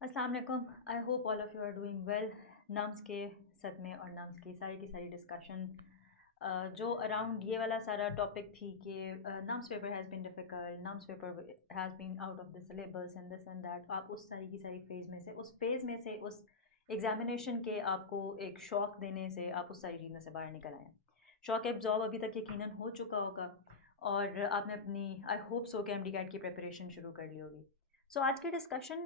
अस्सलाम वालेकुम। I hope all of you are doing well. NUMS के सदमे और नम्स की सारी डिस्कशन जो अराउंड ये वाला सारा टॉपिक थी कि NUMS paper has been difficult, NUMS paper has been out of the syllabus and this and that. आप उस सारी की सारी फेज़ में से उस एग्जामिनेशन के आपको एक शॉक देने से आप उस सारी चीज़ों से बाहर निकल आए। शॉक एब्जॉर्ब अभी तक यकीनन हो चुका होगा और आपने अपनी आई होप सो कि एमडी कैट की प्रिपरेशन शुरू कर ली होगी। सो आज की discussion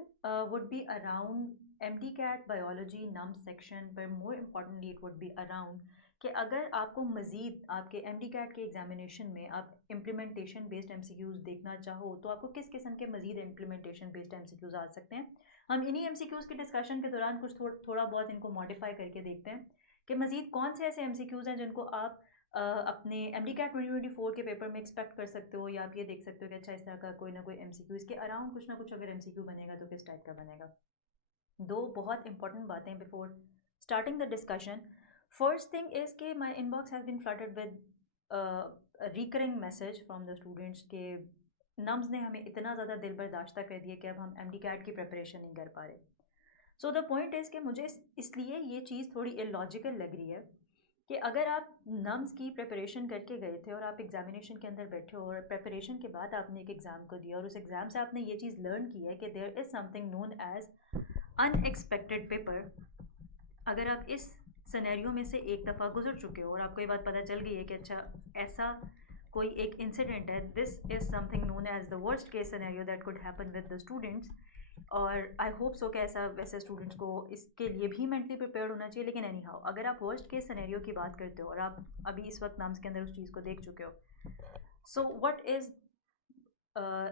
would be around MD CAT biology NUMS section, पर more importantly it would be around कि अगर आपको मज़ीद आपके एमडी कैट के एग्जामिनेशन में आप इम्प्लीमेंटेशन बेस्ड एमसीक्यूज़ देखना चाहो तो आपको किस किस्म के मज़ीद इम्प्लीमेंटेशन बेस्ड एमसीक्यूज़ आ सकते हैं। हम इन्हीं एमसीक्यूज़ की डिस्कशन के दौरान कुछ थोड़ा बहुत इनको मॉडिफाई करके देखते हैं कि मज़ीद कौन से ऐसे एमसीक्यूज़ हैं जिनको आप अपने एम डी कैट 2024 के पेपर में एक्सपेक्ट कर सकते हो, या आप ये देख सकते हो कि अच्छा इस तरह का कोई ना कोई एमसीक्यू इसके अराउंड कुछ ना कुछ अगर एमसीक्यू बनेगा तो किस टाइप का बनेगा। दो बहुत इंपॉर्टेंट बातें before starting the discussion. First thing is के my inbox has been flooded with recurring message from the students के नम्स ने हमें इतना ज़्यादा दिल बर्दाश्त कर दिया कि अब हम एम डी कैट की प्रिपरेशन नहीं कर पा रहे। सो द पॉइंट इज़ कि मुझे इसलिए ये चीज़ थोड़ी इलॉजिकल लग रही है कि अगर आप नम्स की प्रिपरेशन करके गए थे और आप एग्जामिनेशन के अंदर बैठे हो और प्रिपरेशन के बाद आपने एक एग्ज़ाम को दिया और उस एग्ज़ाम से आपने ये चीज़ लर्न की है कि there is something known as unexpected paper. अगर आप इस सिनेरियो में से एक दफ़ा गुजर चुके हो और आपको ये बात पता चल गई है कि अच्छा ऐसा कोई एक इंसिडेंट है, this is something known as the worst case scenario that could happen with the students. और आई होप सो कि ऐसा वैसे स्टूडेंट्स को इसके लिए भी मेंटली प्रिपेयर्ड होना चाहिए। लेकिन एनी हाउ अगर आप वर्स्ट केस सिनेरियो की बात करते हो और आप अभी इस वक्त नाम्स के अंदर उस चीज़ को देख चुके हो, so what is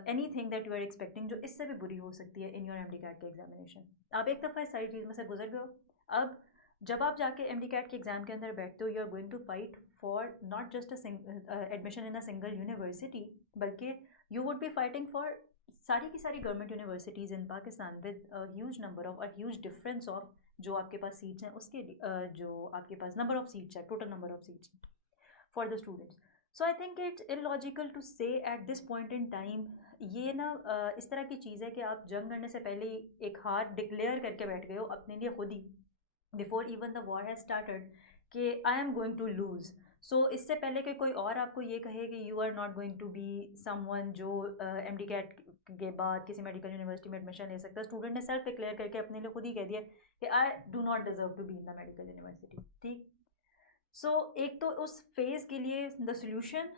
any thing that you are expecting जो इससे भी बुरी हो सकती है in your M D CAT के एग्जामिनेशन। आप एक दफ़ा इस सारी चीज़ में से गुजर गए हो। अब जब आप जाके एम डी कैट के एग्ज़ाम के अंदर बैठते हो, you are going to fight for not just admission in a single university, बल्कि you would be fighting for सारी की सारी government universities in Pakistan with huge number of huge difference of जो आपके पास सीट्स हैं उसके जो आपके पास नंबर ऑफ सीट्स है, total number of seats for the students. So I think it's illogical to से eight this point in time. ये ना इस तरह की चीज़ है कि आप जंग करने से पहले ही एक हार डिक्लेयर करके बैठ गए हो अपने लिए खुद ही, before even the war has started, कि I am going to lose. So इससे पहले कि कोई और आपको ये कहे कि you are not going to be someone जो एम डी कैट के बाद किसी मेडिकल यूनिवर्सिटी में एडमिशन ले सकता है, स्टूडेंट ने सेल्फ डिक्लेयर करके अपने लिए खुद ही कह दिया कि I do not deserve to be in the medical university. ठीक। सो एक तो उस फेज़ के लिए द सोल्यूशन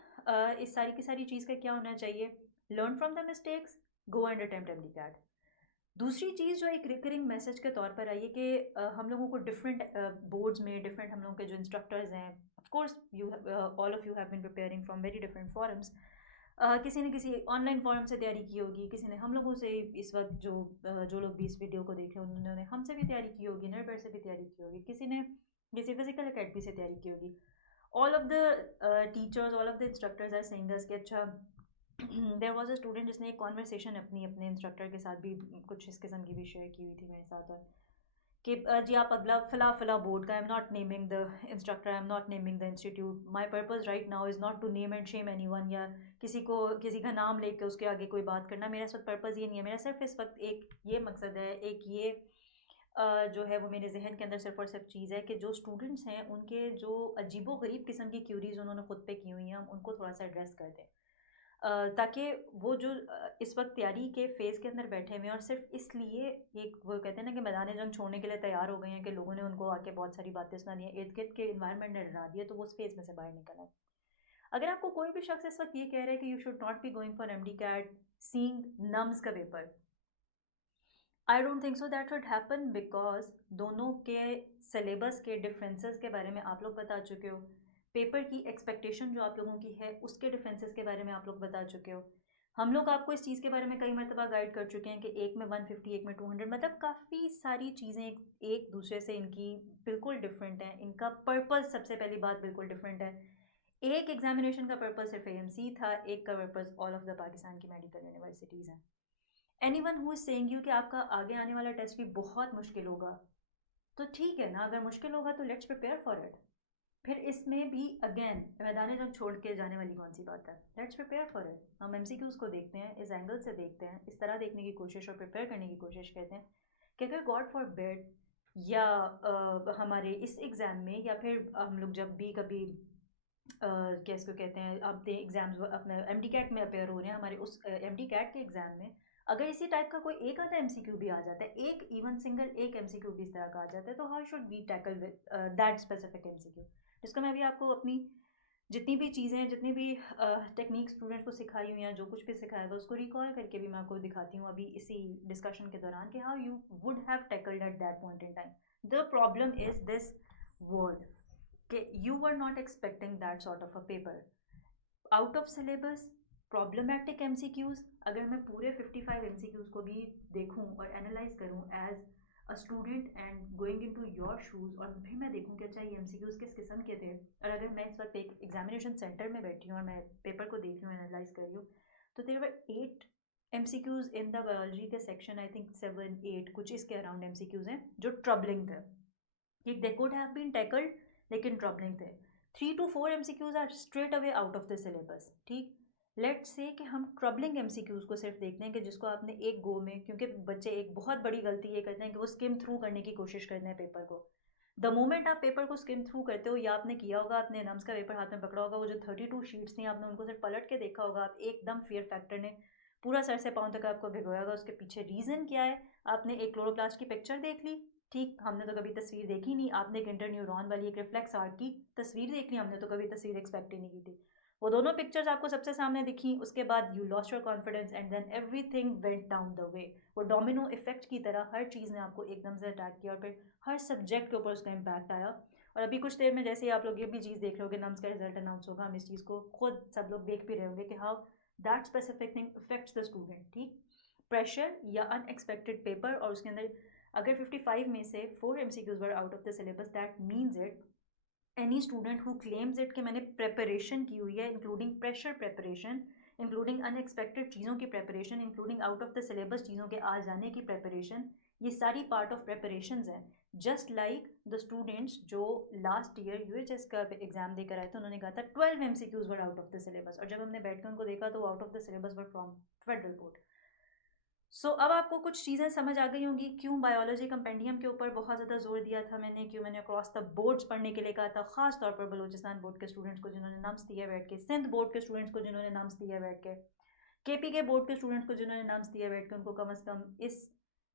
इस सारी की सारी चीज़ का क्या होना चाहिए, learn from the mistakes, go and attempt M D CAT. दूसरी चीज़ जो एक रिकरिंग मैसेज के तौर पर आई है कि हम लोगों को डिफरेंट बोर्ड्स में डिफरेंट हम लोगों के जो इंस्ट्रक्टर्स हैं, of course you all of you have been preparing from very different forums. किसी ने किसी ऑनलाइन फॉरम से तैयारी की होगी, किसी ने हम लोगों से इस वक्त जो लोग भी इस वीडियो को देख रहे हैं उन्होंने हमसे भी तैयारी की होगी, नरबर से भी तैयारी की होगी, किसी ने किसी फिजिकल अकेडमी से तैयारी की होगी। All of the teachers, all of the instructors are saying us कि अच्छा देयर वाज अ स्टूडेंट जिसने एक कॉन्वर्सेशन अपने इंस्ट्रक्टर के साथ भी कुछ इस किस्म की भी शेयर की हुई थी मेरे साथ, और कि जी आप अगला फ़िला फ़िला बोर्ड का, I am not naming the instructor, I am not naming the institute, my purpose right now is not to name and shame anyone, या किसी का नाम लेके उसके आगे कोई बात करना। मेरा इस वक्त पर्पज़ ये नहीं है। मेरा सिर्फ इस वक्त एक ये मकसद है, एक ये जो है वो मेरे जहन के अंदर सिर्फ और सिर्फ चीज़ है कि जो स्टूडेंट्स हैं उनके जो अजीबो गरीब किस्म की क्यूरीज उन्होंने खुद पे की हुई हैं हम उनको थोड़ा सा एड्रेस कर दें, ताकि वो जो इस वक्त तैयारी के फ़ेज़ के अंदर बैठे हुए हैं और सिर्फ इसलिए एक वो कहते हैं ना कि मैदान जंग छोड़ने के लिए तैयार हो गए हैं कि लोगों ने उनको आके बहुत सारी बातें सुना दी हैं, इर्द गिर्द के इन्वायरमेंट ने डरा दिया, तो वो उस फेज़ में से बाहर निकल आए। अगर आपको कोई भी शख्स इस वक्त ये कह रहा है कि you should not be going for M D CAT seeing NUMS का पेपर, I don't think so that should happen, because दोनों के सिलेबस के डिफरेंसेस के बारे में आप लोग बता चुके हो, पेपर की एक्सपेक्टेशन जो आप लोगों की है उसके डिफरेंसेस के बारे में आप लोग बता चुके हो। हम लोग आपको इस चीज़ के बारे में कई मरतबा गाइड कर चुके हैं कि एक में 150, एक में 200, मतलब काफ़ी सारी चीज़ें एक दूसरे से इनकी बिल्कुल डिफरेंट हैं। इनका पर्पज़, सबसे पहली बात, बिल्कुल डिफरेंट है। एक एग्जामिनेशन का पर्पज़ सिर्फ एएमसी था, एक का purpose all of the Pakistan की मेडिकल यूनिवर्सिटीज़ हैं। Anyone who is saying you कि आपका आगे आने वाला टेस्ट भी बहुत मुश्किल होगा, तो ठीक है ना, अगर मुश्किल होगा तो लेट्स प्रिपेयर फॉर इट। फिर इसमें भी अगेन मैदान जंग छोड़ के जाने वाली कौन सी बात है, लेट्स प्रिपेयर फॉर इट। हम एमसीक्यूज़ को देखते हैं, इस एंगल से देखते हैं, इस तरह देखने की कोशिश और प्रिपेयर करने की कोशिश करते हैं कि अगर गॉड फॉर बेड या हमारे इस एग्ज़ाम में या फिर हम लोग जब भी कभी क्या इसको कहते हैं अपने एग्ज़ाम्स अपने एमडी कैट में अपेयर हो रहे हैं, हमारे उस एमडी कैट के एग्ज़ाम में अगर इसी टाइप का कोई एक आधा एमसीक्यू भी आ जाता है, एक इवन सिंगल एक एमसीक्यू भी इस तरह का आ जाता है, तो how should we tackle with that specific MCQ, जिसको मैं अभी आपको अपनी जितनी भी चीज़ें हैं, जितनी भी टेक्निक स्टूडेंट को सिखाई हुई हैं, जो कुछ भी सिखाया हुआ उसको रिकॉल करके भी मैं आपको दिखाती हूँ अभी इसी डिस्कशन के दौरान कि how you would have tackled at that point in time. The problem is this word कि you were not expecting that sort of a paper out of syllabus. Problematic MCQs, अगर मैं पूरे 55 एमसीक्यूज को भी देखूं और एनालाइज करूं as a student and going in to your shoes, और फिर मैं देखूं कि अच्छा ये एमसीक्यूज किस किस्म के थे, और अगर मैं इस वक्त एक एग्जामिनेशन सेंटर में बैठी हूँ और मैं पेपर को देख रही हूँ, एनालाइज कर रही हूँ, तो there were 8 MCQs in the biology के सेक्शन, आई थिंक 7-8 कुछ इसके अराउंड एमसीक्यूज हैं जो ट्रबलिंग थे. They could have been tackled लेकिन ट्रबलिंग थे. 3 to 4 MCQs are straight away out of the syllabus. ठीक, लेट्स से कि हम ट्रबलिंग एमसीक्यूज को सिर्फ देखते हैं कि जिसको आपने एक गो में, क्योंकि बच्चे एक बहुत बड़ी गलती ये करते हैं कि वो स्किम थ्रू करने की कोशिश करते हैं पेपर को. द मोमेंट आप पेपर को स्किम थ्रू करते हो, या आपने किया होगा, आपने नम्स का पेपर हाथ में पकड़ा होगा, वो जो 32 शीट्स थी आपने उनको सिर्फ पलट के देखा होगा, आप एकदम फियर फैक्टर ने पूरा सर से पाँव तक आपको भिगोया होगा. उसके पीछे रीज़न क्या है? आपने एक क्लोरोप्लास्ट की पिक्चर देख ली, ठीक, हमने तो कभी तस्वीर देखी नहीं. आपने एक इंटरन्यूरॉन वाली एक रिफ्लेक्स आर्ट की तस्वीर देख ली, हमने तो कभी तस्वीर एक्सपेक्ट ही नहीं की थी. वो दोनों पिक्चर्स आपको सबसे सामने दिखी, उसके बाद you lost your confidence and then everything went down the way. वो डोमिनो इफेक्ट की तरह हर चीज़ ने आपको एकदम से अटैक किया और फिर हर सब्जेक्ट के ऊपर उसका इम्पैक्ट आया. और अभी कुछ देर में जैसे ही आप लोग ये भी चीज़ देख लोगे, नम्स का रिजल्ट अनाउंस होगा, हम इस चीज़ को खुद सब लोग देख भी रहे होंगे कि how that specific thing effects the student. ठीक, प्रेशर या अनएक्सपेक्टेड पेपर, और उसके अंदर अगर 55 में से 4 MCQs were out of the syllabus, that means it any student who claims it कि मैंने प्रेपरेशन की हुई है, including pressure preparation, including unexpected चीज़ों की preparation, including out of the syllabus चीज़ों के आ जाने की प्रेपरेशन, ये सारी पार्ट ऑफ प्रेपरेशन हैं. जस्ट लाइक द स्टूडेंट्स जो लास्ट ईयर यूएचएस का एग्जाम देकर आए थे, उन्होंने कहा था 12 MCQs were out of the syllabus, और जब हमने बैठ कर उनको देखा तो out of the syllabus were from federal board. So अब आपको कुछ चीज़ें समझ आ गई होंगी क्यों बायोलॉजी कंपेंडियम के ऊपर बहुत ज़्यादा जोर दिया था मैंने, क्यों मैंने अक्रॉस द बोर्ड्स पढ़ने के लिए कहा था, ख़ास तौर पर बलूचिस्तान बोर्ड के स्टूडेंट्स को जिन्होंने नम्स दिया बैठ के, सिंध बोर्ड के स्टूडेंट्स को जिन्होंने नम्स दिया बैठ के, केपी के बोर्ड के स्टूडेंट्स को जिन्होंने नम्स दिया बैठ के, उनको कम अज़ कम इस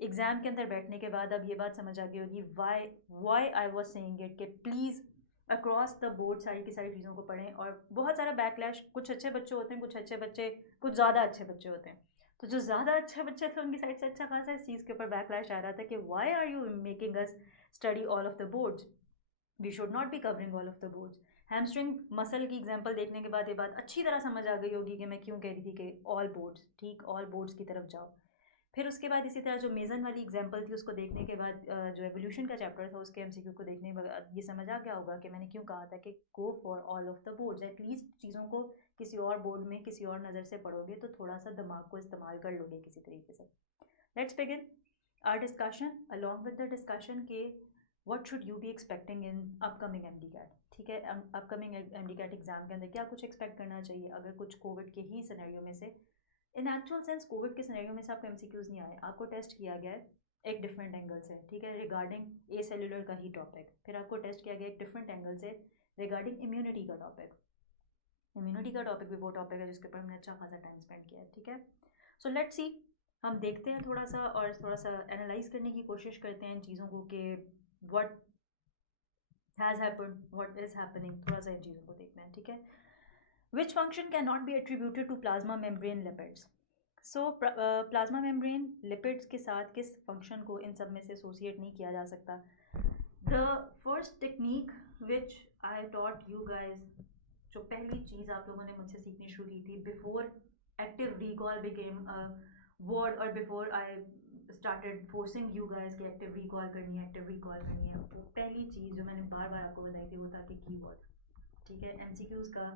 एग्ज़ाम के अंदर बैठने के बाद अब ये बात समझ आ गई होगी why I was saying it कि प्लीज़ अक्रॉस द बोर्ड सारी की सारी चीज़ों को पढ़ें. और बहुत सारा बैकलैश, कुछ अच्छे बच्चे होते हैं, कुछ अच्छे बच्चे, कुछ ज़्यादा अच्छे बच्चे होते हैं, तो जो ज़्यादा अच्छे बच्चे थे उनकी साइड से अच्छा खासा इस चीज़ के ऊपर बैकलैश आ रहा था कि why are you making us study all of the boards, we should not be covering all of the boards. Hamstring muscle की एग्जांपल देखने के बाद ये बात अच्छी तरह समझ आ गई होगी कि मैं क्यों कह रही थी कि ऑल बोर्ड्स, ठीक, ऑल बोर्ड्स की तरफ जाओ. फिर उसके बाद इसी तरह जो मेज़न वाली एग्जांपल थी उसको देखने के बाद जो एवोल्यूशन का चैप्टर था उसके एमसीक्यू को देखने के बाद ये समझ आ गया होगा कि मैंने क्यों कहा था कि go for all of the boards. At least चीज़ों को किसी और बोर्ड में किसी और नज़र से पढ़ोगे तो थोड़ा सा दिमाग को इस्तेमाल कर लोगे किसी तरीके से. Let's begin our discussion along with the discussion के what should you be expecting in upcoming MD CAT. ठीक है, अपकमिंग एमडी कैट एग्जाम के अंदर क्या कुछ एक्सपेक्ट करना चाहिए अगर कुछ कोविड के ही सिनेरियो में से, इन एक्चुअल सेंस कोविड के सिनेरियो में से आपको एमसीक्यूज नहीं आए, आपको टेस्ट किया गया है एक डिफरेंट एंगल से, ठीक है, रिगार्डिंग ए सेलुलर का ही टॉपिक. फिर आपको टेस्ट किया गया एक डिफरेंट एंगल से रिगार्डिंग इम्यूनिटी का टॉपिक. इम्यूनिटी का टॉपिक भी वो टॉपिक है जिसके ऊपर हमने अच्छा खासा टाइम स्पेंड किया है. ठीक है, सो लेट्स सी, हम देखते हैं थोड़ा सा और थोड़ा सा एनालाइज करने की कोशिश करते हैं इन चीज़ों को कि what has happened, what is happening, थोड़ा सा इन चीज़ों को देखते हैं. ठीक है, which function can not be attributed to plasma membrane lipids. So plasma membrane lipids के साथ किस फंक्शन को इन सब में से एसोसिएट नहीं किया जा सकता. The first technique which I taught you guys, जो पहली चीज़ आप लोगों ने मुझसे सीखनी शुरू की थी before active recall became a word और before I started forcing you guys कि एक्टिव रिकॉल करनी है, एक्टिव रिकॉल करनी है, वो पहली चीज़ जो मैंने बार बार आपको बताई थी वो था कि कीवर्ड. ठीक है, एमसीक्यूज़ का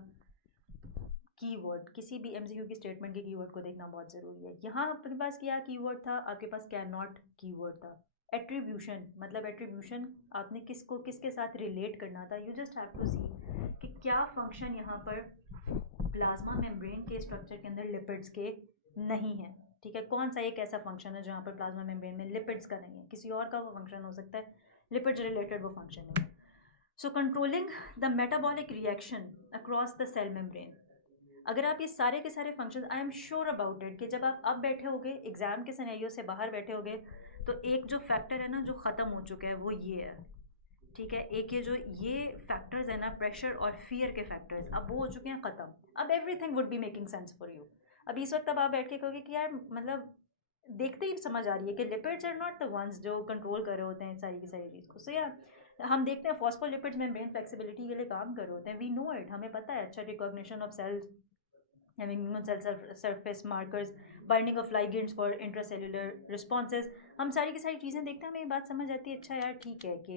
कीवर्ड, किसी भी एमसीक्यू की स्टेटमेंट के कीवर्ड को देखना बहुत ज़रूरी है. यहाँ आपके पास क्या कीवर्ड था, आपके पास कैन नॉट कीवर्ड था. एट्रीब्यूशन, मतलब एट्रीब्यूशन आपने किसको किसके साथ रिलेट करना था. यू जस्ट हैव टू सी कि क्या फंक्शन यहाँ पर प्लाज्मा मेम्ब्रेन के स्ट्रक्चर के अंदर लिपिड्स के नहीं है. ठीक है, कौन सा एक ऐसा फंक्शन है जहाँ पर प्लाज्मा मेम्ब्रेन में लिपिड्स का नहीं है, किसी और का वो फंक्शन हो सकता है, लिपिड्स रिलेटेड वो फंक्शन नहीं है. So controlling the metabolic reaction across the cell membrane. अगर आप ये सारे के सारे function, I am sure about it कि जब आप अब बैठे होगे एग्जाम के सिनेरियो से बाहर बैठे होगे, तो एक जो फैक्टर है ना जो ख़त्म हो चुका है वो ये है. ठीक है, एक ये फैक्टर्स है ना, प्रेशर और फियर के फैक्टर्स, अब वो हो चुके हैं ख़त्म. अब everything would be making sense for you. अब इस वक्त अब आप बैठ के कहोगे कि यार मतलब देखते ही समझ आ रही है कि lipids are not the ones जो कंट्रोल कर रहे होते हैं सारी की सारी चीज़ को. सो यार हम देखते हैं फॉस्फोलिपिड्स मेम्ब्रेन फ्लेक्सिबिलिटी के लिए काम कर रहे होते हैं. वी नो इट, हमें पता है. अच्छा, recognition of cells, having immune cell surface markers, binding of ligands for intracellular responses, हम सारी की सारी चीज़ें देखते हैं, हमें ये बात समझ आती है. अच्छा यार ठीक है कि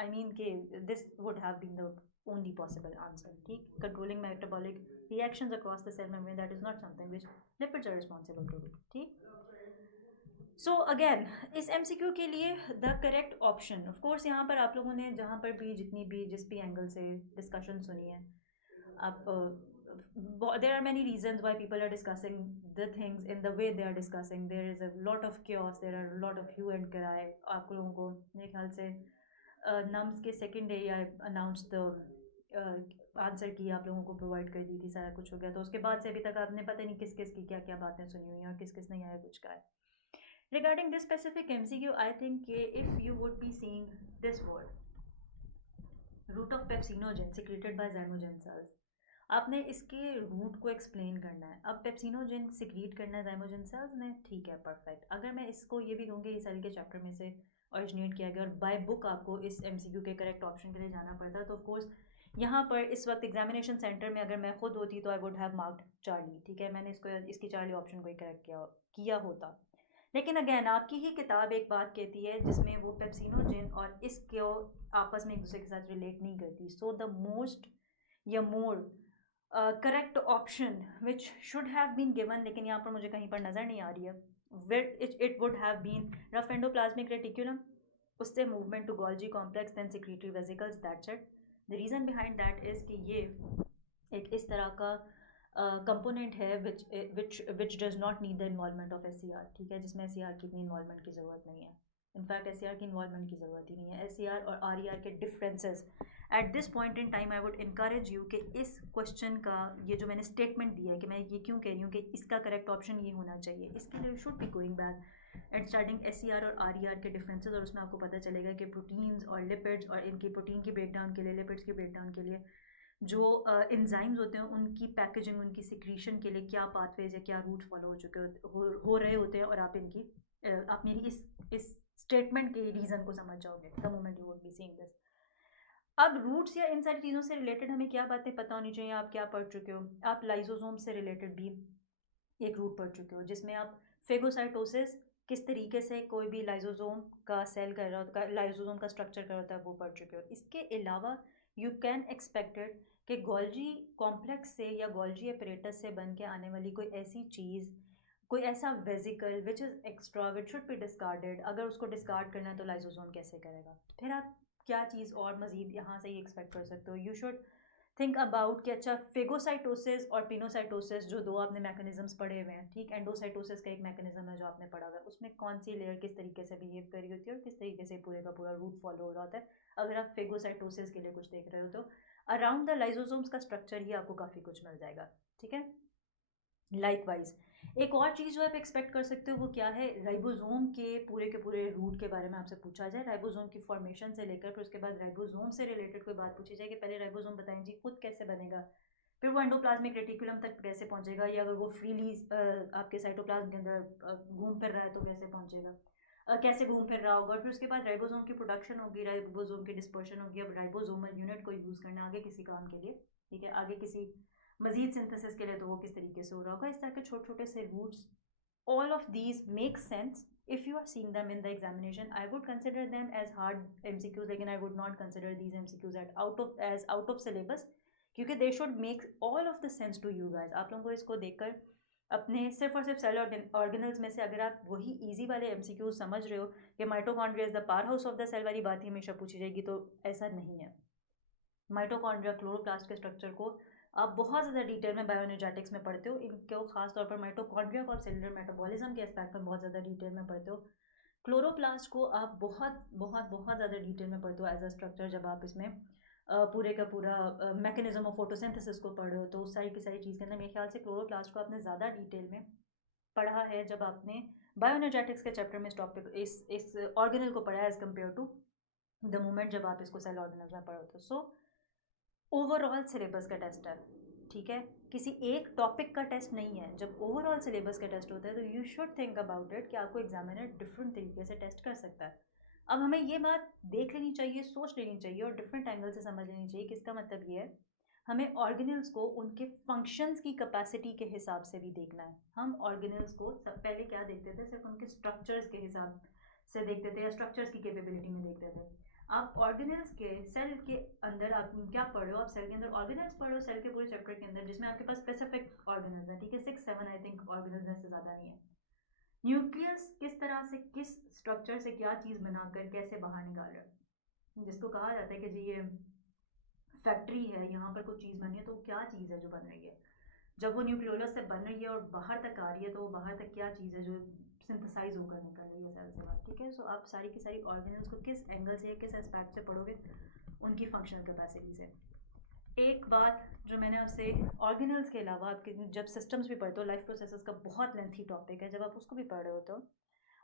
आई मीन कि this would have been the only possible answer. ठीक, controlling metabolic reactions across the cell membrane, that is not something which lipids are responsible to do. ठीक. सो अगेन इस MCQ के लिए the correct option, of course यहाँ पर आप लोगों ने जहाँ पर भी जितनी भी जिस भी एंगल से डिस्कशन सुनी है, आप there are many reasons why people are discussing the things in the way they are discussing. There is a lot of chaos, there are a lot of hue and cry. आप लोगों को मेरे ख्याल से nums के second day I announce the answer की आप लोगों को प्रोवाइड कर दी थी, सारा कुछ हो गया. तो उसके बाद से अभी तक आपने पता नहीं किस किस की क्या क्या बातें सुनी हुई हैं और किस किस ने आया कुछ का है. Regarding this specific MCQ, I think if you would be seeing this word, root of pepsinogen secreted by zymogen cells, आपने इसके रूट को एक्सप्लेन करना है. अब पेप्सिनोजेन सिक्रीट करना है zymogen cells ने, ठीक है, परफेक्ट. अगर मैं इसको ये भी कहूँगी इस साल के चैप्टर में से ओरिजिनेट किया गया और बाय बुक आपको इस MCQ के करेक्ट ऑप्शन के लिए जाना पड़ता, तो ऑफकोर्स यहाँ पर इस वक्त एग्जामिनेशन सेंटर में अगर मैं खुद होती तो I would have marked Charlie. ठीक है, मैंने इसको इसकी चार्ली ऑप्शन को ही करेक्ट किया होता. लेकिन अगेन आपकी ही किताब एक बात कहती है जिसमें वो पेप्सिनोजेन और इसको आपस में एक दूसरे के साथ रिलेट नहीं करती. सो द मोस्ट या more correct option which should have been given, लेकिन यहाँ पर मुझे कहीं पर नज़र नहीं आ रही है, it would have been rough endoplasmic reticulum, उससे movement to Golgi complex, then secretory vesicles, that's it. The reason behind that is कि ये एक इस तरह का कंपोनेंट है which does not need the involvement of SCR. ठीक है, जिसमें SCR की इतनी इन्वॉल्वमेंट की ज़रूरत नहीं है. इनफैक्ट SCR की इन्वॉल्वमेंट की ज़रूरत ही नहीं है. SCR और RER के differences eight this point in time, I would encourage you कि इस क्वेश्चन का ये जो मैंने स्टेटमेंट दिया है कि मैं ये क्यों कह रही हूँ कि इसका करेक्ट ऑप्शन ये होना चाहिए, इसके लिए should be going back and starting SCR और RER के डिफरेंसेस, और उसमें आपको पता चलेगा कि प्रोटीन्स और लिपिड्स और इनकी प्रोटीन की ब्रेकडाउन के लिए, लिपिड्स की ब्रेकडाउन के लिए जो एंजाइम्स होते हैं उनकी पैकेजिंग, उनकी सिक्रीशन के लिए क्या पाथवेज या क्या रूट फॉलो हो चुके हो रहे होते हैं, और आप इनकी आप मेरी इस स्टेटमेंट के रीज़न को समझ जाओगे the moment you would be seeing this. अब रूट्स या इन सारी चीज़ों से रिलेटेड हमें क्या बातें पता होनी चाहिए, आप क्या पढ़ चुके हो. आप लाइजोसोम से रिलेटेड भी एक रूट पढ़ चुके हो जिसमें आप फेगोसाइटोसिस, किस तरीके से कोई भी लाइजोसोम का सेल कर रहा होता है, लाइजोसोम का स्ट्रक्चर कर होता है, वो पढ़ चुके हो. इसके अलावा यू कैन एक्सपेक्टेड कि गोल्जी कॉम्प्लेक्स से या गोल्जी अपरेटस से बन के आने वाली कोई ऐसी चीज़, कोई ऐसा vesicle which is extra which should be discarded, अगर उसको डिस्कार्ड करना है तो लाइजोसोम कैसे करेगा. फिर आप क्या चीज़ और मज़ीद यहाँ से ही एक्सपेक्ट कर सकते हो. यू शुड थिंक अबाउट कि अच्छा फेगोसाइटोसिस और पिनोसाइटोसिस जो दो आपने मैकेनिज्म्स पढ़े हुए हैं. ठीक, एंडोसाइटोसिस का एक मैकेनिज्म है जो आपने पढ़ा हुआ है, उसमें कौन सी लेयर किस तरीके से बिहेव कर रही होती है और किस तरीके से पूरे का पूरा रूट फॉलो हो रहा होता है. अगर आप फेगोसाइटोसिस के लिए कुछ देख रहे हो तो अराउंड द लाइजोसोम्स का स्ट्रक्चर ही आपको काफ़ी कुछ मिल जाएगा. ठीक है, लाइकवाइज एक और चीज़ जो आप एक्सपेक्ट कर सकते हो वो क्या है, राइबोसोम के पूरे रूट के बारे में आपसे पूछा जाए, राइबोसोम की फॉर्मेशन से लेकर फिर उसके बाद राइबोसोम से रिलेटेड कोई बात पूछी जाए कि पहले राइबोसोम बताएं जी खुद कैसे बनेगा, फिर वो एंडोप्लाज्मिक रेटिकुलम तक कैसे पहुंचेगा, या अगर वो फ्रीली आपके साइटोप्लाज्म के अंदर घूम फिर रहा है तो कैसे पहुंचेगा, कैसे घूम फिर रहा होगा, फिर उसके बाद राइबोसोम की प्रोडक्शन होगी, राइबोसोम की डिस्पर्शन होगी. अब राइबोसोमल यूनिट को यूज़ करना आगे किसी काम के लिए, ठीक है, आगे किसी मजीद सिंथेसिस के लिए, तो वो किस तरीके से हो रहा होगा. इस तरह के छोटे छोटे से roots, all of these make sense if you are seeing them in the examination. I would consider them as hard MCQs, लेकिन I would not consider these MCQs as out of syllabus, क्योंकि they should make all of the sense to you guys. आप लोगों को इसको देखकर अपने सिर्फ और सिर्फ सेल ऑर्गेनल्स में से अगर आप वही इजी वाले MCQs समझ रहे हो कि mitochondria is the power house of the cell वाली बात ही हमेशा पूछी जाएगी, तो ऐसा नहीं है. माइटोकॉन्ड्रिया क्लोरोप्लास्ट के स्ट्रक्चर को आप बहुत ज़्यादा डिटेल में बायोएनर्जेटिक्स में पढ़ते हो, इनको खास तौर पर माइटोकॉन्ड्रिया और सेलुलर मेटाबॉलिज्म के एस्पेक्ट में बहुत ज़्यादा डिटेल में पढ़ते हो। क्लोरोप्लास्ट को आप बहुत बहुत बहुत ज़्यादा डिटेल में पढ़ते हो एज अ स्ट्रक्चर। जब आप इसमें पूरे का पूरा मैकेनिज्म ऑफ फोटोसिंथेसिस को पढ़ रहे हो, तो उस सारी की सारी चीज़ के अंदर मेरे ख्याल से क्लोरोप्लास्ट को आपने ज़्यादा डिटेल में पढ़ा है जब आपने बायोएनर्जेटिक्स के चैप्टर में इस टॉपिक इस ऑर्गेनल को पढ़ा है as compare to the moment जब आप इसको सेल ऑर्गेनल्स में पढ़ो। तो सो ओवरऑल सिलेबस का टेस्ट है, ठीक है, किसी एक टॉपिक का टेस्ट नहीं है। जब ओवरऑल सिलेबस का टेस्ट होता है तो you should think about it कि आपको एग्जामिनर डिफरेंट तरीके से टेस्ट कर सकता है। अब हमें ये बात देख लेनी चाहिए, सोच लेनी चाहिए और डिफरेंट एंगल से समझ लेनी चाहिए कि इसका मतलब ये है हमें ऑर्गेनल्स को उनके फंक्शंस की कैपेसिटी के हिसाब से भी देखना है। हम ऑर्गेनल्स को पहले क्या देखते थे, सिर्फ उनके स्ट्रक्चर्स के हिसाब से देखते थे या स्ट्रक्चर्स की कैपेबिलिटी में देखते थे। आप ऑर्गेनल्स के सेल के अंदर आप क्या पढ़ रहे हो, आप सेल के अंदर ऑर्गेनल्स पढ़ रहे हो, सेल के पूरे चैप्टर के अंदर जिसमें आपके पास स्पेसिफिक ऑर्गेनल्स हैं, ठीक है, 6-7 आई थिंक ऑर्गेनल्स से ज़्यादा नहीं है। न्यूक्लियस किस तरह से किस स्ट्रक्चर से क्या चीज़ बनाकर कैसे बाहर निकाल रहा है, जिसको कहा जाता है कि जी ये फैक्ट्री है, यहाँ पर कुछ चीज़ बनी है, तो क्या चीज़ है जो बन रही है। जब वो न्यूक्लियोलस से बन रही है और बाहर तक आ रही है, तो वो बाहर तक क्या चीज़ है जो सिंथेसाइज होकर निकल रही है सेल से बाहर, ठीक है। सो आप सारी की सारी ऑर्गेनल्स को किस एंगल से किस एस्पेक्ट से पढ़ोगे, उनकी फंक्शनल कैपेसिटी से। एक बात जो मैंने आपसे ऑर्गेनल्स के अलावा आपके जब सिस्टम्स भी पढ़ते हो, लाइफ प्रोसेसेस का बहुत लेंथी टॉपिक है, जब आप उसको भी पढ़ रहे हो तो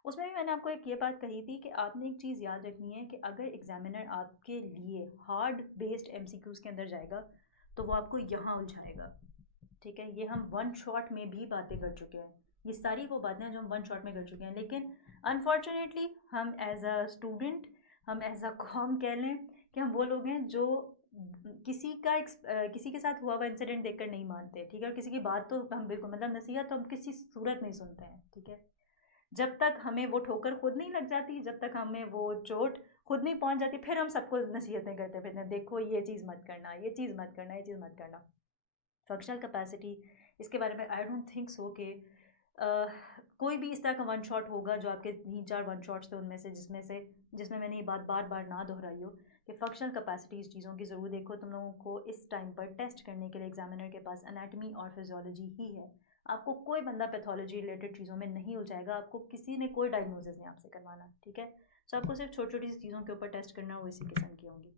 उसमें भी मैंने आपको एक ये बात कही थी कि आपने एक चीज़ याद रखनी है कि अगर एग्जामिनर आपके लिए हार्ड बेस्ड एमसीक्यूज़ के अंदर जाएगा तो वो आपको यहाँ उलझाएगा, ठीक है। ये हम वन शॉट में भी बातें कर चुके हैं, ये सारी वो बातें हैं जो हम वन शॉट में कर चुके हैं, लेकिन अनफॉर्चुनेटली हम एज अ स्टूडेंट, हम एज अ कॉम कह लें कि हम वो लोग हैं जो किसी के साथ हुआ हुआ इंसिडेंट देखकर नहीं मानते, ठीक है, और किसी की बात तो हम बिल्कुल मतलब नसीहत तो हम किसी सूरत नहीं सुनते हैं, ठीक है। जब तक हमें वो ठोकर खुद नहीं लग जाती, जब तक हमें वो चोट खुद नहीं पहुंच जाती, फिर हम सबको नसीहतें करते फिरते हैं, देखो ये चीज़ मत करना, ये चीज़ मत करना, ये चीज़ मत करना। फंक्शनल कैपेसिटी, इसके बारे में आई डोंट थिंक सो कि कोई भी इस तरह का वन शॉट होगा जो आपके 3-4 वन शॉट्स थे उनमें से जिसमें मैंने ये बात बार बार ना दोहराई हो कि फंक्शनल कैपेसिटी इस चीज़ों की ज़रूर देखो। तुम लोगों को इस टाइम पर टेस्ट करने के लिए एग्जामिनर के पास एनाटमी और फिजियोलॉजी ही है, आपको कोई बंदा पैथोलॉजी रिलेटेड चीज़ों में नहीं उलझाएगा, आपको किसी ने कोई डायग्नोसिस नहीं आपसे करवाना, ठीक है। सो आपको सिर्फ छोटी छोटी चीज़ों के ऊपर टेस्ट करना, वो इसी किस्म की होंगी।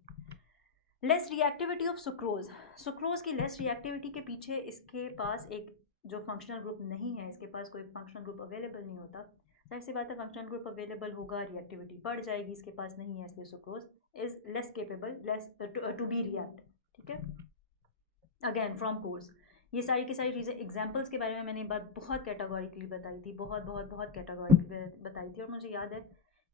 Less reactivity of sucrose, sucrose की लेस रिएक्टिविटी के पीछे इसके पास एक जो फंक्शनल ग्रुप नहीं है, इसके पास कोई फंक्शनल ग्रुप अवेलेबल नहीं होता, जाहिर सी बात है फंक्शनल ग्रुप अवेलेबल होगा रिएक्टिविटी बढ़ जाएगी, इसके पास नहीं है, इसलिए sucrose is less capable less to be react, ठीक है। अगेन फ्रॉम कोर्स ये सारी की सारी चीज़ें एग्जाम्पल्स के बारे में मैंने बात बहुत कैटेगोरिकली बताई थी, बहुत बहुत बहुत कैटेगोरिकली बताई थी, और मुझे याद है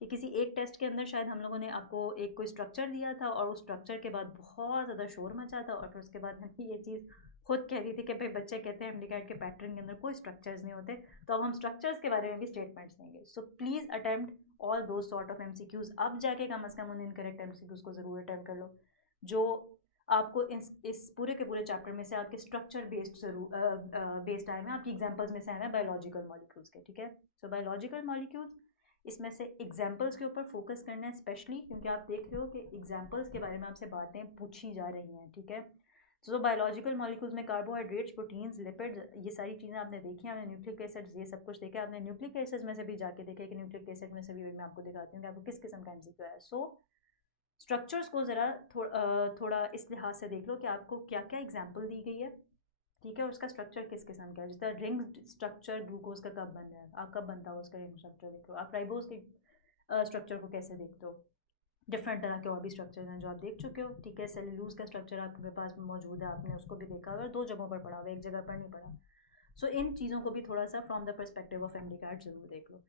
कि किसी एक टेस्ट के अंदर शायद हम लोगों ने आपको एक कोई स्ट्रक्चर दिया था और उस स्ट्रक्चर के बाद बहुत ज़्यादा शोर मचा था, और फिर उसके बाद हमें ये चीज़ खुद कह रही थी कि भाई बच्चे कहते हैं एमडीकैट के पैटर्न के अंदर कोई स्ट्रक्चर्स नहीं होते, तो अब हम स्ट्रक्चर्स के बारे में भी स्टेटमेंट्स देंगे। सो प्लीज़ अटेम्प्ट ऑल दो सॉर्ट ऑफ एमसीक्यूज़, अब जाके कम अज़ कम उन इनकरेक्ट एमसीक्यूज़ को ज़रूर अटेम्प्ट कर लो जो आपको इस पूरे के पूरे चैप्टर में से आपके स्ट्रक्चर बेस्ड जरूर बेस्ड आए हैं, आपकी एग्जाम्पल्स में से आए हैं बायोलॉजिकल मॉलिक्यूल्स के, ठीक है। सो बायोलॉजिकल मॉलिक्यूल्स इसमें से एग्जाम्पल्स के ऊपर फोकस करना है स्पेशली, क्योंकि आप देख रहे हो कि एग्जाम्पल्स के बारे में आपसे बातें पूछी जा रही हैं, ठीक है। तो बायोलॉजिकल मॉलिक्यूल्स में कार्बोहाइड्रेट्स, प्रोटीन्स, लिपिड, ये सारी चीज़ें आपने देखी, आपने न्यूक्लिक एसिड्स, ये सब कुछ देखा, आपने न्यूक्लिक एसिड्स में से भी जाके देखा कि न्यूक्लिक एसिड में से भी मैं आपको दिखाती हूँ कि आपको किस किस्म का एमसीक्यू है। सो स्ट्रक्चर्स को ज़रा थोड़ा इस लिहाज से देख लो कि आपको क्या क्या एग्जाम्पल दी गई है, ठीक है, और उसका स्ट्रक्चर किस किस्म का है। जिस तरह रिंग स्ट्रक्चर ग्लूकोज का कब बन रहा है, आप कब बनता हो उसका रिंग स्ट्रक्चर देख लो, आप राइबोज के स्ट्रक्चर को कैसे देखते हो, डिफरेंट तरह के और भी स्ट्रक्चर्स हैं जो आप देख चुके हो, ठीक है। सेलुलोज का स्ट्रक्चर आपके पास मौजूद है, आपने उसको भी देखा हुआ, 2 जगहों पर पढ़ा हुआ, एक जगह पर नहीं पढ़ा। सो इन चीज़ों को भी थोड़ा सा from the perspective of MDCAT जरूर देख लो।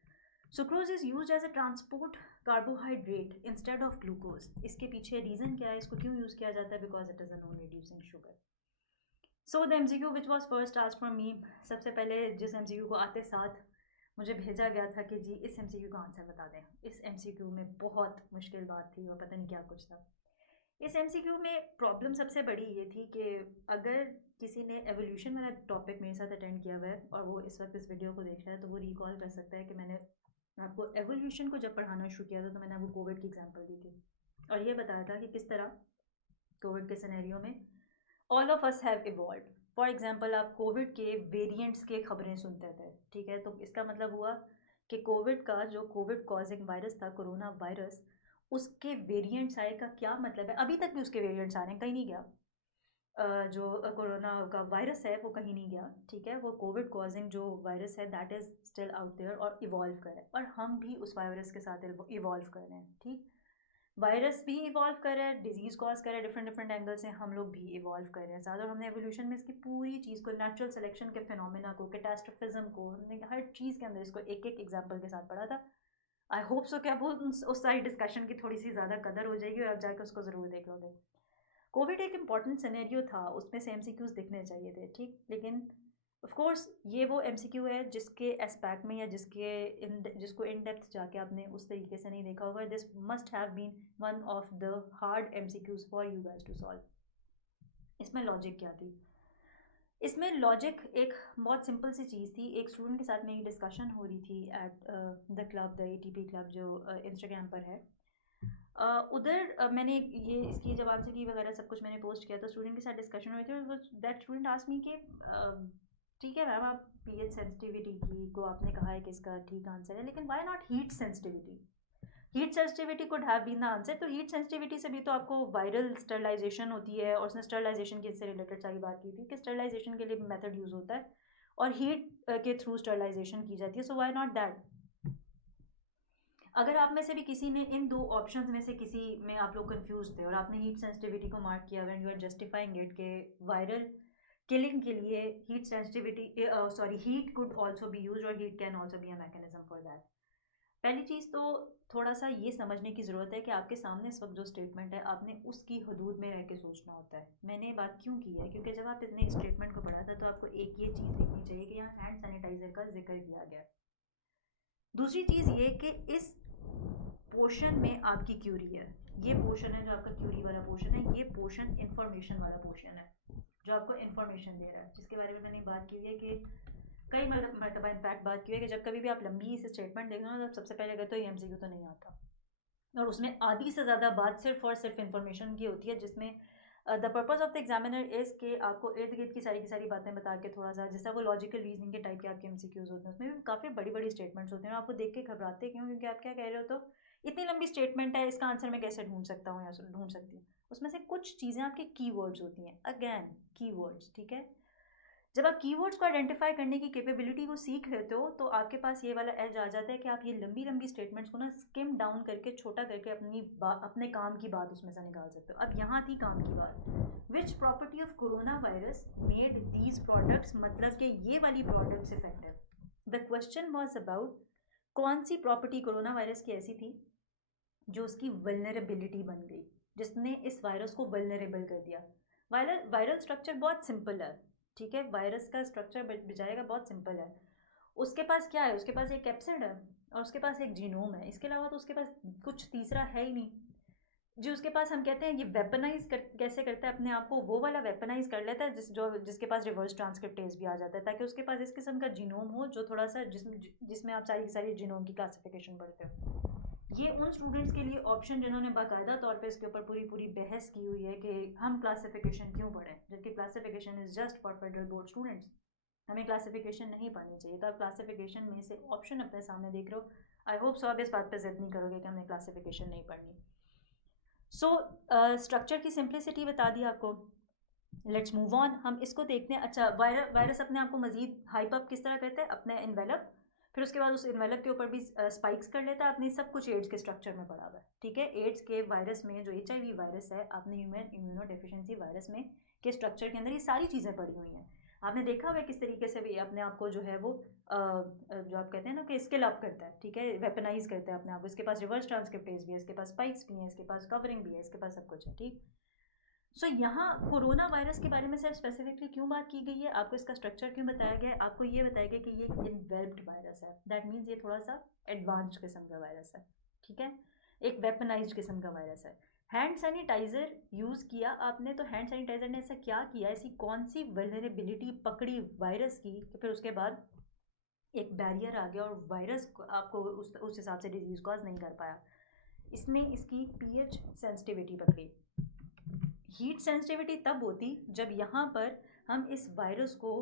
Sucrose is use as a transport carbohydrate instead of glucose, इसके पीछे रीज़न क्या है, इसको क्यों यूज़ किया जाता है, because it is a non reducing sugar. So the MCQ which was first asked from me, सबसे पहले जिस एमसीक्यू को आते साथ मुझे भेजा गया था कि जी इस एमसीक्यू का आंसर बता दें, इस एमसीक्यू में बहुत मुश्किल बात थी और पता नहीं क्या कुछ था। इस एमसीक्यू में प्रॉब्लम सबसे बड़ी ये थी कि अगर किसी ने एवोल्यूशन वाला टॉपिक मेरे साथ अटेंड किया हुआ है और वो इस वक्त इस वीडियो को देख रहा है, तो वो रिकॉल कर सकता है कि मैंने आपको एवोल्यूशन को जब पढ़ाना शुरू किया था तो मैंने आपको कोविड की एग्जांपल दी थी और ये बताया था कि किस तरह कोविड के सिनेरियो में all of us have evolve. For example आप कोविड के वेरिएंट्स के खबरें सुनते थे, ठीक है, तो इसका मतलब हुआ कि कोविड का जो कोविड कॉजिंग वायरस था, कोरोना वायरस, उसके वेरिएंट्स आए का क्या मतलब है? अभी तक भी उसके वेरिएंट्स आ रहे हैं, कहीं नहीं गया. जो कोरोना का वायरस है वो कहीं नहीं गया, ठीक है, वो कोविड कॉजिंग जो वायरस है that is still out there और इवॉल्व कर रहा है, और हम भी उस वायरस के साथ इवॉल्व कर रहे हैं, ठीक. वायरस भी इवॉल्व कर रहा है, डिजीज़ कॉज कर रहा है, डिफरेंट डिफरेंट एंगल से हम लोग भी इवॉल्व कर रहे हैं साथ, और हमने एवोल्यूशन में इसकी पूरी चीज़ को, नेचुरल सिलेक्शन के फिनोमिना को, कैटास्ट्रोफिज्म को, हमने हर चीज़ के अंदर इसको एक एक एग्जाम्पल के साथ पढ़ा था. आई होप सो कि आप उस सारी डिस्कशन की थोड़ी सी ज़्यादा कदर हो जाएगी और आप जाकर उसको ज़रूर देख लोगे. कोविड एक इम्पॉर्टेंट सिनेरियो था, उसमें से एमसीक्यूज दिखने चाहिए थे, ठीक, लेकिन ऑफ कोर्स ये वो एमसीक्यू है जिसके एस्पेक्ट में या जिसको इन डेप्थ जाके आपने उस तरीके से नहीं देखा होगा. This must have been one of the hard MCQs for you guys to solve. इसमें लॉजिक क्या थी? इसमें लॉजिक एक बहुत सिंपल सी चीज़ थी. एक स्टूडेंट के साथ मेरी डिस्कशन हो रही थी at the club, the ATP club जो इंस्टाग्राम पर है. उधर मैंने ये इसकी जब आंसर की वगैरह सब कुछ मैंने पोस्ट किया, तो स्टूडेंट के साथ डिस्कशन हुई थी, और दैट स्टूडेंट आस्क्ड मी कि ठीक है मैम, आप पीएच सेंसिटिविटी की को आपने कहा है कि इसका ठीक आंसर है, लेकिन why not heat sensitivity? Heat sensitivity could have been the answer. तो हीट सेंसिटिविटी से भी तो आपको वायरल स्टरलाइजेशन होती है, और उसने स्टरलाइजेशन की से रिलेटेड सारी बात की थी कि स्टरलाइजेशन के लिए मेथड यूज़ होता है और हीट के थ्रू स्टरलाइजेशन की जाती है. So why not that? अगर आप में से भी किसी ने इन दो ऑप्शंस में से किसी में आप लोग कंफ्यूज थे और आपने हीट सेंसिटिविटी को मार्क किया when you are justifying it के वायरल किलिंग के लिए heat sensitivity, sorry, heat could also be used और heat can also be a mechanism for that. पहली चीज़ तो थोड़ा सा ये समझने की ज़रूरत है कि आपके सामने इस वक्त जो स्टेटमेंट है आपने उसकी हदूद में रह के सोचना होता है. मैंने ये बात क्यों की है? क्योंकि जब आप इतने स्टेटमेंट को पढ़ा था तो आपको एक ये चीज़ लिखनी चाहिए कि यहाँ हैंड सैनिटाइजर का जिक्र किया गया. दूसरी चीज़ ये कि इस पोर्शन में आपकी क्यूरी है. ये पोर्शन है जो आपका क्यूरी वाला पोर्शन है, ये पोर्शन इंफॉर्मेशन वाला पोर्शन है जो आपको इंफॉर्मेशन दे रहा है, जिसके बारे में मैंने बात की है कि कई मरतबा इनफैक्ट बात की है कि जब कभी भी आप लंबी से स्टेटमेंट देखना हो, तब सबसे पहले अगर तो ये एमसीक्यू तो नहीं आता, और उसमें आधी से ज़्यादा बात सिर्फ और सिर्फ इन्फॉर्मेशन की होती है, जिसमें the purpose of the examiner is के आपको इर्द गिर्द की सारी बातें बता के थोड़ा सा, जिससे वो लॉजिकल रीजनिंग के टाइप के आपके एमसीक्यूज होते हैं, उसमें भी काफ़ी बड़ी बड़ी स्टेटमेंट्स होते हैं. आपको देख के घबराते क्यों? क्योंकि आप क्या कह रहे हो, तो इतनी लंबी स्टेटमेंट है, इसका आंसर मैं कैसे ढूंढ सकता हूँ या ढूंढ सकती हूँ. उसमें से कुछ चीज़ें आपके कीवर्ड्स होती हैं, अगेन कीवर्ड्स, ठीक है. जब आप कीवर्ड्स को आइडेंटिफाई करने की कैपेबिलिटी को सीख लेते हो तो आपके पास ये वाला एज आ जाता है कि आप ये लंबी लंबी स्टेटमेंट्स को ना स्किम डाउन करके, छोटा करके अपने काम की बात उसमें से निकाल सकते हो. अब यहाँ थी काम की बात. Which property of corona virus made these products, मतलब कि ये वाली products effective. The question was about कौन सी प्रॉपर्टी कोरोना वायरस की ऐसी थी जो उसकी वल्नरेबिलिटी बन गई, जिसने इस वायरस को वल्नरेबल कर दिया. वायरल स्ट्रक्चर बहुत सिंपल है, ठीक है, वायरस का स्ट्रक्चर बेचारे का बहुत सिंपल है. उसके पास क्या है? उसके पास एक कैप्सिड है और उसके पास एक जीनोम है. इसके अलावा तो उसके पास कुछ तीसरा है ही नहीं. जो उसके पास, हम कहते हैं ये कैसे करता है अपने आप को, वो वाला वेपनाइज कर लेता है जिसके पास रिवर्स ट्रांसक्रिप्टेज भी आ जाता है, ताकि उसके पास इस किस्म का जीनोम हो जो थोड़ा सा जिसमें आप सारी की सारी जीनोम की क्लासिफिकेशन पढ़ते हो. ये उन स्टूडेंट्स के लिए ऑप्शन जिन्होंने बाकायदा तौर पे इसके ऊपर पूरी पूरी बहस की हुई है कि हम क्लासिफिकेशन क्यों पढ़ें, जबकि classification is just for federal board students. हमें क्लासिफिकेशन नहीं पढ़नी चाहिए. तो आप क्लासिफिकेशन में से ऑप्शन अपने सामने देख रहे हो. आई होप सो आप इस बात पर जिद नहीं करोगे कि हमें क्लासिफिकेशन नहीं पढ़नी. सो स्ट्रक्चर की सिंप्लिसिटी बता दी आपको. Let's move on. हम इसको देखते हैं. अच्छा, वायरस अपने आप को मजीद हाइप अप किस तरह करता है? अपने इन्वेलप, फिर उसके बाद उस इन्वेलप के ऊपर भी स्पाइक्स कर लेता है. आपने सब कुछ एड्स के स्ट्रक्चर में पढ़ा हुआ है, ठीक है. एड्स के वायरस में जो HIV वायरस है, आपने ह्यूमन इम्यूनो डेफिशिएंसी वायरस में के स्ट्रक्चर के अंदर ये सारी चीज़ें पढ़ी हुई हैं. आपने देखा हुआ है किस तरीके से भी अपने आप को जो है वो जो आप कहते हैं ना कि स्किल अप करता है, ठीक है, वेपनाइज करता है अपने आप. इसके पास रिवर्स ट्रांसक्रिप्टेज भी है, इसके पास स्पाइक्स भी हैं, इसके पास कवरिंग भी है, इसके पास सब कुछ है, ठीक. सो यहाँ कोरोना वायरस के बारे में सिर्फ स्पेसिफिकली क्यों बात की गई है, आपको इसका स्ट्रक्चर क्यों बताया गया है? आपको ये बताया गया कि ये इन्वेल्व्ड वायरस है. दैट मीन्स ये थोड़ा सा एडवांस्ड किस्म का वायरस है, ठीक है, एक वेपनाइज्ड किस्म का वायरस है. हैंड सैनिटाइजर यूज़ किया आपने, तो हैंड सैनिटाइजर ने ऐसा क्या किया, ऐसी कौन सी वल्नरेबिलिटी पकड़ी वायरस की कि फिर उसके बाद एक बैरियर आ गया और वायरस आपको उस हिसाब से डिजीज़ कॉज नहीं कर पाया. इसमें इसकी पीएच सेंसिटिविटी पकड़ी. हीट सेंसिटिविटी तब होती जब यहाँ पर हम इस वायरस को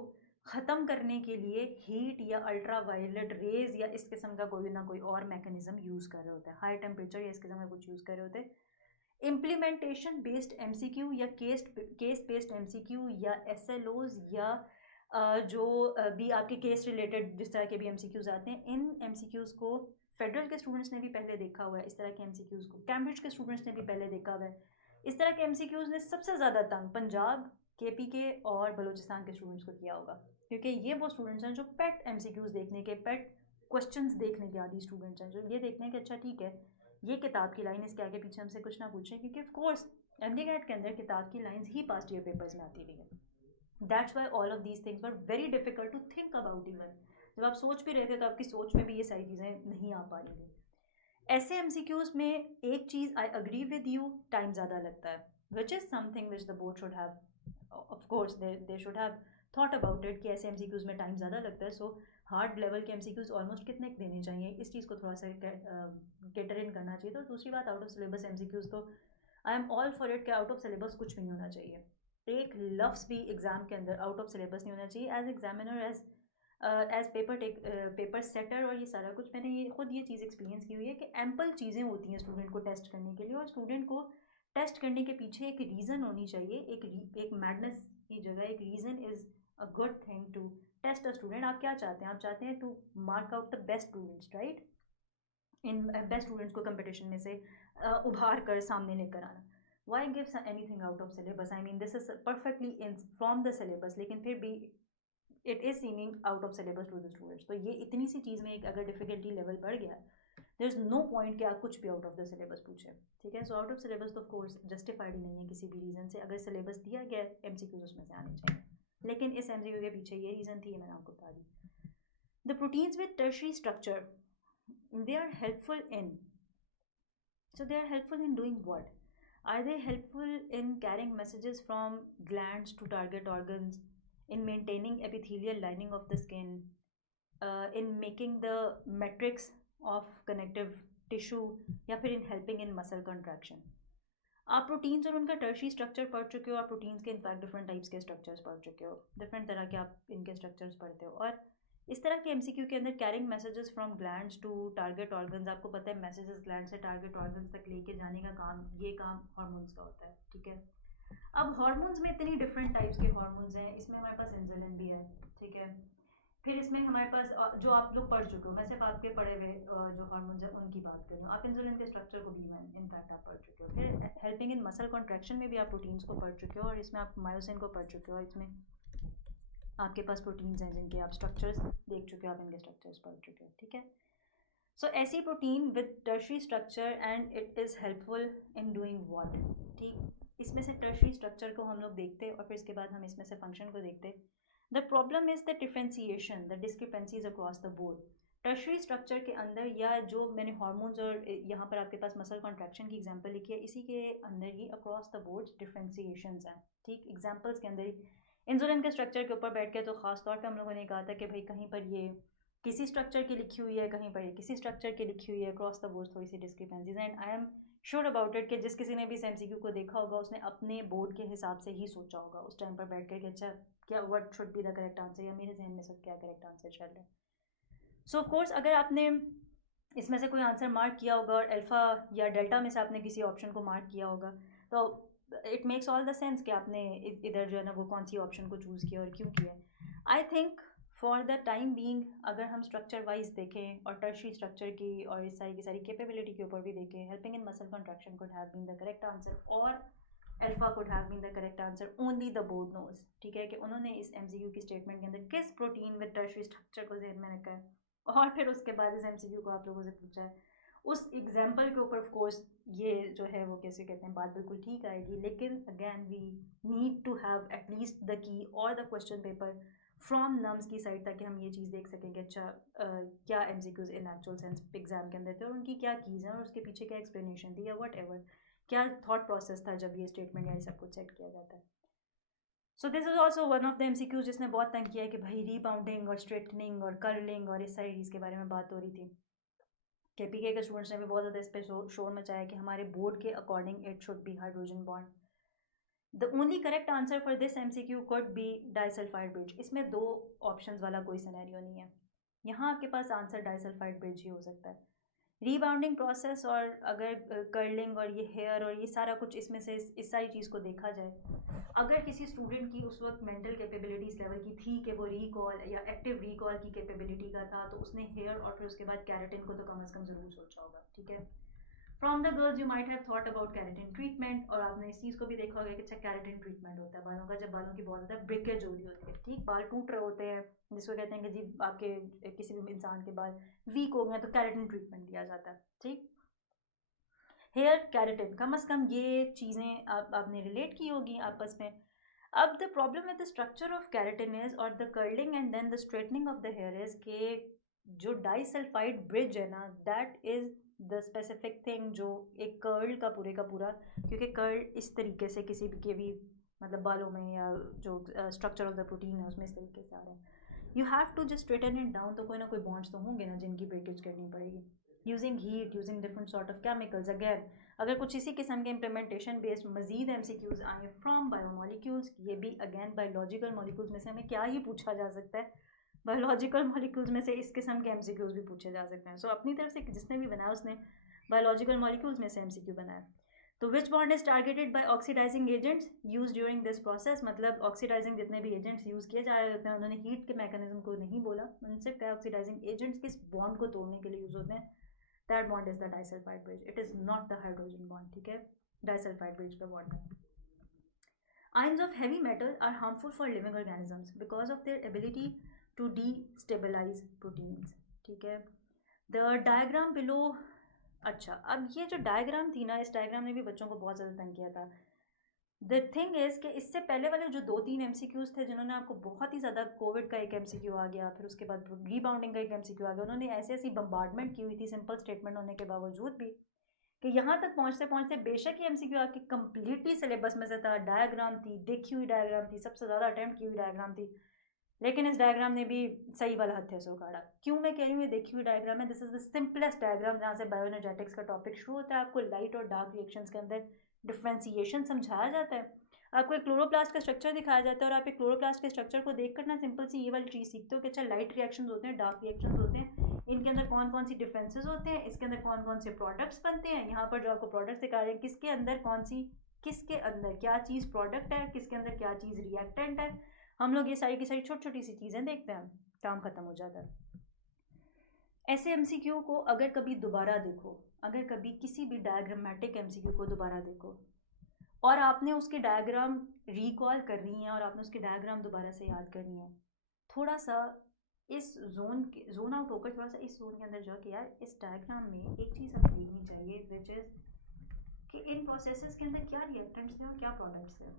ख़त्म करने के लिए हीट या अल्ट्रा वायलेट रेज या इस किस्म का कोई ना कोई और मैकेनिज्म यूज़ कर रहे होते हैं, हाई टेम्परेचर या इस किस्म का कुछ यूज़ कर रहे होते हैं। इम्प्लीमेंटेशन बेस्ड एमसीक्यू या केस बेस्ड एमसीक्यू या एसएलओज या जो भी आपके केस रिलेटेड जिस तरह के भी एमसीक्यूज आते हैं, इन एमसीक्यूज़ को फेडरल के स्टूडेंट्स ने भी पहले देखा हुआ है। इस तरह के एमसीक्यूज़ को कैम्ब्रिज के स्टूडेंट्स ने भी पहले देखा हुआ है। इस तरह के एमसीक्यूज़ ने सबसे ज़्यादा तंग पंजाब, केपी के और बलूचिस्तान के स्टूडेंट्स को किया होगा, क्योंकि ये वो स्टूडेंट्स हैं जो पेट एमसीक्यूज़ देखने के, पेट क्वेश्चंस देखने के आदि स्टूडेंट्स हैं, जो ये देखते हैं कि अच्छा ठीक है ये किताब की लाइन, इसके आगे पीछे हमसे कुछ ना पूछें, क्योंकि ऑफ कोर्स एमडी कैट के अंदर किताब की लाइंस ही पास्ट ईयर पेपर्स में आती रही है। That's why all of these things were very difficult to think about even. जब आप सोच भी रहे थे तो आपकी सोच में भी ये सारी चीज़ें नहीं आ पा रही थी। ऐसे एमसीक्यूज़ में एक चीज़ I agree with you, time ज़्यादा लगता है, which is something which the board should have, of course they should have thought about it कि ऐसे एमसीक्यूज़ में टाइम ज़्यादा लगता है। सो हार्ड लेवल के एमसीक्यूज़ ऑलमोस्ट कितने देने चाहिए, इस चीज़ को थोड़ा सा कैटर इन करना चाहिए। तो दूसरी बात, आउट ऑफ सिलेबस एमसीक्यूज़ तो I am all for it कि आउट ऑफ सिलेबस कुछ भी नहीं होना चाहिए। एक लफ्ज़ भी एग्ज़ाम के अंदर आउट ऑफ सिलेबस नहीं होना चाहिए। As examiner, as paper setter और ये सारा कुछ मैंने ये खुद ये चीज़ एक्सपीरियंस की हुई है कि एम्पल चीज़ें होती हैं स्टूडेंट को टेस्ट करने के लिए, और स्टूडेंट को टेस्ट करने के पीछे एक रीज़न होनी चाहिए। एक मैडनेस की जगह एक reason is a good thing to test a student. आप क्या चाहते हैं? आप चाहते हैं to mark out the best students, right? इन बेस्ट स्टूडेंट्स को कंपटीशन में से उभार कर सामने लेकर आना। Why gives anything out of syllabus? I mean this is perfectly in from the syllabus, लेकिन फिर भी it is seeming out of syllabus to the students. तो ये इतनी सी चीज़ में एक अगर डिफिकल्टी लेवल बढ़ गया, देयर इज़ नो पॉइंट कि आप कुछ भी आउट ऑफ द सिलेबस पूछें, ठीक है? सो आउट ऑफ सिलेबस तो ऑफ कोर्स जस्टिफाइड ही नहीं है किसी भी रीज़न से। अगर सिलेबस दिया गया एमसीक्यूज उसमें से आने चाहिए, लेकिन इस एमसीक्यू के पीछे ये रीज़न थी, मैंने आपको बता दी। The proteins with tertiary structure, they are helpful in, so they are helpful in doing what? Are they helpful in carrying messages from glands to target organs, in maintaining epithelial lining of the skin, in making the matrix of connective tissue, या फिर in helping in muscle contraction? आप proteins और उनका tertiary structure पढ़ चुके हो। आप proteins के इनफैक्ट डिफरेंट टाइप्स के स्ट्रक्चर्स पढ़ चुके हो, डिफरेंट तरह के आप इनके स्ट्रक्चर्स पढ़ते हो। और इस तरह के एमसीक्यू के अंदर carrying messages from glands to target organs, आपको पता है मैसेजेस ग्लैंड से टारगेट ऑर्गन्स तक लेके जाने का काम, ये काम हार्मोन्स का होता है, ठीक है? अब हार्मोन्स में इतनी डिफरेंट टाइप्स के हार्मोन्स हैं, इसमें हमारे पास इंसुलिन भी है, ठीक है? फिर इसमें हमारे पास जो आप लोग पढ़ चुके हो, मैं सिर्फ आपके पढ़े हुए जो हार्मोन्स हैं उनकी बात कर रही हूँ। आप इंसुलिन के स्ट्रक्चर को भी इनफैक्ट आप पढ़ चुके हो। फिर हेल्पिंग इन मसल कॉन्ट्रैक्शन में भी आप प्रोटीन्स को पढ़ चुके हो, और इसमें आप मायोसिन को पढ़ चुके हो। इसमें आपके पास प्रोटीन्स हैं जिनके आप स्ट्रक्चर्स देख चुके हो, आप इनके स्ट्रक्चर्स पढ़ चुके हो, ठीक है? सो ऐसी protein with tertiary structure, and it is helpful in doing what, ठीक? इसमें से टर्शरी स्ट्रक्चर को हम लोग देखते और फिर इसके बाद हम इसमें से फंक्शन को देखते। The problem is the differentiation, the discrepancies across the board. Tertiary structure के अंदर, या जो मैंने हार्मोन्स और यहाँ पर आपके पास मसल कॉन्ट्रैक्शन की एग्जांपल लिखी है, इसी के अंदर ही अक्रॉस द बोर्ड डिफ्रेंसिएशंस हैं, ठीक? एग्जांपल्स के अंदर ही इंसुलिन के स्ट्रक्चर के ऊपर बैठ के तो ख़ास तौर पे हम लोगों ने कहा था कि भाई कहीं पर ये किसी स्ट्रक्चर की लिखी हुई है, कहीं पर ये किसी स्ट्रक्चर की लिखी हुई है, अक्रॉस द बोर्ड थोड़ी सी discrepancies. And I am sure about it कि जिस किसी ने भी इस एमसीक्यू को देखा होगा उसने अपने बोर्ड के हिसाब से ही सोचा होगा उस टाइम पर बैठ कर कि अच्छा क्या what should be the correct answer, या मेरे जहन में सब क्या करेक्ट आंसर चल रहा है। सो ऑफ कोर्स अगर आपने इसमें से कोई आंसर मार्क किया होगा और अल्फ़ा या डेल्टा में से आपने किसी ऑप्शन को मार्क किया होगा, तो it makes all the sense कि आपने इधर जो है ना वो कौन सी ऑप्शन को चूज़ किया और क्यों किया। I think for the time being अगर हम स्ट्रक्चर वाइज देखें और टर्शरी स्ट्रक्चर की और इस सारी की सारी कैपेबिलिटी के ऊपर भी देखें, helping in muscle contraction could have been the correct answer और alpha could have been the correct answer, only the board knows, ठीक है? कि उन्होंने इस एमसीक्यू की स्टेटमेंट के अंदर किस प्रोटीन विद टर्शरी स्ट्रक्चर को ज़हन में रखा है, और फिर उसके बाद इस एमसीक्यू को आप लोगों से पूछा है। उस एग्जाम्पल के ऊपर ऑफ कोर्स ये जो है वो कैसे कहते हैं बात बिल्कुल ठीक आएगी, लेकिन again we need to have at least the key और the question paper from NUMS की साइड, ताकि हम ये चीज़ देख सकें कि अच्छा क्या MCQs in actual sense exam के अंदर थे और उनकी क्या कीज़ हैं और उसके पीछे क्या एक्सप्लेनेशन थी या वट एवर, क्या थॉट प्रोसेस था जब ये स्टेटमेंट या ये सब कुछ सेट किया जाता है। So this is also one of the MCQs जिसने बहुत तंग किया है कि भाई रीबाउंडिंग और स्ट्रेटनिंग और कर्लिंग और इस सारी चीज़ के बारे में बात हो रही थी। केपीके के स्टूडेंट्स ने भी बहुत ज़्यादा इस पर शोर मचाया कि हमारे बोर्ड के according it should B hydrogen bond. The only correct answer for this MCQ could be disulphide bridge. इसमें दो ऑप्शंस वाला कोई सिनेरियो नहीं है, यहाँ आपके पास आंसर डाइसल्फाइड ब्रिज ही हो सकता है। रीबाउंडिंग प्रोसेस और अगर कर्लिंग और ये हेयर और ये सारा कुछ इसमें से इस सारी चीज़ को देखा जाए, अगर किसी स्टूडेंट की उस वक्त मेंटल कैपेबिलिटीज़ लेवल की थी कि वो रिकॉल या एक्टिव रिकॉल की कैपेबिलिटी का था, तो उसने हेयर और फिर उसके बाद कैरेटिन को तो कम से कम ज़रूर सोचा होगा, ठीक है। From the girls you might have thought about keratin treatment, और आपने इस चीज़ को भी देखा होगा कि अच्छा कैरेटिन ट्रीटमेंट होता है बालों का, जब बालों की बहुत ज़्यादा ब्रेकेज हो रही होती है, ठीक, बाल टूट रहे होते हैं, जिसको कहते हैं कि जी आपके किसी भी इंसान के बाल वीक हो गए तो कैरेटिन ट्रीटमेंट दिया जाता है, ठीक। हेयर कैरेटिन, कम से कम ये चीज़ें आपने रिलेट की होगी आपस में। अब the problem with the structure of keratin is और the curling and then the straightening of the hair is के जो डाइसल्फाइड ब्रिज है ना, that is the specific thing जो एक कर्ल का पूरा, क्योंकि कर्ल इस तरीके से किसी भी के भी मतलब बालों में या जो स्ट्रक्चर ऑफ द प्रोटीन है उसमें इस तरीके से आ रहा है। You have to just straighten it down, तो कोई ना कोई बॉन्ड्स तो होंगे ना जिनकी ब्रेकेज करनी पड़ेगी, using heat, using different sort of chemicals. Again अगर कुछ इसी किस्म के इम्प्लीमेंटेशन बेस्ड मजीद MCQs आए फ्रॉम बायोमोलिक्यूल्स, ये भी अगेन बायोलॉजिकल मॉलिक्यूल्स में से हमें क्या ही पूछा जा सकता है, बायोलॉजिकल मॉलिक्यूल्स में से इस किस्म के MCQs भी पूछे जा सकते हैं। सो अपनी तरफ से जिसने भी बनाया उसने बायोलॉजिकल मॉलिक्यूल्स में से MCQ बनाया। तो which bond is targeted by oxidising agents use during this process, मतलब ऑक्सीडाइजिंग जितने भी एजेंट्स यूज किए जा रहे होते हैं, उन्होंने हीट के मैकेनिज्म को नहीं बोला, उनसे क्या ऑक्सीडाइजिंग एजेंट्स किस बॉन्ड को तोड़ने के लिए यूज होते हैं, that bond is the disulphide bridge, it is not the hydrogen bond, ठीक है, डाइसल्फाइड ब्रिज का बॉन्ड है। Ions of heavy metal are harmful for living organisms because of their ability to destabilize proteins, ठीक है। The diagram below, अच्छा अब ये जो डायग्राम थी ना, इस डायग्राम ने भी बच्चों को बहुत ज़्यादा तंग किया था। द थिंग इज़ कि इससे पहले वाले जो 2-3 MCQs थे जिन्होंने आपको बहुत ही ज़्यादा कोविड का एक MCQ आ गया, फिर उसके बाद रीबाउंडिंग का एक MCQ आ गया, उन्होंने ऐसी ऐसी बम्बार्डमेंट की हुई थी सिंपल स्टेटमेंट होने के बावजूद भी कि यहाँ तक पहुँचते पहुँचते बेशक ही MCQ आपकी कंप्लीटली सिलेबस में से था, डायग्राम थी, देखी हुई डायग्राम थी, सबसे ज़्यादा अटैम्प्ट की हुई डायग्राम थी, लेकिन इस डायग्राम ने भी सही वाला हत्थे से उखाड़ा। क्यों मैं कह रही हूँ ये देखी हुई डायग्राम है, this is the simplest diagram जहाँ से बायोएनर्जेटिक्स का टॉपिक शुरू होता है, आपको लाइट और डार्क रिएक्शंस के अंदर डिफ्रेंसिएशन समझाया जाता है, आपको एक क्लोरोप्लास्ट का स्ट्रक्चर दिखाया जाता है, और आप एक क्लोरोप्लास्ट के स्ट्रक्चर को देख कर ना सिंपल सी ये वाली चीज़ सीखते हो कि अच्छा लाइट रिएक्शंस होते हैं, डार्क रिएक्शंस होते हैं, इनके अंदर कौन कौन सी डिफरेंसेस होते हैं, इसके अंदर कौन कौन से प्रोडक्ट्स बनते हैं, यहाँ पर जो आपको प्रोडक्ट्स दिखा रहे हैं किसके अंदर कौन सी, किसके अंदर क्या चीज़ प्रोडक्ट है, किसके अंदर क्या चीज़ रिएक्टेंट है, हम लोग ये सारी की सारी छोटी छोटी सी चीज़ें देखते हैं, काम ख़त्म हो जाता है। ऐसे MCQ को अगर कभी दोबारा देखो, अगर कभी किसी भी डायग्रामेटिक MCQ को दोबारा देखो और आपने उसके डायग्राम रिकॉल करनी है और आपने उसके डायग्राम दोबारा से याद करनी है, थोड़ा सा इस जोन आउट होकर थोड़ा सा इस जोन के अंदर जाओ कि यार इस डायग्राम में एक चीज़ हमें देखनी चाहिए, विच इज़ कि इन प्रोसेसेस के अंदर क्या रिएक्टेंट्स थे और क्या प्रोडक्ट्स थे।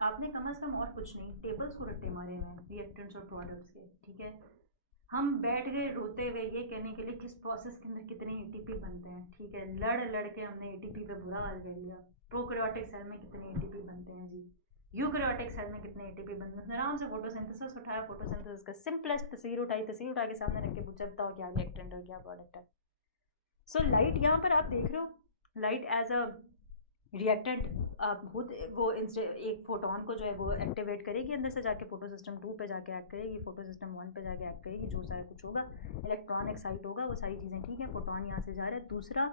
आपने कम से कम और कुछ नहीं, टेबल्स को रट्टे मारे हुए हैं रिएक्टेंट्स और प्रोडक्ट्स के, ठीक है। हम बैठ गए रोते हुए ये कहने के लिए किस प्रोसेस के अंदर कितने ATP बनते हैं, ठीक है, लड़ के हमने ATP पे बुरा हाल कर लिया। प्रोकैरियोटिक सेल में कितने ATP बनते हैं जी, यूकैरियोटिक सेल में कितने ATP बनते हैं, आराम से फोटोसिंथेसिस उठाया, फोटोसिंथेसिस का सिंपलेस्ट तस्वीर उठा के सामने रख के पूछा बताओ क्या रिएक्टेंट और क्या प्रोडक्ट है। सो लाइट यहाँ पर आप देख रहे हो, लाइट एज अ रिएक्टेंट आप खुद वो एक फोटोन को जो है वो एक्टिवेट करेगी अंदर से जाके, फोटो सिस्टम 2 पे जाके एक्ट करेगी, फोटो सिस्टम 1 पे जाके एक्ट करेगी, जो सारा कुछ होगा इलेक्ट्रॉन एक्साइट होगा, वो सारी चीज़ें ठीक है, फोटोन यहाँ से जा रहा है। दूसरा,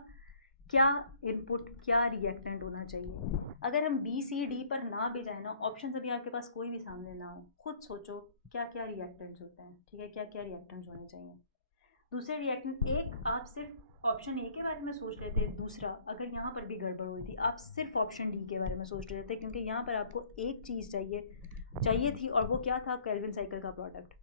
क्या इनपुट क्या रिएक्टेंट होना चाहिए, अगर हम BCD पर ना भी जाए ना, ऑप्शन अभी आपके पास कोई भी सामने ना हो, खुद सोचो क्या क्या रिएक्टेंट्स होते हैं, ठीक है, क्या क्या रिएक्टेंट्स होने चाहिए। दूसरे रिएक्टेंट, एक आप सिर्फ ऑप्शन ए के बारे में सोच लेते हैं, दूसरा अगर यहाँ पर भी गड़बड़ हुई थी आप सिर्फ ऑप्शन डी के बारे में सोच रहे थे, क्योंकि यहाँ पर आपको एक चीज़ चाहिए थी और वो क्या था, केल्विन साइकिल का प्रोडक्ट।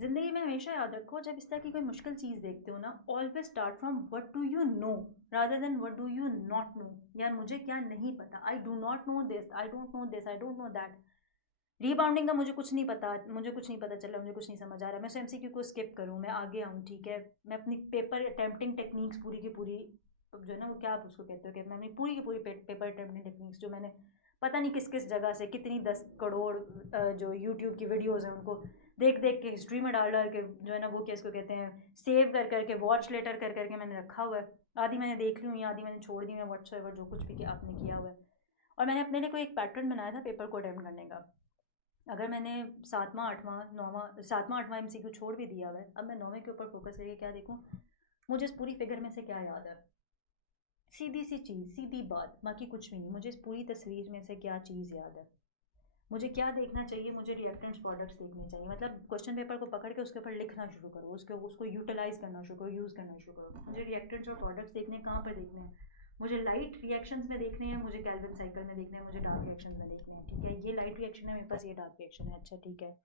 ज़िंदगी में हमेशा याद रखो जब इस तरह की कोई मुश्किल चीज़ देखते हो ना, always start from what do you know rather than what do you not know. यार मुझे क्या नहीं पता, I do not know this, I don't know this, I don't know that. Rebounding का मुझे कुछ नहीं पता चल रहा, मुझे कुछ नहीं समझ आ रहा, मैं उस MCQ को स्किप करूँ, मैं आगे आऊँ, ठीक है, मैं अपनी पेपर अटैम्प्टिंग टेक्निक्स पूरी की पूरी जो है ना वो क्या आप उसको कहते हो कि मैं अपनी पूरी की पूरी पेपर अटैम्प्टिंग टेक्निक्स जो मैंने पता नहीं किस किस जगह से कितनी 10 करोड़ जो यूट्यूब की वीडियोज़ हैं उनको देख देख के हिस्ट्री में डाल के जो है ना वो क्या इसको कहते हैं सेव कर करके वॉच लेटर कर करके मैंने रखा हुआ है। आधी मैंने देख ली हुई, आधी मैंने छोड़ दी है, व्हाट्सएवर जो कुछ भी आपने किया हुआ है। और मैंने अपने लिए कोई एक पैटर्न बनाया था पेपर को अटेम्प्ट करने का। अगर मैंने 7वां 8वां MCQ छोड़ भी दिया हुआ है, अब मैं 9वें के ऊपर फोकस करके क्या देखूँ, मुझे इस पूरी फिगर में से क्या याद है, सीधी सी चीज़, सीधी बात, बाकी कुछ भी नहीं। मुझे इस पूरी तस्वीर में से क्या चीज़ याद है, मुझे क्या देखना चाहिए, मुझे रिएक्टेंट्स प्रोडक्ट्स देखने चाहिए। मतलब क्वेश्चन पेपर को पकड़ के उसके ऊपर लिखना शुरू करो, उसको यूटिलाइज करना शुरू करो, यूज़ करना शुरू करो। मुझे रिएक्टेंट्स और प्रोडक्ट्स देखने कहाँ पर देखने हैं, मुझे लाइट रिएक्शंस में देखने हैं, मुझे कैल्विन साइकिल में देखने हैं, मुझे डार्क रिएक्शंस में देखने हैं। ठीक है, ये लाइट रिएक्शन है मेरे पास, ये डार्क रिएक्शन है। अच्छा ठीक है,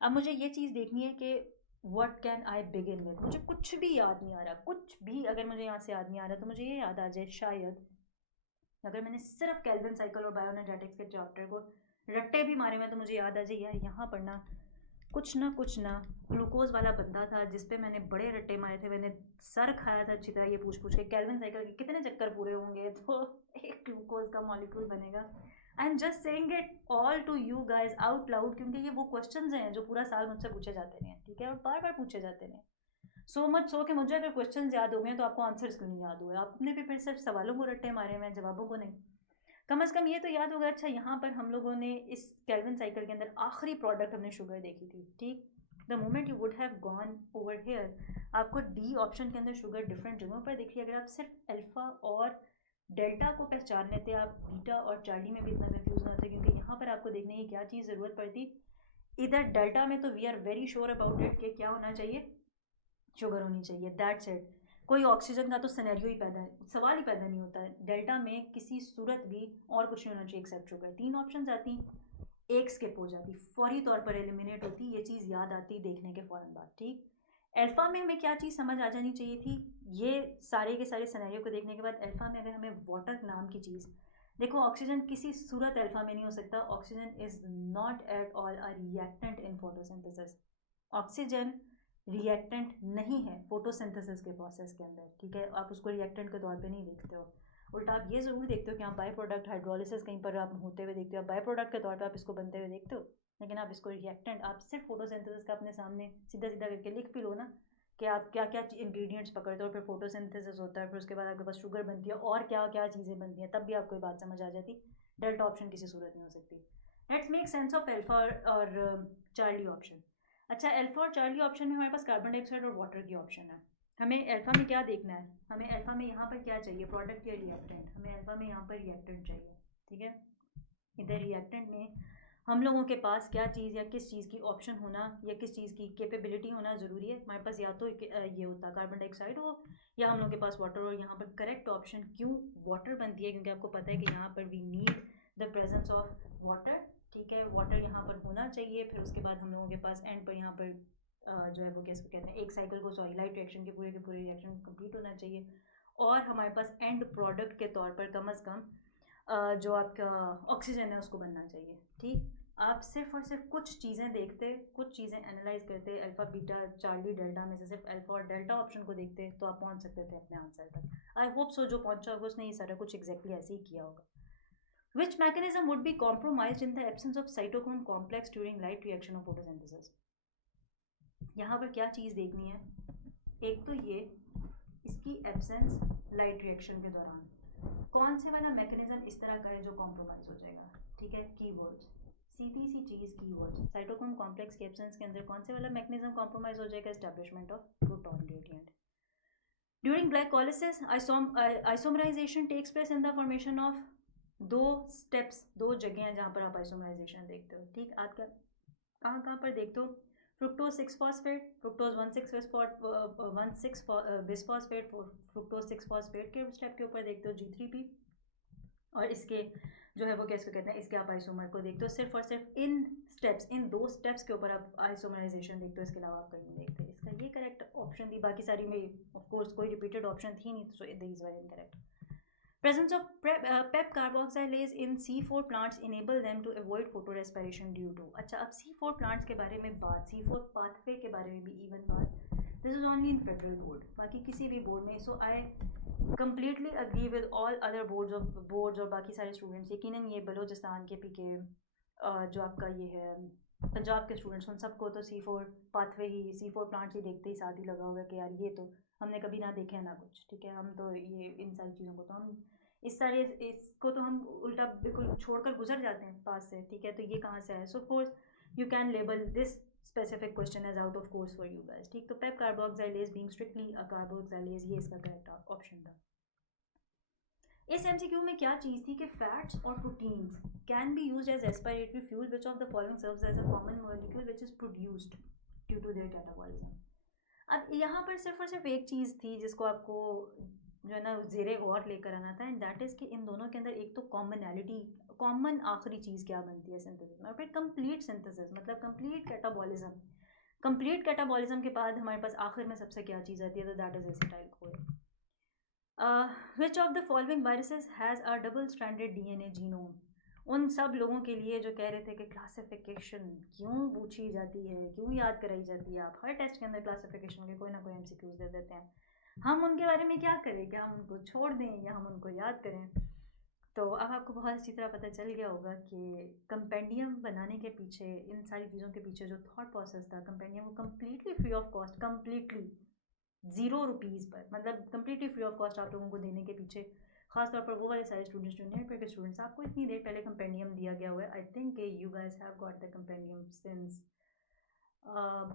अब मुझे ये चीज़ देखनी है कि what can I begin with. मुझे कुछ भी याद नहीं आ रहा, कुछ भी अगर मुझे यहाँ से याद नहीं आ रहा तो मुझे ये याद आ जाए शायद, अगर मैंने सिर्फ कैल्विन साइकिल और बायोएनर्जेटिक्स के चैप्टर को रट्टे भी मारे में तो मुझे याद आ जाए यार यहाँ पर ना ग्लूकोज वाला बंदा था जिस पे मैंने बड़े रट्टे मारे थे, मैंने सर खाया था अच्छी तरह ये पूछ के कैल्विन साइकिल के कितने चक्कर पूरे होंगे तो एक ग्लूकोज का मॉलिक्यूल बनेगा। I am just saying it all to you guys out loud, क्योंकि ये वो क्वेश्चन हैं जो पूरा साल मुझसे पूछे जाते हैं। ठीक है, और बार बार पूछे जाते हैं। सो मच सो कि मुझे अगर क्वेश्चन याद हो गए तो आपको आंसर्स क्यों नहीं याद हुए, आपने भी फिर सिर्फ सवालों को रट्टे मारे हैं, जवाबों को नहीं। कम से कम ये तो याद होगा, अच्छा यहाँ पर हम लोगों ने इस कैल्विन साइकिल के अंदर आखिरी प्रोडक्ट हमने शुगर देखी थी। ठीक, the moment you would have gone over here, आपको डी ऑप्शन के अंदर शुगर डिफरेंट जगहों पर दिख रही है। अगर आप सिर्फ अल्फा और डेल्टा को पहचान लेते, आप बीटा और चार्ली में भी इतना कंफ्यूज ना होते, क्योंकि यहाँ पर आपको देखने की क्या चीज़ ज़रूरत पड़ती, इधर डेल्टा में तो we are very sure about it कि क्या होना चाहिए, शुगर होनी चाहिए, दैट्स इट। कोई ऑक्सीजन का तो सिनेरियो ही सवाल ही पैदा नहीं होता है। डेल्टा में किसी सूरत भी और कुछ नहीं होना चाहिए एक्सेप्ट शुगर। 3 ऑप्शन आती, एक स्किप हो जाती, फौरी तौर पर एलिमिनेट होती, ये चीज़ याद आती देखने के फ़ौरन बाद। ठीक, अल्फ़ा में हमें क्या चीज़ समझ आ जानी चाहिए थी, ये सारे के सारे सिनेरियो को देखने के बाद अल्फ़ा में अगर हमें वाटर नाम की चीज़, देखो ऑक्सीजन किसी सूरत अल्फ़ा में नहीं हो सकता। Oxygen is not at all a reactant in photosynthesis. Oxygen reactant नहीं है फोटोसिंथेसिस के प्रोसेस के अंदर। ठीक है, आप उसको रिएक्टेंट के तौर पे नहीं देखते हो, उल्टा आप ये ज़रूर देखते हो कि आप बाई प्रोडक्ट हाइड्रोलिसिस कहीं पर आप होते हुए देखते हो, आप बाई प्रोडक्ट के तौर पे आप इसको बनते हुए देखते हो, लेकिन आप इसको रिएक्टेंट, आप सिर्फ फोटोसिंथेसिस का अपने सामने सीधा सीधा करके लिख भी लो ना कि आप क्या क्या इंग्रेडिएंट्स पकड़ते हो, फिर फोटोसिंथेसिस होता है, फिर उसके बाद आपके पास शुगर बनती है और क्या क्या चीज़ें बनती हैं, तब भी आपको बात समझ आ जाती, डेल्टा ऑप्शन किसी सूरत नहीं हो सकती। Let's make sense of alpha और चार्ली ऑप्शन। अच्छा, अल्फा और चार्ली ऑप्शन में हमारे पास कार्बन डाइऑक्साइड और वाटर की ऑप्शन है। हमें अल्फा में क्या देखना है, हमें अल्फा में यहाँ पर क्या चाहिए, प्रोडक्ट या रिएक्टेंट, हमें अल्फा में यहाँ पर रिएक्टेंट चाहिए। ठीक है, इधर रिएक्टेंट में हम लोगों के पास क्या चीज़ या किस चीज़ की ऑप्शन होना या किस चीज़ की कैपेबिलिटी होना ज़रूरी है। हमारे पास या तो ये होता कार्बन डाइऑक्साइड हो या हम लोगों के पास वाटर हो। यहाँ पर करेक्ट ऑप्शन क्यों वाटर बनती है, क्योंकि आपको पता है कि यहाँ पर we need the presence of water. ठीक है, वाटर यहाँ पर होना चाहिए। फिर उसके बाद हम लोगों के पास एंड पर यहाँ पर जो है वो कैसे कहते हैं, एक साइकिल को, सॉरी लाइट रिएक्शन के पूरे रिएक्शन कंप्लीट होना चाहिए, और हमारे पास एंड प्रोडक्ट के तौर पर कम अज़ कम जो आपका ऑक्सीजन है उसको बनना चाहिए। ठीक, आप सिर्फ और सिर्फ कुछ चीज़ें देखते, कुछ चीज़ें एनालाइज करते, अल्फ़ा बीटा चार्ली डेल्टा में से सिर्फ अल्फ़ा और डेल्टा ऑप्शन को देखते तो आप पहुंच सकते थे अपने आंसर तक। आई होप सो जो पहुंचा होगा उसने ये सारा कुछ एग्जैक्टली ऐसे ही किया होगा। Which mechanism would be compromised in the absence of cytochrome complex during light reaction of photosynthesis? यहाँ पर क्या चीज़ देखनी है, एक तो ये इसकी एब्सेंस लाइट रिएक्शन के दौरान कौन से वाला मैकेनिज्म इस तरह का है जो कॉम्प्रोमाइज हो जाएगा। ठीक है, कीवर्ड्स, सीधी सी चीज़ कीवर्ड्स, साइटोक्रोम कॉम्प्लेक्स के एब्सेंस के अंदर कौन से वाला मैकेनिज्म कॉम्प्रोमाइज हो जाएगा, establishment of proton gradient. During glycolysis isomerization takes place in the formation of दो स्टेप्स, दो जगह हैं जहाँ पर आप आइसोमराइजेशन देखते हो। ठीक, आप क्या कहाँ पर देखते हो, fructose 6 phosphate, fructose 1,6 bisphosphate, fructose 6 phosphate के स्टेप के ऊपर देखते हो G3P, और इसके जो है वो कैसे कहते हैं, इसके आप आइसोमर को देखते हो। सिर्फ और सिर्फ इन स्टेप्स, इन दो स्टेप्स के ऊपर आप आइसोमराइजेशन देखते हो, इसके अलावा आप कहीं नहीं देखते। इसका ये करेक्ट ऑप्शन थी, बाकी सारी में ऑफ कोर्स कोई रिपीटेड ऑप्शन थी नहीं, so these were incorrect. Presence of PEP carboxylase in C4 plants enable them to avoid photorespiration due to। अच्छा, अब C4 plants के बारे में बात, C4 pathway के बारे में भी इवन बात, this is only in federal board, बाकी किसी भी बोर्ड में। So I completely agree with all other boards और बाकी सारे स्टूडेंट्स, यकीनन ये बलूचिस्तान के पी के जो आपका ये है पंजाब के स्टूडेंट्स, उन सबको तो C4 पाथवे ही, C4 प्लांट्स ही देखते ही साथ ही लगा हुआ है कि यार ये तो हमने कभी ना देखे ना कुछ। ठीक है, हम तो ये इन सारी चीज़ों को तो हम इसको तो हम उल्टा बिल्कुल छोड़कर गुजर जाते हैं पास से, ठीक है, तो ये कहाँ से आया? सो course you can label this specific question as out of course for you guys, ठीक। तो PEP carboxylase being strictly a carboxylase, ये इसका करेक्ट ऑप्शन था। इस एमसीक्यू में क्या चीज़ थी कि फैट्स और proteins can be used as respiratory fuel which of the following serves as a common molecule which is produced due to their catabolism. अब यहाँ पर सिर्फ और सिर्फ एक चीज़ थी जिसको आपको जो है ना ज़ेरे गौर लेकर आना था, एंड दैट इज़ कि इन दोनों के अंदर एक तो कॉमनैलिटी, कॉमन आखिरी चीज़ क्या बनती है सिंथेसिस में, और फिर कंप्लीट सिंथेसिस मतलब कंप्लीट कैटाबॉलिज्म। कंप्लीट कैटाबॉलिज्म के बाद हमारे पास आखिर में सबसे क्या चीज़ आती है, तो that is acetyl CoA. Which of the following viruses has a double stranded DNA genome. उन सब लोगों के लिए जो कह रहे थे कि क्लासिफिकेशन क्यों पूछी जाती है, क्यों याद कराई जाती है, आप हर टेस्ट के अंदर क्लासिफिकेशन के कोई ना कोई एमसीक्यूज दे देते हैं, हम उनके बारे में क्या करें, क्या हम उनको छोड़ दें या हम उनको याद करें? तो अब आपको बहुत अच्छी तरह पता चल गया होगा कि कंपेंडियम बनाने के पीछे, इन सारी चीज़ों के पीछे जो थॉट प्रोसेस था, कंपेंडियम को completely free of cost, completely ₹0 पर, मतलब कम्प्लीटली फ्री ऑफ कॉस्ट आप लोगों को देने के पीछे, खासतौर पर वो वाले सारे स्टूडेंट्स जो नेट पे के स्टूडेंट्स, आपको इतनी देर पहले कंपेंडियम दिया गया हुआ है। I think you guys have got the compendium since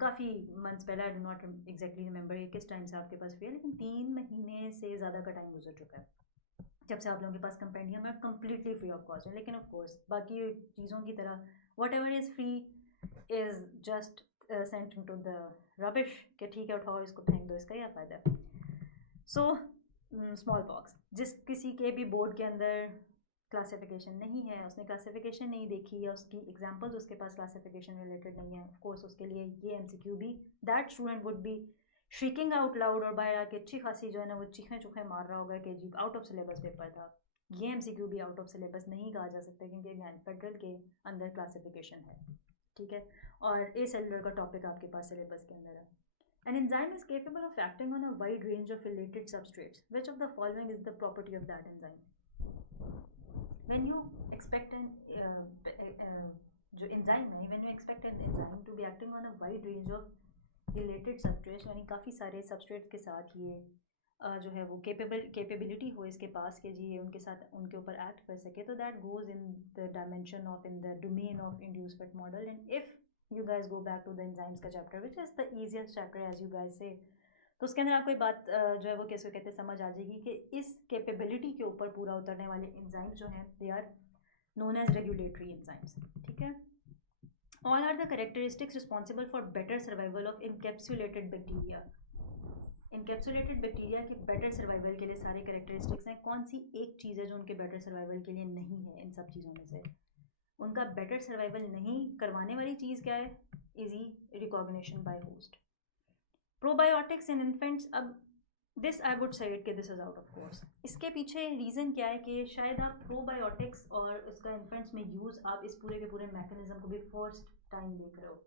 काफ़ी मंथ्स पहले, आई डू नॉट एग्जैक्टली रिमेंबर ये किस टाइम से आपके पास फ्री है, लेकिन 3 महीने से ज़्यादा का टाइम गुजर चुका है जब से आप लोगों के पास कंपेंडियम है, कम्प्लीटली फ्री ऑफ कॉस्ट है। लेकिन ऑफ कोर्स बाकी चीज़ों की तरह whatever is free is just sent to the rubbish, कि ठीक है उठाओ इसको फेंक दो, इसका क्या फ़ायदा है। सो स्मॉल पॉक्स, जिस किसी के भी बोर्ड के अंदर क्लासिफिकेशन नहीं है, उसने क्लासिफिकेशन नहीं देखी या उसकी एग्जांपल्स उसके पास क्लासिफिकेशन रिलेटेड नहीं है, ऑफ कोर्स उसके लिए ये एमसीक्यू भी, that student would be shrieking out loud, और बाहर आके अच्छी खासी जो है ना वो चीखें चुखें मार रहा होगा कि जी आउट ऑफ सिलेबस पेपर था। ये एमसीक्यू भी आउट ऑफ सिलेबस नहीं कहा जा सकता, क्योंकि अगेन फेडरल के अंदर क्लासिफिकेशन है, ठीक है, और ए सेलुलर का टॉपिक आपके पास सिलेबस के अंदर है। An enzyme is capable of acting on a wide range of related substrates. Which of the following is the property of that enzyme? When you expect an जो enzyme है, when you expect an enzyme to be acting on a wide range of related substrates, यानी काफ़ी सारे substrates के साथ ये जो है वो capability हो इसके पास कि जी उनके साथ उनके ऊपर act कर सके, तो that goes in the dimension of, in the domain of induced fit model. And if you guys go back to the enzymes का chapter, which is the easiest chapter as you guys say, तो उसके अंदर आपको एक बात जो है वो कैसे कहते हैं समझ आ जाएगी कि इस कैपेबिलिटी के ऊपर पूरा उतरने वाले एंजाइम्स जो हैं they are known as regulatory enzymes, ठीक है। All are the characteristics responsible for better survival of encapsulated bacteria. Encapsulated bacteria के बेटर सर्वाइवल के लिए सारे कैरेक्टरिस्टिक्स हैं, कौन सी एक चीज़ है जो उनके बेटर सर्वाइवल के लिए नहीं है? इन सब चीज़ों में से उनका बेटर सर्वाइवल नहीं करवाने वाली चीज़ क्या है? Easy recognition by host. Probiotics in infants, अब दिस आई वुड से कि this is out of course. इसके पीछे रीज़न क्या है कि शायद आप प्रोबायोटिक्स और उसका इन्फेंट्स में यूज़, आप इस पूरे के पूरे मैकेनिज्म को भी फर्स्ट टाइम देख रहे हो।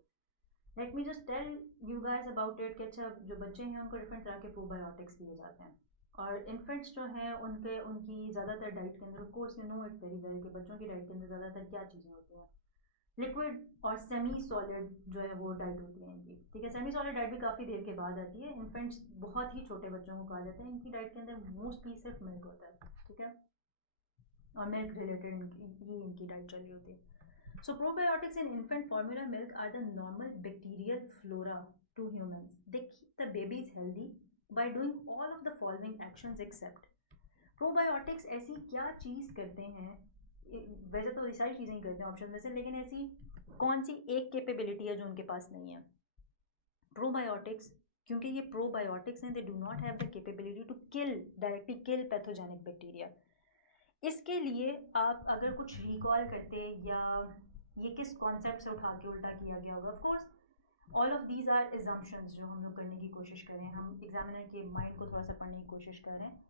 Let me just tell you guys about it कि अच्छा जो बच्चे हैं उनको डिफरेंट तरह के प्रोबायोटिक्स दिए जाते हैं, और इन्फेंट्स जो हैं उनकी ज़्यादातर डाइट के अंदर, of course you know it very well कि बच्चों की डाइट के अंदर ज़्यादातर क्या चीज़ें होती हैं, लिक्विड और सेमी सॉलिड जो है वो डाइट होती है इनकी, ठीक है। सेमी सॉलिड डाइट भी काफ़ी देर के बाद आती है, इन्फेंट्स बहुत ही छोटे बच्चों को कहा जाता है, इनकी डाइट के अंदर मोस्टली सिर्फ मिल्क होता है, ठीक है, और मिल्क रिलेटेड ही इनकी डाइट चल रही होती है। So probiotics in infant formula milk are the normal bacterial flora to humans. They keep the babies healthy by doing all of the following actions except. Probiotics ऐसी क्या चीज़ करते हैं, वैसे तो ये सारी चीज़ें ही करते हैं ऑप्शन में से, लेकिन ऐसी कौन सी एक कैपेबिलिटी है जो उनके पास नहीं है? प्रोबायोटिक्स, क्योंकि ये प्रोबायोटिक्स हैं, they do not have the capability to kill, directly kill pathogenic bacteria. इसके लिए आप अगर कुछ रिकॉल करते या ये किस कॉन्सेप्ट से उठा के उल्टा किया गया होगा, of course all of these are assumptions जो हम लोग करने की कोशिश कर रहे हैं, हम एग्जामिनर के माइंड को थोड़ा सा पढ़ने की कोशिश कर रहे हैं।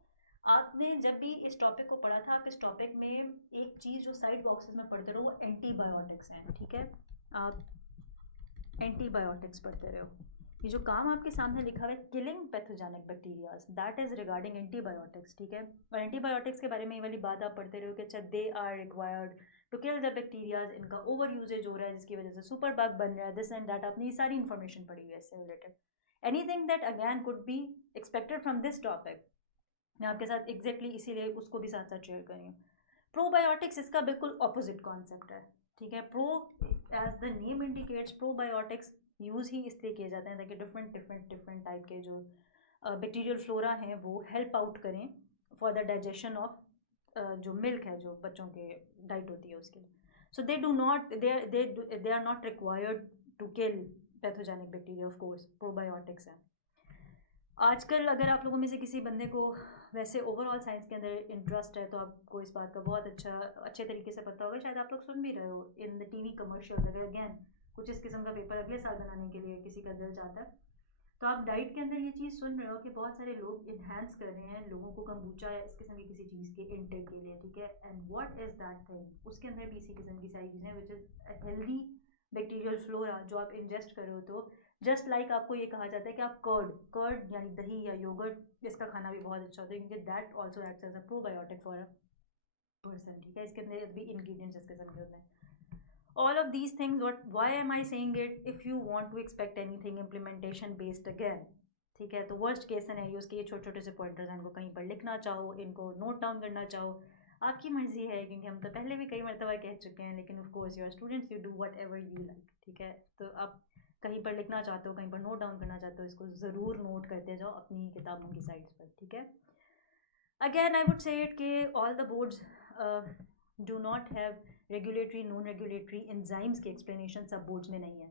आपने जब भी इस टॉपिक को पढ़ा था, आप इस टॉपिक में एक चीज़ जो साइड बॉक्सेस में पढ़ते रहो वो एंटीबायोटिक्स हैं, ठीक है, आप एंटीबायोटिक्स पढ़ते रहो। ये जो काम आपके सामने लिखा हुआ है killing pathogenic bacterias, that is regarding antibiotics, ठीक है। और एंटीबायोटिक्स के बारे में ये वाली बात आप पढ़ते रहो कि अच्छा they are required to kill the bacterias, इनका ओवर यूजेज हो रहा है जिसकी वजह से सुपर बग बन रहा है, दिस एंड दैट, आपने ये सारी इन्फॉर्मेशन पढ़ी हुई है इससे related. Anything that again could be expected from this topic मैं आपके साथ एग्जैक्टली इसीलिए उसको भी साथ साथ शेयर कर रही हूँ। प्रोबायोटिक्स इसका बिल्कुल ऑपोजिट कॉन्सेप्ट है, ठीक है। As the name indicates, probiotics use ही इसलिए किए जाते हैं ताकि डिफरेंट टाइप के जो बैक्टीरियल फ्लोरा हैं वो हेल्प आउट करें फॉर द डाइजेशन ऑफ जो मिल्क है, जो बच्चों के डाइट होती है उसके लिए। So they do not they are not required to kill pathogenic bacteria, of course probiotics है। आजकल अगर आप लोगों में से किसी बंदे को वैसे ओवरऑल साइंस के अंदर इंटरेस्ट है तो आपको इस बात का बहुत अच्छे तरीके से पता होगा, शायद आप लोग सुन भी रहे हो इन द टीवी कमर्शियल्स। अगर अगेन कुछ इस किस्म का पेपर अगले साल बनाने के लिए किसी का दिल चाहता है तो आप डाइट के अंदर ये चीज़ सुन रहे हो कि बहुत सारे लोग इन्हांस कर रहे हैं लोगों को कम्बूचा या इस किस्म की किसी चीज़ के इनटेक के लिए, ठीक है। And what is that thing, उसके अंदर भी इसी किस्म की सारी चीज़ें which is healthy bacterial flora जो आप इंजेस्ट कर रहे हो। तो जस्ट लाइक आपको ये कहा जाता है कि आप कर्ड यानी दही या योगर्ट इसका खाना भी बहुत अच्छा होता है क्योंकि that also acts as a probiotic for a person, ठीक है। इसके अंदर भी इंग्रेडिएंट्स इस किस्म के होते हैं। all of these things, what why am I saying it, if you want to expect anything implementation based again, ठीक है। तो वर्स्ट केस सिनेरियोज के ये छोटे छोटे से पॉइंटर्स हैं, इनको कहीं पर लिखना चाहो, इनको नोट डाउन करना चाहो, आपकी मर्जी है, क्योंकि हम तो पहले भी कई मरतबा कह चुके हैं। लेकिन of course your students, you do what ever you like, ठीक है। तो आप कहीं पर लिखना चाहते हो, कहीं पर नोट डाउन करना चाहते हो, इसको ज़रूर नोट करते जाओ अपनी किताबों की साइड्स पर, ठीक है। Again I would say it कि all the boards do not have regulatory non regulatory enzymes के एक्सप्लेनेशन सब बोर्ड्स में नहीं है।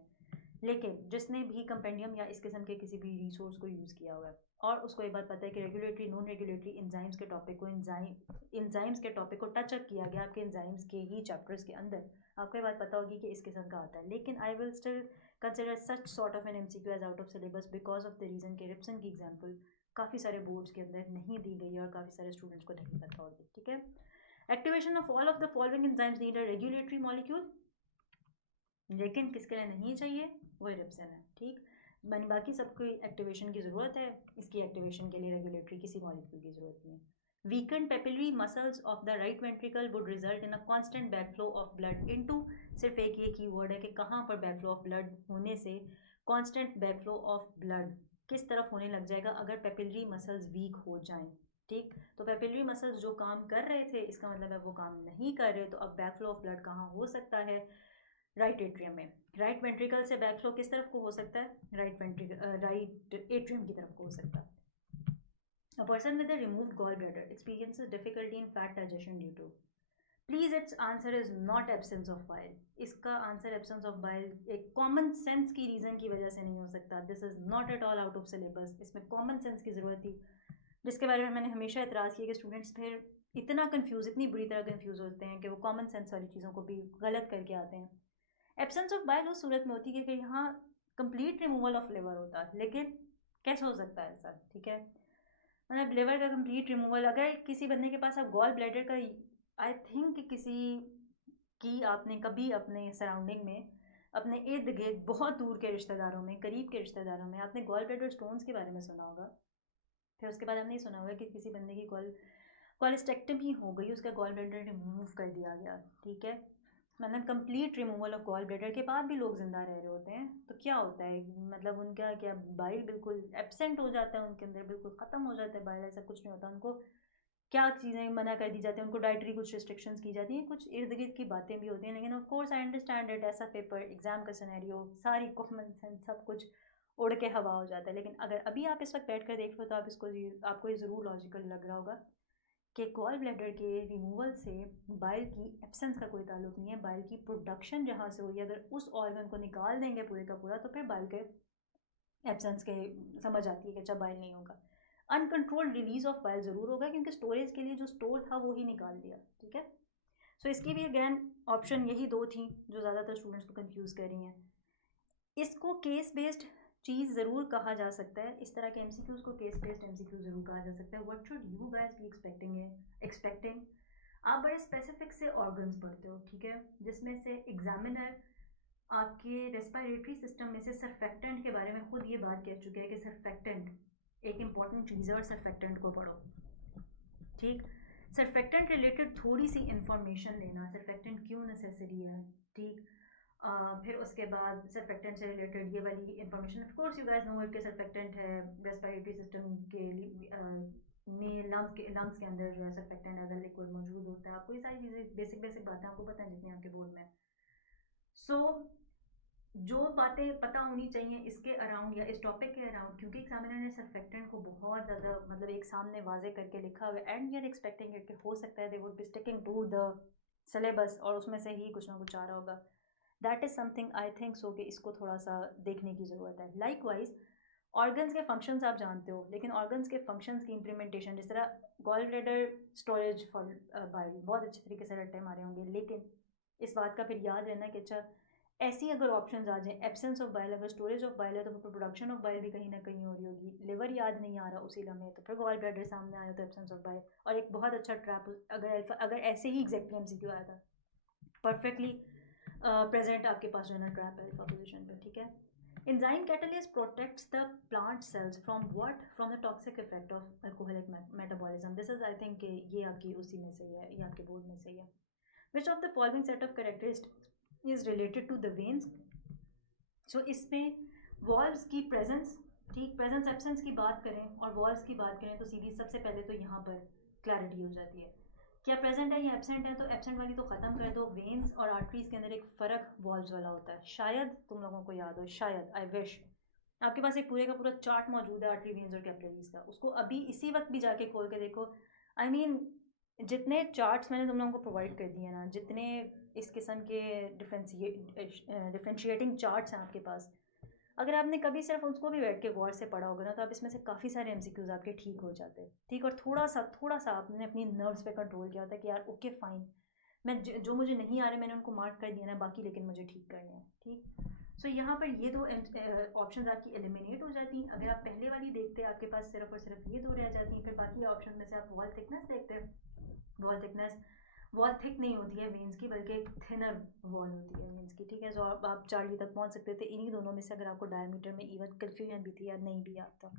लेकिन जिसने भी कंपेंडियम या इस किस्म के किसी भी रिसोर्स को यूज़ किया हुआ है और उसको ये बात पता है कि रेगुलेटरी नॉन रेगुलेटरी एंजाइम्स के टॉपिक को एंजाइम्स के टॉपिक को टच अप किया गया आपके एंजाइम्स के ही चैप्टर्स के अंदर, आपको ये बात पता होगी कि इस किस्म का आता है। लेकिन I will still consider such sort of an MCQ as out of syllabus because of the reason के रिप्सन की एग्जाम्पल काफ़ी सारे बोर्ड्स के अंदर नहीं दी गई और काफ़ी सारे स्टूडेंट्स को नहीं पता होगी, ठीक है। Activation of all of the following enzymes need a regulatory molecule, लेकिन किसके लिए नहीं चाहिए, वही रिप्सन है, ठीक। बाकी सबको एक्टिवेशन की ज़रूरत है, इसकी एक्टिवेशन के लिए रेगुलेटरी किसी मॉलिक्यूल की ज़रूरत नहीं है। Weekend papillary muscles of the right ventricle would result in a constant backflow of blood into, सिर्फ एक ये कीवर्ड है कि कहाँ पर बैकफ्लो ऑफ ब्लड होने से कांस्टेंट बैकफ्लो ऑफ ब्लड किस तरफ होने लग जाएगा अगर पेपिलरी मसल्स वीक हो जाएं, ठीक। तो पेपिलरी मसल्स जो काम कर रहे थे इसका मतलब है वो काम नहीं कर रहे, तो अब बैकफ्लो ऑफ ब्लड कहाँ हो सकता है, राइट एट्रियम में। राइट वेंट्रिकल से बैकफ्लो किस तरफ को हो सकता है, राइट एट्रियम की तरफ को हो सकता है। A person with a removed gallbladder experiences difficulty in fat digestion due to, please it's answer is not absence of bile. इसका आंसर एब्सेंस ऑफ बाइल एक कॉमन सेंस की रीज़न की वजह से नहीं हो सकता। This is not at all out of syllabus, इसमें कॉमन सेंस की ज़रूरत थी, जिसके बारे में मैंने हमेशा एतराज़ किया कि स्टूडेंट्स फिर इतनी बुरी तरह कन्फ्यूज़ होते हैं कि वो कॉमन सेंस वाली चीज़ों को भी गलत करके आते हैं। एब्सेंस ऑफ बाइल उस सूरत में होती है कि यहाँ कंप्लीट रिमूवल ऑफ लिवर होता है, लेकिन कैसे हो सकता है ऐसा, ठीक है। मतलब लिवर का कंप्लीट रिमूवल, अगर किसी बंदे के पास अब गॉल ब्लैडर का, आई थिंक किसी की आपने कभी अपने सराउंडिंग में, अपने इर्द गिर्द बहुत दूर के रिश्तेदारों में, करीब के रिश्तेदारों में आपने गॉल ब्लैडर स्टोन्स के बारे में सुना होगा। फिर उसके बाद हमने सुना होगा कि किसी बंदे की कॉलेस्टेक्टमी हो गई, उसका गॉल ब्लैडर रिमूव कर दिया गया, ठीक है। मतलब complete removal of gall bladder के बाद भी लोग ज़िंदा रह रहे होते हैं, तो क्या होता है, मतलब उनका क्या बाइल बिल्कुल एब्सेंट हो जाता है, उनके अंदर बिल्कुल ख़त्म हो जाता है बाइल, ऐसा कुछ नहीं होता। उनको क्या चीज़ें मना कर दी जाती हैं, उनको डाइटरी कुछ रिस्ट्रिक्शंस की जाती हैं, कुछ इर्द गिर्द की बातें भी होती हैं। लेकिन of course I understand it, ऐसा पेपर, एग्जाम का सिनेरियो, सारी कॉमन सेंस सब कुछ उड़ के हवा हो जाता है। लेकिन अगर अभी आप इस वक्त बैठ कर देख लो तो आपको ये ज़रूर लॉजिकल लग रहा होगा कि गॉल ब्लैडर के रिमूवल से बाइल की एब्सेंस का कोई ताल्लुक नहीं है, बाइल की प्रोडक्शन जहाँ से हुई है, अगर उस ऑर्गन को निकाल देंगे पूरे का पूरा तो फिर बाइल के एब्सेंस के समझ आती है कि अच्छा बाइल नहीं होगा। अनकंट्रोल्ड रिलीज ऑफ बाइल ज़रूर होगा क्योंकि स्टोरेज के लिए जो स्टोर था वो ही निकाल दिया, ठीक है। सो इसकी भी अगैन ऑप्शन यही दो थी जो ज़्यादातर स्टूडेंट्स को कंफ्यूज कर रही हैं। इसको केस बेस्ड चीज़ ज़रूर कहा जा सकता है, इस तरह के एमसीक्यूज़ को केस बेस्ड एमसीक्यू ज़रूर कहा जा सकता है। What should you guys be expecting, आप बड़े स्पेसिफिक से ऑर्गन्स पढ़ते हो, ठीक है, जिसमें से एग्जामिनर आपके रेस्पिरेटरी सिस्टम में से सर्फेक्टेंट के बारे में खुद ये बात कह चुके हैं कि सर्फेक्टेंट एक इंपॉर्टेंट चीज़ है और सर्फेक्टेंट को पढ़ो, ठीक। सर्फेक्टेंट रिलेटेड थोड़ी सी इंफॉर्मेशन लेना, सर्फेक्टेंट क्यों नेसेसरी है, ठीक। फिर उसके बाद सर्फेक्टेंट से रिलेटेड ये वाली information, of course you guys know it के सर्फेक्टेंट है रेस्पिरेटरी सिस्टम के लिए में लंग्स के अंदर जो है सर्फेक्टेंट एज अ लिक्विड मौजूद होता है। आपको ये सारी चीज़ें बेसिक बेसिक बातें आपको पता है जितनी आपके बोर्ड में। सो जो बातें पता होनी चाहिए इसके अराउंड या इस टॉपिक के अराउंड, क्योंकि एग्जामिनर ने सर्फेक्टेंट को बहुत ज़्यादा मतलब एक सामने वाजे करके लिखा हुआ है and we are expecting it कि हो सकता है they would be sticking to the syllabus और उसमें से ही कुछ ना कुछ आ रहा होगा। That is something I think so कि इसको थोड़ा सा देखने की ज़रूरत है। लाइकवाइज ऑर्गन्स के फंक्शंस आप जानते हो, लेकिन ऑर्गन्स के फंक्शंस की इम्प्लीमेंटेशन जिस तरह gall bladder storage for bile बहुत अच्छे तरीके से रट्टे मारे होंगे, लेकिन इस बात का फिर याद रहना कि अच्छा ऐसी अगर ऑप्शंस आ जाएं, एब्सेंस ऑफ बाइल, अगर स्टोरेज ऑफ बाइल है तो फिर प्रोडक्शन ऑफ बाइल भी कहीं ना कहीं हो रही होगी। लिवर याद नहीं आ रहा उसी लम्हे तो फिर गॉल ब्लैडर सामने आया तो एब्सेंस ऑफ बाइल। और एक बहुत अच्छा ट्रैप अगर ऐसे ही एग्जैक्टली एमसीक्यू आया था परफेक्टली प्रेजेंट आपके पास जो है ना ट्रैप है अल्फा पोजीशन पे, ठीक है। Enzyme catalyst protects the plant cells from what? From the toxic effect of alcoholic metabolism. This is I think ये आपकी उसी में से है, ये आपके बोर्ड में से है। Which of the following set of characteristics is related to the veins? So इसमें वॉल्व्स की प्रेजेंस, ठीक, प्रेजेंस एब्सेंस की बात करें और वॉल्व्स की बात करें तो सीधी सबसे पहले तो यहाँ पर क्लैरिटी हो जाती है क्या प्रेजेंट है या एब्सेंट है। तो एब्सेंट वाली तो ख़त्म कर दो। वेन्स और आर्टरीज के अंदर एक फ़र्क वॉल्व्स वाला होता है, शायद तुम लोगों को याद हो, शायद, आई विश आपके पास एक पूरे का पूरा चार्ट मौजूद है आर्टरी वेन्स और कैपिलरीज का, उसको अभी इसी वक्त भी जाके खोल के देखो। आई मीन जितने चार्ट्स मैंने तुम लोगों को प्रोवाइड कर दिए ना, जितने इस किस्म के डिफ्रेंशिएटिंग चार्ट्स हैं आपके पास, अगर आपने कभी सिर्फ उसको भी बैठ के गौर से पढ़ा होगा ना तो आप इसमें से काफ़ी सारे एमसीक्यूज आपके ठीक हो जाते हैं, ठीक। और थोड़ा सा आपने अपनी नर्व्स पे कंट्रोल किया होता है कि यार ओके फाइन, मैं जो मुझे नहीं आ रहे मैंने उनको मार्क कर दिया ना, बाकी लेकिन मुझे ठीक करने हैं, ठीक। सो यहाँ पर ये दो ऑप्शन आपकी एलिमिनेट हो जाती हैं। अगर आप पहले वाली देखते हैं आपके पास सिर्फ और सिर्फ ये दो रह जाती हैं। फिर बाकी ऑप्शन में से आप वॉल थिकनेस देखते हैं, वॉल थिकनेस, वॉल थिक नहीं होती है वेन्स की बल्कि एक थिनर वॉल होती है वेन्स की, ठीक है। जो आप चार्ली तक पहुंच सकते थे इन्हीं दोनों में से, अगर आपको डायमीटर में इवन कन्फ्यूजन भी थी या नहीं भी आता।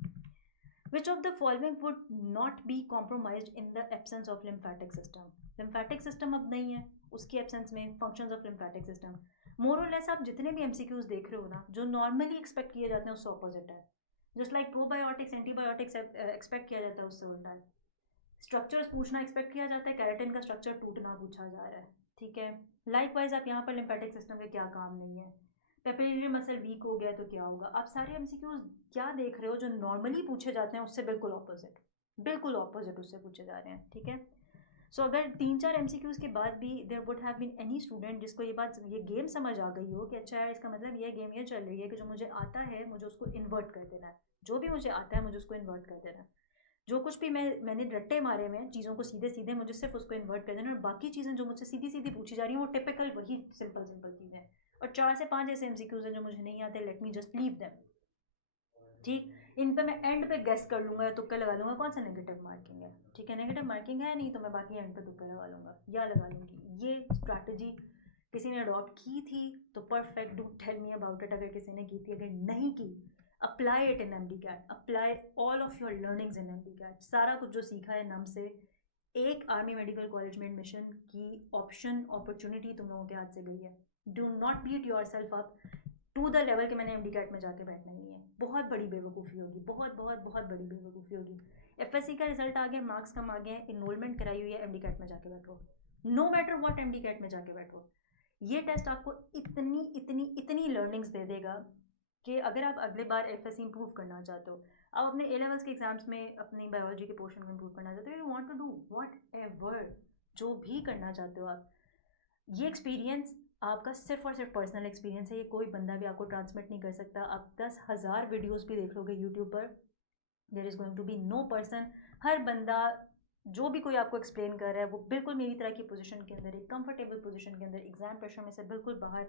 विच of the following would not be compromised in the absence of lymphatic system? Lymphatic system अब नहीं है, उसकी एब्सेंस में फंक्शंस ऑफ लिम्फेटिक सिस्टम मोर और लेस आप जितने भी एमसीक्यूज देख रहे हो ना जो नॉर्मली एक्सपेक्ट किए जाते हैं उससे ऑपोजिट है। Just like probiotics antibiotics expect किया जाता है उससे उल्टा है। स्ट्रक्चर्स पूछना एक्सपेक्ट किया जाता है, कैरेटिन का स्ट्रक्चर टूटना पूछा जा रहा है, ठीक है। लाइकवाइज आप यहाँ पर लिम्फेटिक सिस्टम के क्या काम नहीं है, पेपिलरी मसल वीक हो गया तो क्या होगा। आप सारे एमसीक्यूज क्या देख रहे हो जो नॉर्मली पूछे जाते हैं उससे बिल्कुल ऑपोजिट, बिल्कुल ऑपोजिट उससे पूछे जा रहे हैं, ठीक है। सो अगर 3-4 एमसीक्यूज के बाद भी there would have been any student जिसको ये बात, ये गेम समझ आ गई हो कि अच्छा यार इसका मतलब ये गेम ये चल रही है कि जो मुझे आता है मुझे उसको इन्वर्ट कर देना है, जो भी मुझे आता है मुझे उसको इन्वर्ट कर देना है, जो कुछ भी मैंने रट्टे मारे में चीज़ों को सीधे सीधे मुझे सिर्फ उसको इन्वर्ट कर देना, और बाकी चीज़ें जो मुझसे सीधी सीधी पूछी जा रही हैं वो टिपिकल वही सिंपल सिंपल चीज़ें हैं। और 4 से 5 ऐसे एमसीक्यूज हैं जो मुझे नहीं आते, late me just leave them, ठीक। इन पे मैं एंड पे गेस कर लूँगा या तुक्का लगा लूँगा कौन सा नेगेटिव मार्किंग है, ठीक है। नेगेटिव मार्किंग है नहीं तो मैं बाकी एंड पे तुक्का लगा लूँगा या लगा लूँगी। ये स्ट्रैटेजी किसी ने अडॉप्ट की थी तो perfect, do tell me about it. अगर किसी ने की थी, अगर नहीं की, apply it in MD CAT, apply all of your learnings in MD CAT. सारा कुछ जो सीखा है नम से, एक आर्मी मेडिकल कॉलेज में एडमिशन की ऑप्शन अपॉर्चुनिटी तुम लोगों के हाथ से गई है। Do not beat yourself up to the level के मैंने एमडी कैट में जाके बैठना नहीं है, बहुत बड़ी बेवकूफ़ी होगी, बहुत बहुत बहुत बड़ी बेवकूफ़ी होगी। एफएससी का रिजल्ट आ गया, मार्क्स कम आ गए, इनरोलमेंट कराई हुई है, एमडी कैट में जाके बैठो, no matter what MD CAT में जाके बैठो। ये टेस्ट आपको इतनी इतनी इतनी लर्निंग्स दे देगा कि अगर आप अगले बार एफएससी इंप्रूव करना चाहते हो, आप अपने ए लेवल्स के एग्जाम्स में अपनी बायोलॉजी के पोर्शन को इंप्रूव करना चाहते हो, you want to do whatever, जो भी करना चाहते हो आप, ये एक्सपीरियंस आपका सिर्फ और सिर्फ पर्सनल एक्सपीरियंस है, ये कोई बंदा भी आपको ट्रांसमिट नहीं कर सकता। आप 10,000 वीडियोस भी देख लोगे यूट्यूब पर, there is going to be no person, हर बंदा जो भी कोई आपको एक्सप्लेन कर रहा है वो बिल्कुल मेरी तरह की पोजीशन के अंदर, एक कंफर्टेबल पोजीशन के अंदर, एग्जाम प्रेशर में से बिल्कुल बाहर,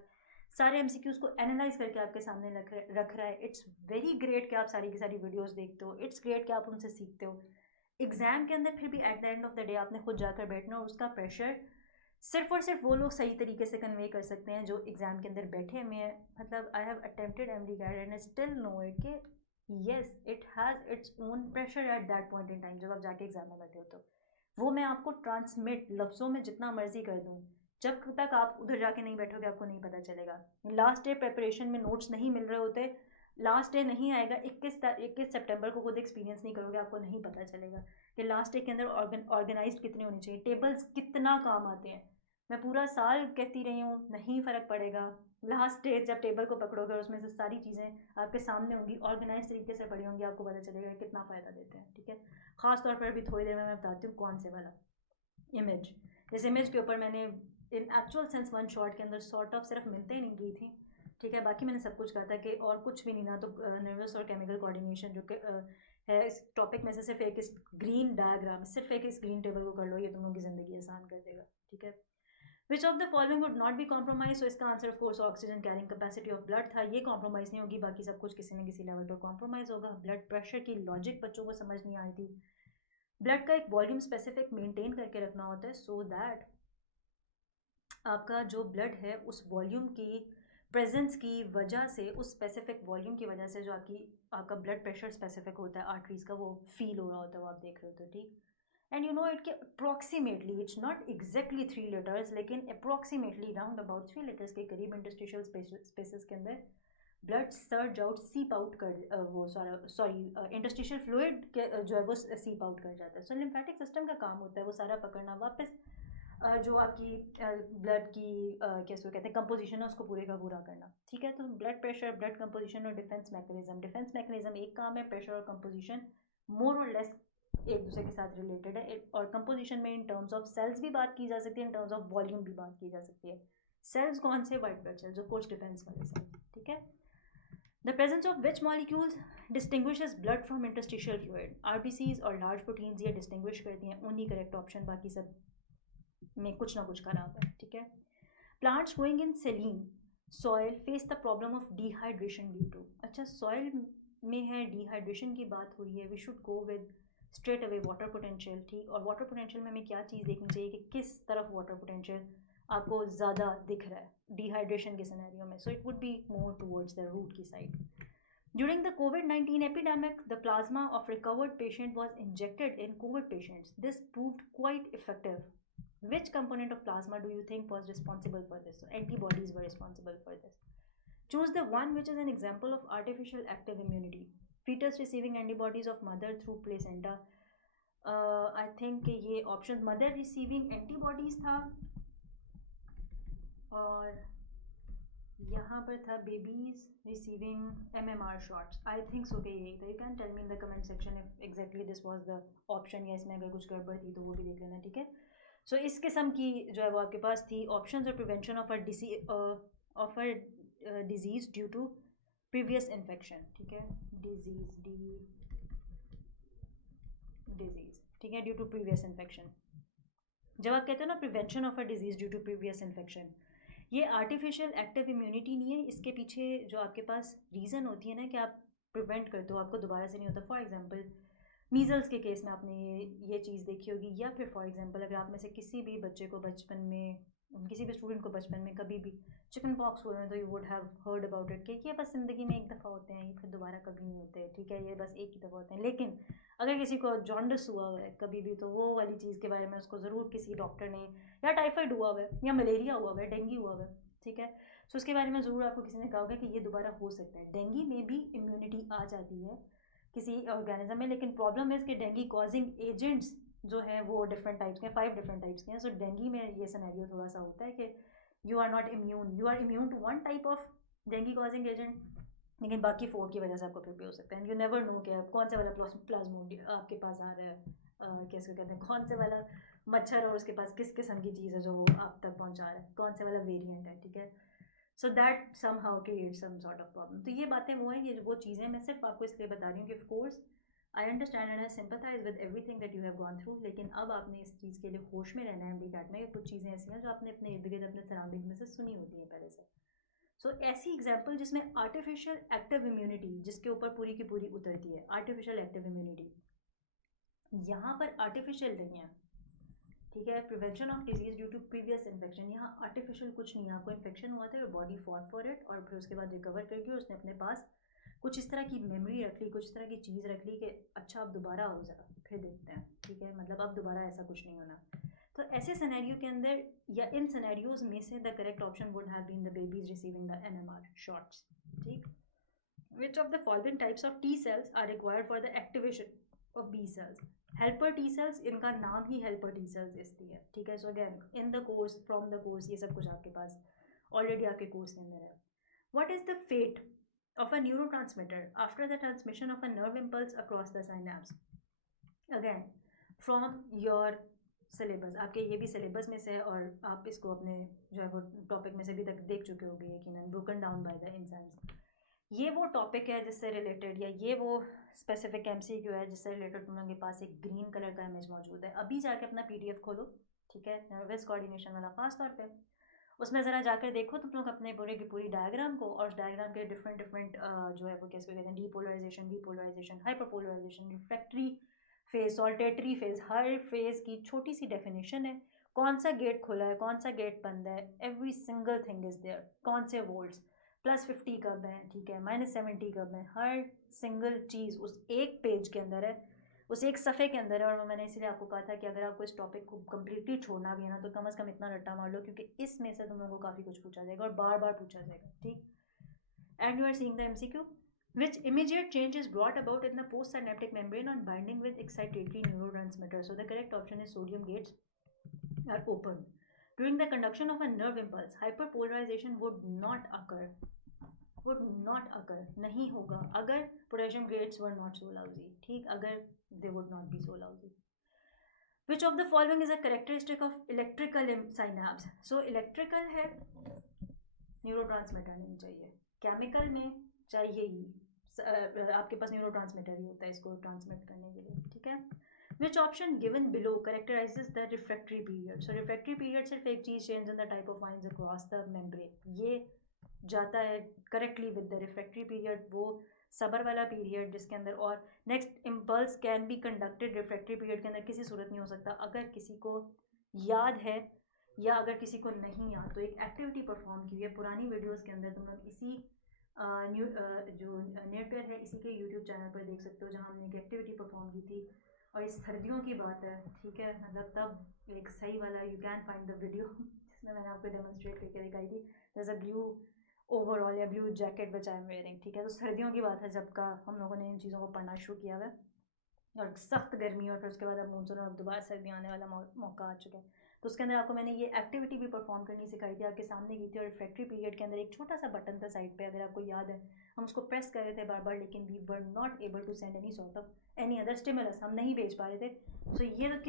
सारे एमसीक्यूज को एनालाइज करके आपके सामने रख रहा है। इट्स वेरी ग्रेट कि आप सारी की सारी वीडियोस देखते हो, इट्स ग्रेट कि आप उनसे सीखते हो। एग्जाम के अंदर फिर भी at the end of the day आपने खुद जाकर बैठना, और उसका प्रेशर सिर्फ और सिर्फ वो लोग सही तरीके से कन्वे कर सकते हैं जो एग्ज़ाम के अंदर बैठे हुए हैं। मतलब I have attempted MDCAT and I still know it कि yes it has its own pressure at that point in time, जब आप जाके एग्जाम में बैठे हो तो वो मैं आपको ट्रांसमिट लफ्ज़ों में जितना मर्जी कर दूँ, जब तक आप उधर जाके नहीं बैठोगे आपको नहीं पता चलेगा। लास्ट डे प्रेपरेशन में नोट्स नहीं मिल रहे होते, लास्ट डे नहीं आएगा, 21 सितंबर को खुद एक्सपीरियंस नहीं करोगे आपको नहीं पता चलेगा। कि लास्ट स्टेज के अंदर ऑर्गेनाइज्ड कितने होने चाहिए, टेबल्स कितना काम आते हैं। मैं पूरा साल कहती रही हूँ नहीं फ़र्क पड़ेगा, लास्ट स्टेज जब टेबल को पकड़ोगे और उसमें से सारी चीज़ें आपके सामने होंगी, ऑर्गेनाइज तरीके से पड़ी होंगी, आपको पता चलेगा कितना फ़ायदा देते हैं। ठीक है, ख़ास तौर पर अभी थोड़ी देर में मैं बताती हूँ कौन से वाला इमेज। इस इमेज के ऊपर मैंने इन एक्चुअल सेंस वन शॉट के अंदर सॉर्ट ऑफ सिर्फ मिलते ही नहीं की थी। ठीक है, बाकी मैंने सब कुछ कहा था कि और कुछ भी नहीं, ना तो नर्वस और केमिकल कोऑर्डिनेशन जो कि है इस टॉपिक में से, सिर्फ एक इस ग्रीन डायग्राम, सिर्फ एक इस ग्रीन टेबल को कर लो, ये तुम लोगों की ज़िंदगी आसान कर देगा। ठीक है, विच of the following would not be compromise, तो इसका answer of course oxygen carrying capacity of blood था। ये कॉम्प्रोमाइज़ नहीं होगी, बाकी सब कुछ किसी न किसी लेवल पर कॉम्प्रोमाइज़ होगा। ब्लड प्रेशर की लॉजिक बच्चों को समझ नहीं आई थी। ब्लड का एक वॉल्यूम स्पेसिफिक मेंटेन करके रखना होता है सो दैट आपका जो ब्लड है उस वॉल्यूम की प्रेजेंस की वजह से, उस स्पेसिफिक वॉल्यूम की वजह से जो आपका ब्लड प्रेशर स्पेसिफिक होता है आर्टरीज का, वो फील हो रहा होता है, वो आप देख रहे होते हो। ठीक, एंड यू नो इट के approximately, it's not exactly 3 litres, लेकिन अप्रॉक्सीमेटली राउंड अबाउट 3 लीटर्स के करीब इंटरस्टिशियल स्पेसेस के अंदर ब्लड सर्ज आउट, सीप आउट कर वो सॉरी इंटरस्टिशियल फ्लूइड के जो है वो सीप आउट कर जाता है। सो लिम्फेटिक सिस्टम का काम होता है वो सारा पकड़ना, वापस जो आपकी ब्लड की कैसे कहते हैं कंपोजिशन है उसको पूरे का पूरा करना। ठीक है, तो ब्लड प्रेशर, ब्लड कंपोजिशन और डिफेंस मैकेनिज्म। डिफेंस मैकेनिज्म एक काम है, प्रेशर और कंपोजिशन मोर और लेस एक दूसरे के साथ रिलेटेड है। और कंपोजिशन में इन टर्म्स ऑफ सेल्स भी बात की जा सकती है, इन टर्म्स ऑफ वॉल्यूम भी बात की जा सकती है। सेल्स कौन से? White blood cells, of course defence वाले सेल्स। ठीक है, the presence of which molecules distinguishes blood from interstitial fluid. RBCs और लार्ज प्रोटीन्स ये डिस्टिंग्विश करती हैं, उन्हीं करेक्ट ऑप्शन, बाकी सब में कुछ ना कुछ खराब है। ठीक है, plants growing in saline soil face the problem of dehydration due to. अच्छा, सॉइल में है, डिहाइड्रेशन की बात हो रही है, we should go with straight away water potential. ठीक, और वाटर पोटेंशियल में हमें क्या चीज़ देखनी चाहिए कि किस तरफ वाटर पोटेंशियल आपको ज़्यादा दिख रहा है डिहाइड्रेशन के सिनेरियो में। So it would be more towards the root की side. During the COVID-19 epidemic, the plasma of recovered patient was injected in COVID patients. This proved quite effective. Which component of plasma do you think was responsible for this? So antibodies were responsible for this. Choose the one which is an example of artificial active immunity. Fetus receiving antibodies of mother through placenta. I think ये option mother receiving antibodies था, और यहाँ पर था babies receiving MMR shots. I think so कि यही था। You can tell me in the comment section if exactly this was the option, या इसमें अगर कुछ गड़बड़ थी तो वो भी देख लेना। ठीक है, सो इस किस्म की जो है वो आपके पास थी ऑप्शंस और prevention of a disease due to previous infection. ठीक है, डिजीज ठीक है, ड्यू टू प्रीवियस इन्फेक्शन। जब आप कहते हो ना prevention of a disease due to previous infection, ये आर्टिफिशियल एक्टिव इम्यूनिटी नहीं है, इसके पीछे जो आपके पास रीज़न होती है ना कि आप प्रिवेंट करते हो, आपको दोबारा से नहीं होता। फॉर एग्जांपल मीज़ल्स के केस में आपने ये चीज़ देखी होगी, या फिर फॉर एग्जांपल अगर आप में से किसी भी बच्चे को बचपन में, किसी भी स्टूडेंट को बचपन में कभी भी चिकन पॉक्स हुए हैं तो you would have heard about it कि ये बस ज़िंदगी में एक दफ़ा होते हैं, ये फिर दोबारा कभी नहीं होते। ठीक है, ये बस एक ही दफ़ा होते हैं। लेकिन अगर किसी को जॉन्डिस हुआ हुआ है कभी भी, तो वो वाली चीज़ के बारे में उसको ज़रूर किसी डॉक्टर ने, या टाइफाइड हुआ हुआ है, या मलेरिया हुआ हुआ है, डेंगू हुआ हुआ है, ठीक है, सो उसके बारे में ज़रूर आपको किसी ने कहा होगा कि ये दोबारा हो सकता है। डेंगू में भी इम्यूनिटी आ जाती है किसी ऑर्गेनिज्म में, लेकिन प्रॉब्लम है इसके डेंगू कॉजिंग एजेंट्स जो हैं वो डिफरेंट टाइप्स के हैं, 5 डिफरेंट टाइप्स के हैं। सो डेंगू में ये सिनेरियो थोड़ा सा होता है कि you are not immune, you are immune to one type of dengue causing agent, लेकिन बाकी 4 की वजह से आपको फिर भी हो सकता है। यू नेवर नो कि आप कौन से वाला प्लाज्मोडियम आपके पास आ रहा है, कैसे कहते हैं, कौन से वाला मच्छर और उसके पास किस किस्म की चीज़ है जो वो आप तक पहुंचा रहा है, कौन से वाला वेरिएंट है। ठीक है, so that somehow create some sort of problem. तो ये बातें वो हैं, ये वो चीज़ें मैं सिर्फ आपको इसलिए बता रही हूँ कि of course I understand and I sympathise with everything that you have gone through, लेकिन अब आपने इस चीज़ के लिए होश में रहना है एमडी कैट में। कुछ चीज़ें ऐसी हैं जो आपने अपने इर्द गिर्द अपने सराउंडिंग में से सुनी होती हैं पहले से। सो ऐसी एग्जाम्पल जिसमें आर्टिफिशियल एक्टिव इम्यूनिटी जिसके ऊपर पूरी की पूरी उतरती है, आर्टिफिशियल एक्टिव इम्यूनिटी, यहाँ पर आर्टिफिशियल नहीं है। ठीक है, prevention of disease due to previous infection, यहाँ आर्टिफिशियल कुछ नहीं है। आपको इन्फेक्शन हुआ था, बॉडी फॉट फॉर इट, और फिर उसके बाद रिकवर करके उसने अपने पास कुछ इस तरह की मेमोरी रख ली, कुछ इस तरह की चीज़ रख ली कि अच्छा अब दोबारा हो जाए, फिर देखते हैं। ठीक है, मतलब अब दोबारा ऐसा कुछ नहीं होना। तो ऐसे सिनेरियो के अंदर, या इन सिनेरियोज में से the correct option would have been the babies receiving the MMR shots. ठीक, which of the following types of T cells are required for the activation of B cells? Helper T cells, इनका नाम ही helper T cells इसलिए है, ठीक है. So again in the course, from the course, ये सब कुछ आपके पास ऑलरेडी आपके कोर्स के अंदर है. What is the fate of a neurotransmitter after the transmission of a nerve impulse across the synapse? Again, from your syllabus, आपके ये भी सिलेबस में से है और आप इसको अपने जो है वो टॉपिक में से भी तक देख चुके होंगे यकीनन, broken down by the enzymes. ये वो टॉपिक है जिससे रिलेटेड, या ये वो स्पेसिफिक एमसीक्यू है जिससे रिलेटेड तुम लोगों के पास एक ग्रीन कलर का इमेज मौजूद है. अभी जाके अपना पीडीएफ खोलो, ठीक है, नर्वस कोऑर्डिनेशन वाला खास तौर पे. उसमें ज़रा जाकर देखो तुम लोग अपने पूरे की पूरी डायग्राम को, और डायग्राम के डिफरेंट डिफरेंट जो है वो कैसे कहते हैं, depolarisation, depolarisation, hyperpolarisation, refractory phase, saltatory phase, हर फेज की छोटी सी डेफिनेशन है. कौन सा गेट खुला है, कौन सा गेट बंद है, every single thing is there. कौन से वोल्ट्स, +50 कब है, ठीक है, -70 कब है, हर सिंगल चीज़ उस एक पेज के अंदर है, उस एक सफ़े के अंदर है. और मैंने इसीलिए आपको कहा था कि अगर आपको इस टॉपिक को कम्प्लीटली छोड़ना भी है ना, तो कम से कम इतना रट्टा मार लो, क्योंकि इसमें से तुम लोगों को काफ़ी कुछ पूछा जाएगा और बार बार पूछा जाएगा, ठीक. And you are seeing the MCQ. Which immediate change is brought about in the postsynaptic membrane on binding with excitatory neurotransmitters? So the correct option is sodium gates are open. During the conduction of a nerve impulse, hyperpolarization would not occur. Would not occur. नहीं होगा अगर potassium gates were not so lousy. ठीक, अगर they would not be so lousy. Which of the following is a characteristic of electrical synapse? So electrical है, neurotransmitter नहीं चाहिए. Chemical में चाहिए ही, आपके पास न्यूरोट्रांसमीटर ही होता है इसको ट्रांसमिट करने के लिए, ठीक है. Which option given below characterises the refractory period? So refractory period सिर्फ एक चीज़, change in the type of ions across the membrane, ये जाता है correctly with the refractory period, वो सबर वाला पीरियड जिसके अंदर, और next impulse can be conducted refractory period के अंदर किसी सूरत नहीं हो सकता. अगर किसी को याद है या अगर किसी को नहीं याद, तो एक एक्टिविटी परफॉर्म की हुई है पुरानी वीडियोस के अंदर, तुम लोग इसी जो नेटवेयर है इसी के यूट्यूब चैनल पर देख सकते हो, जहाँ हमने एक एक्टिविटी परफॉर्म की थी. और इस सर्दियों की बात है, ठीक है, मतलब तब एक सही वाला, you can find the video जिसमें मैंने आपको डेमोन्स्ट्रेट करके दिखाई थी. There is a blue overall या blue jacket which I am wearing, ठीक है. तो सर्दियों की बात है जब का हम लोगों ने इन चीज़ों को पढ़ना शुरू किया हुआ है, और सख्त गर्मी, और फिर उसके बाद अब मानसून और दोबारा सर्दी आने वाला मौका आ चुका है. तो उसके अंदर आपको मैंने ये एक्टिविटी भी परफॉर्म करनी सिखाई थी, आपके सामने की थी. और रिफ्रैक्टरी पीरियड के अंदर एक छोटा सा बटन था साइड पे, अगर आपको याद है, हम उसको प्रेस कर रहे थे बार बार, लेकिन we were not able to send any sort of any other stimulus, हम नहीं भेज पा रहे थे. सो ये तो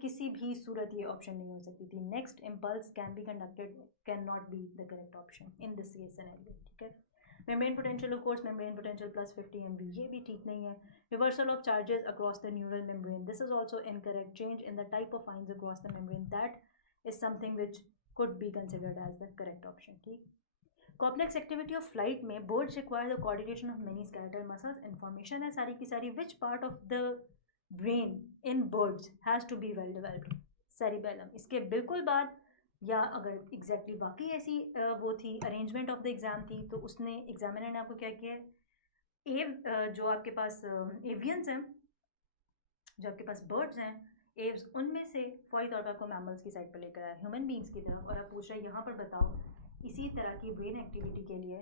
किसी भी सूरत ये ऑप्शन नहीं हो सकती थी. Next impulse can be conducted can not B the correct option in this scenario, ठीक है. Membrane potential, of course membrane potential +50 MV, ये भी ठीक नहीं है. Reversal of charges across the neural membrane, this is also incorrect. Change in the type of ions across the membrane, that is something which could be considered as the correct option, ठीक. Complex activity of flight में birds require the coordination of many skeletal muscles. Information है सारी की सारी. Which part of the brain in birds has to be well developed? Cerebellum. इसके बिल्कुल बाद, या अगर एग्जैक्टली बाकी ऐसी वो थी, अरेंजमेंट ऑफ द एग्ज़ाम थी, तो उसने एग्जामिनर ने आपको क्या किया है, जो आपके पास एवियंस हैं, जो आपके पास बर्ड्स हैं, एव्स, उनमें से फौरी तौर पर आपको मैमल्स की साइड पर लेकर आया, ह्यूमन बींग्स की तरफ, और आप पूछ रहे हैं यहाँ पर बताओ इसी तरह की ब्रेन एक्टिविटी के लिए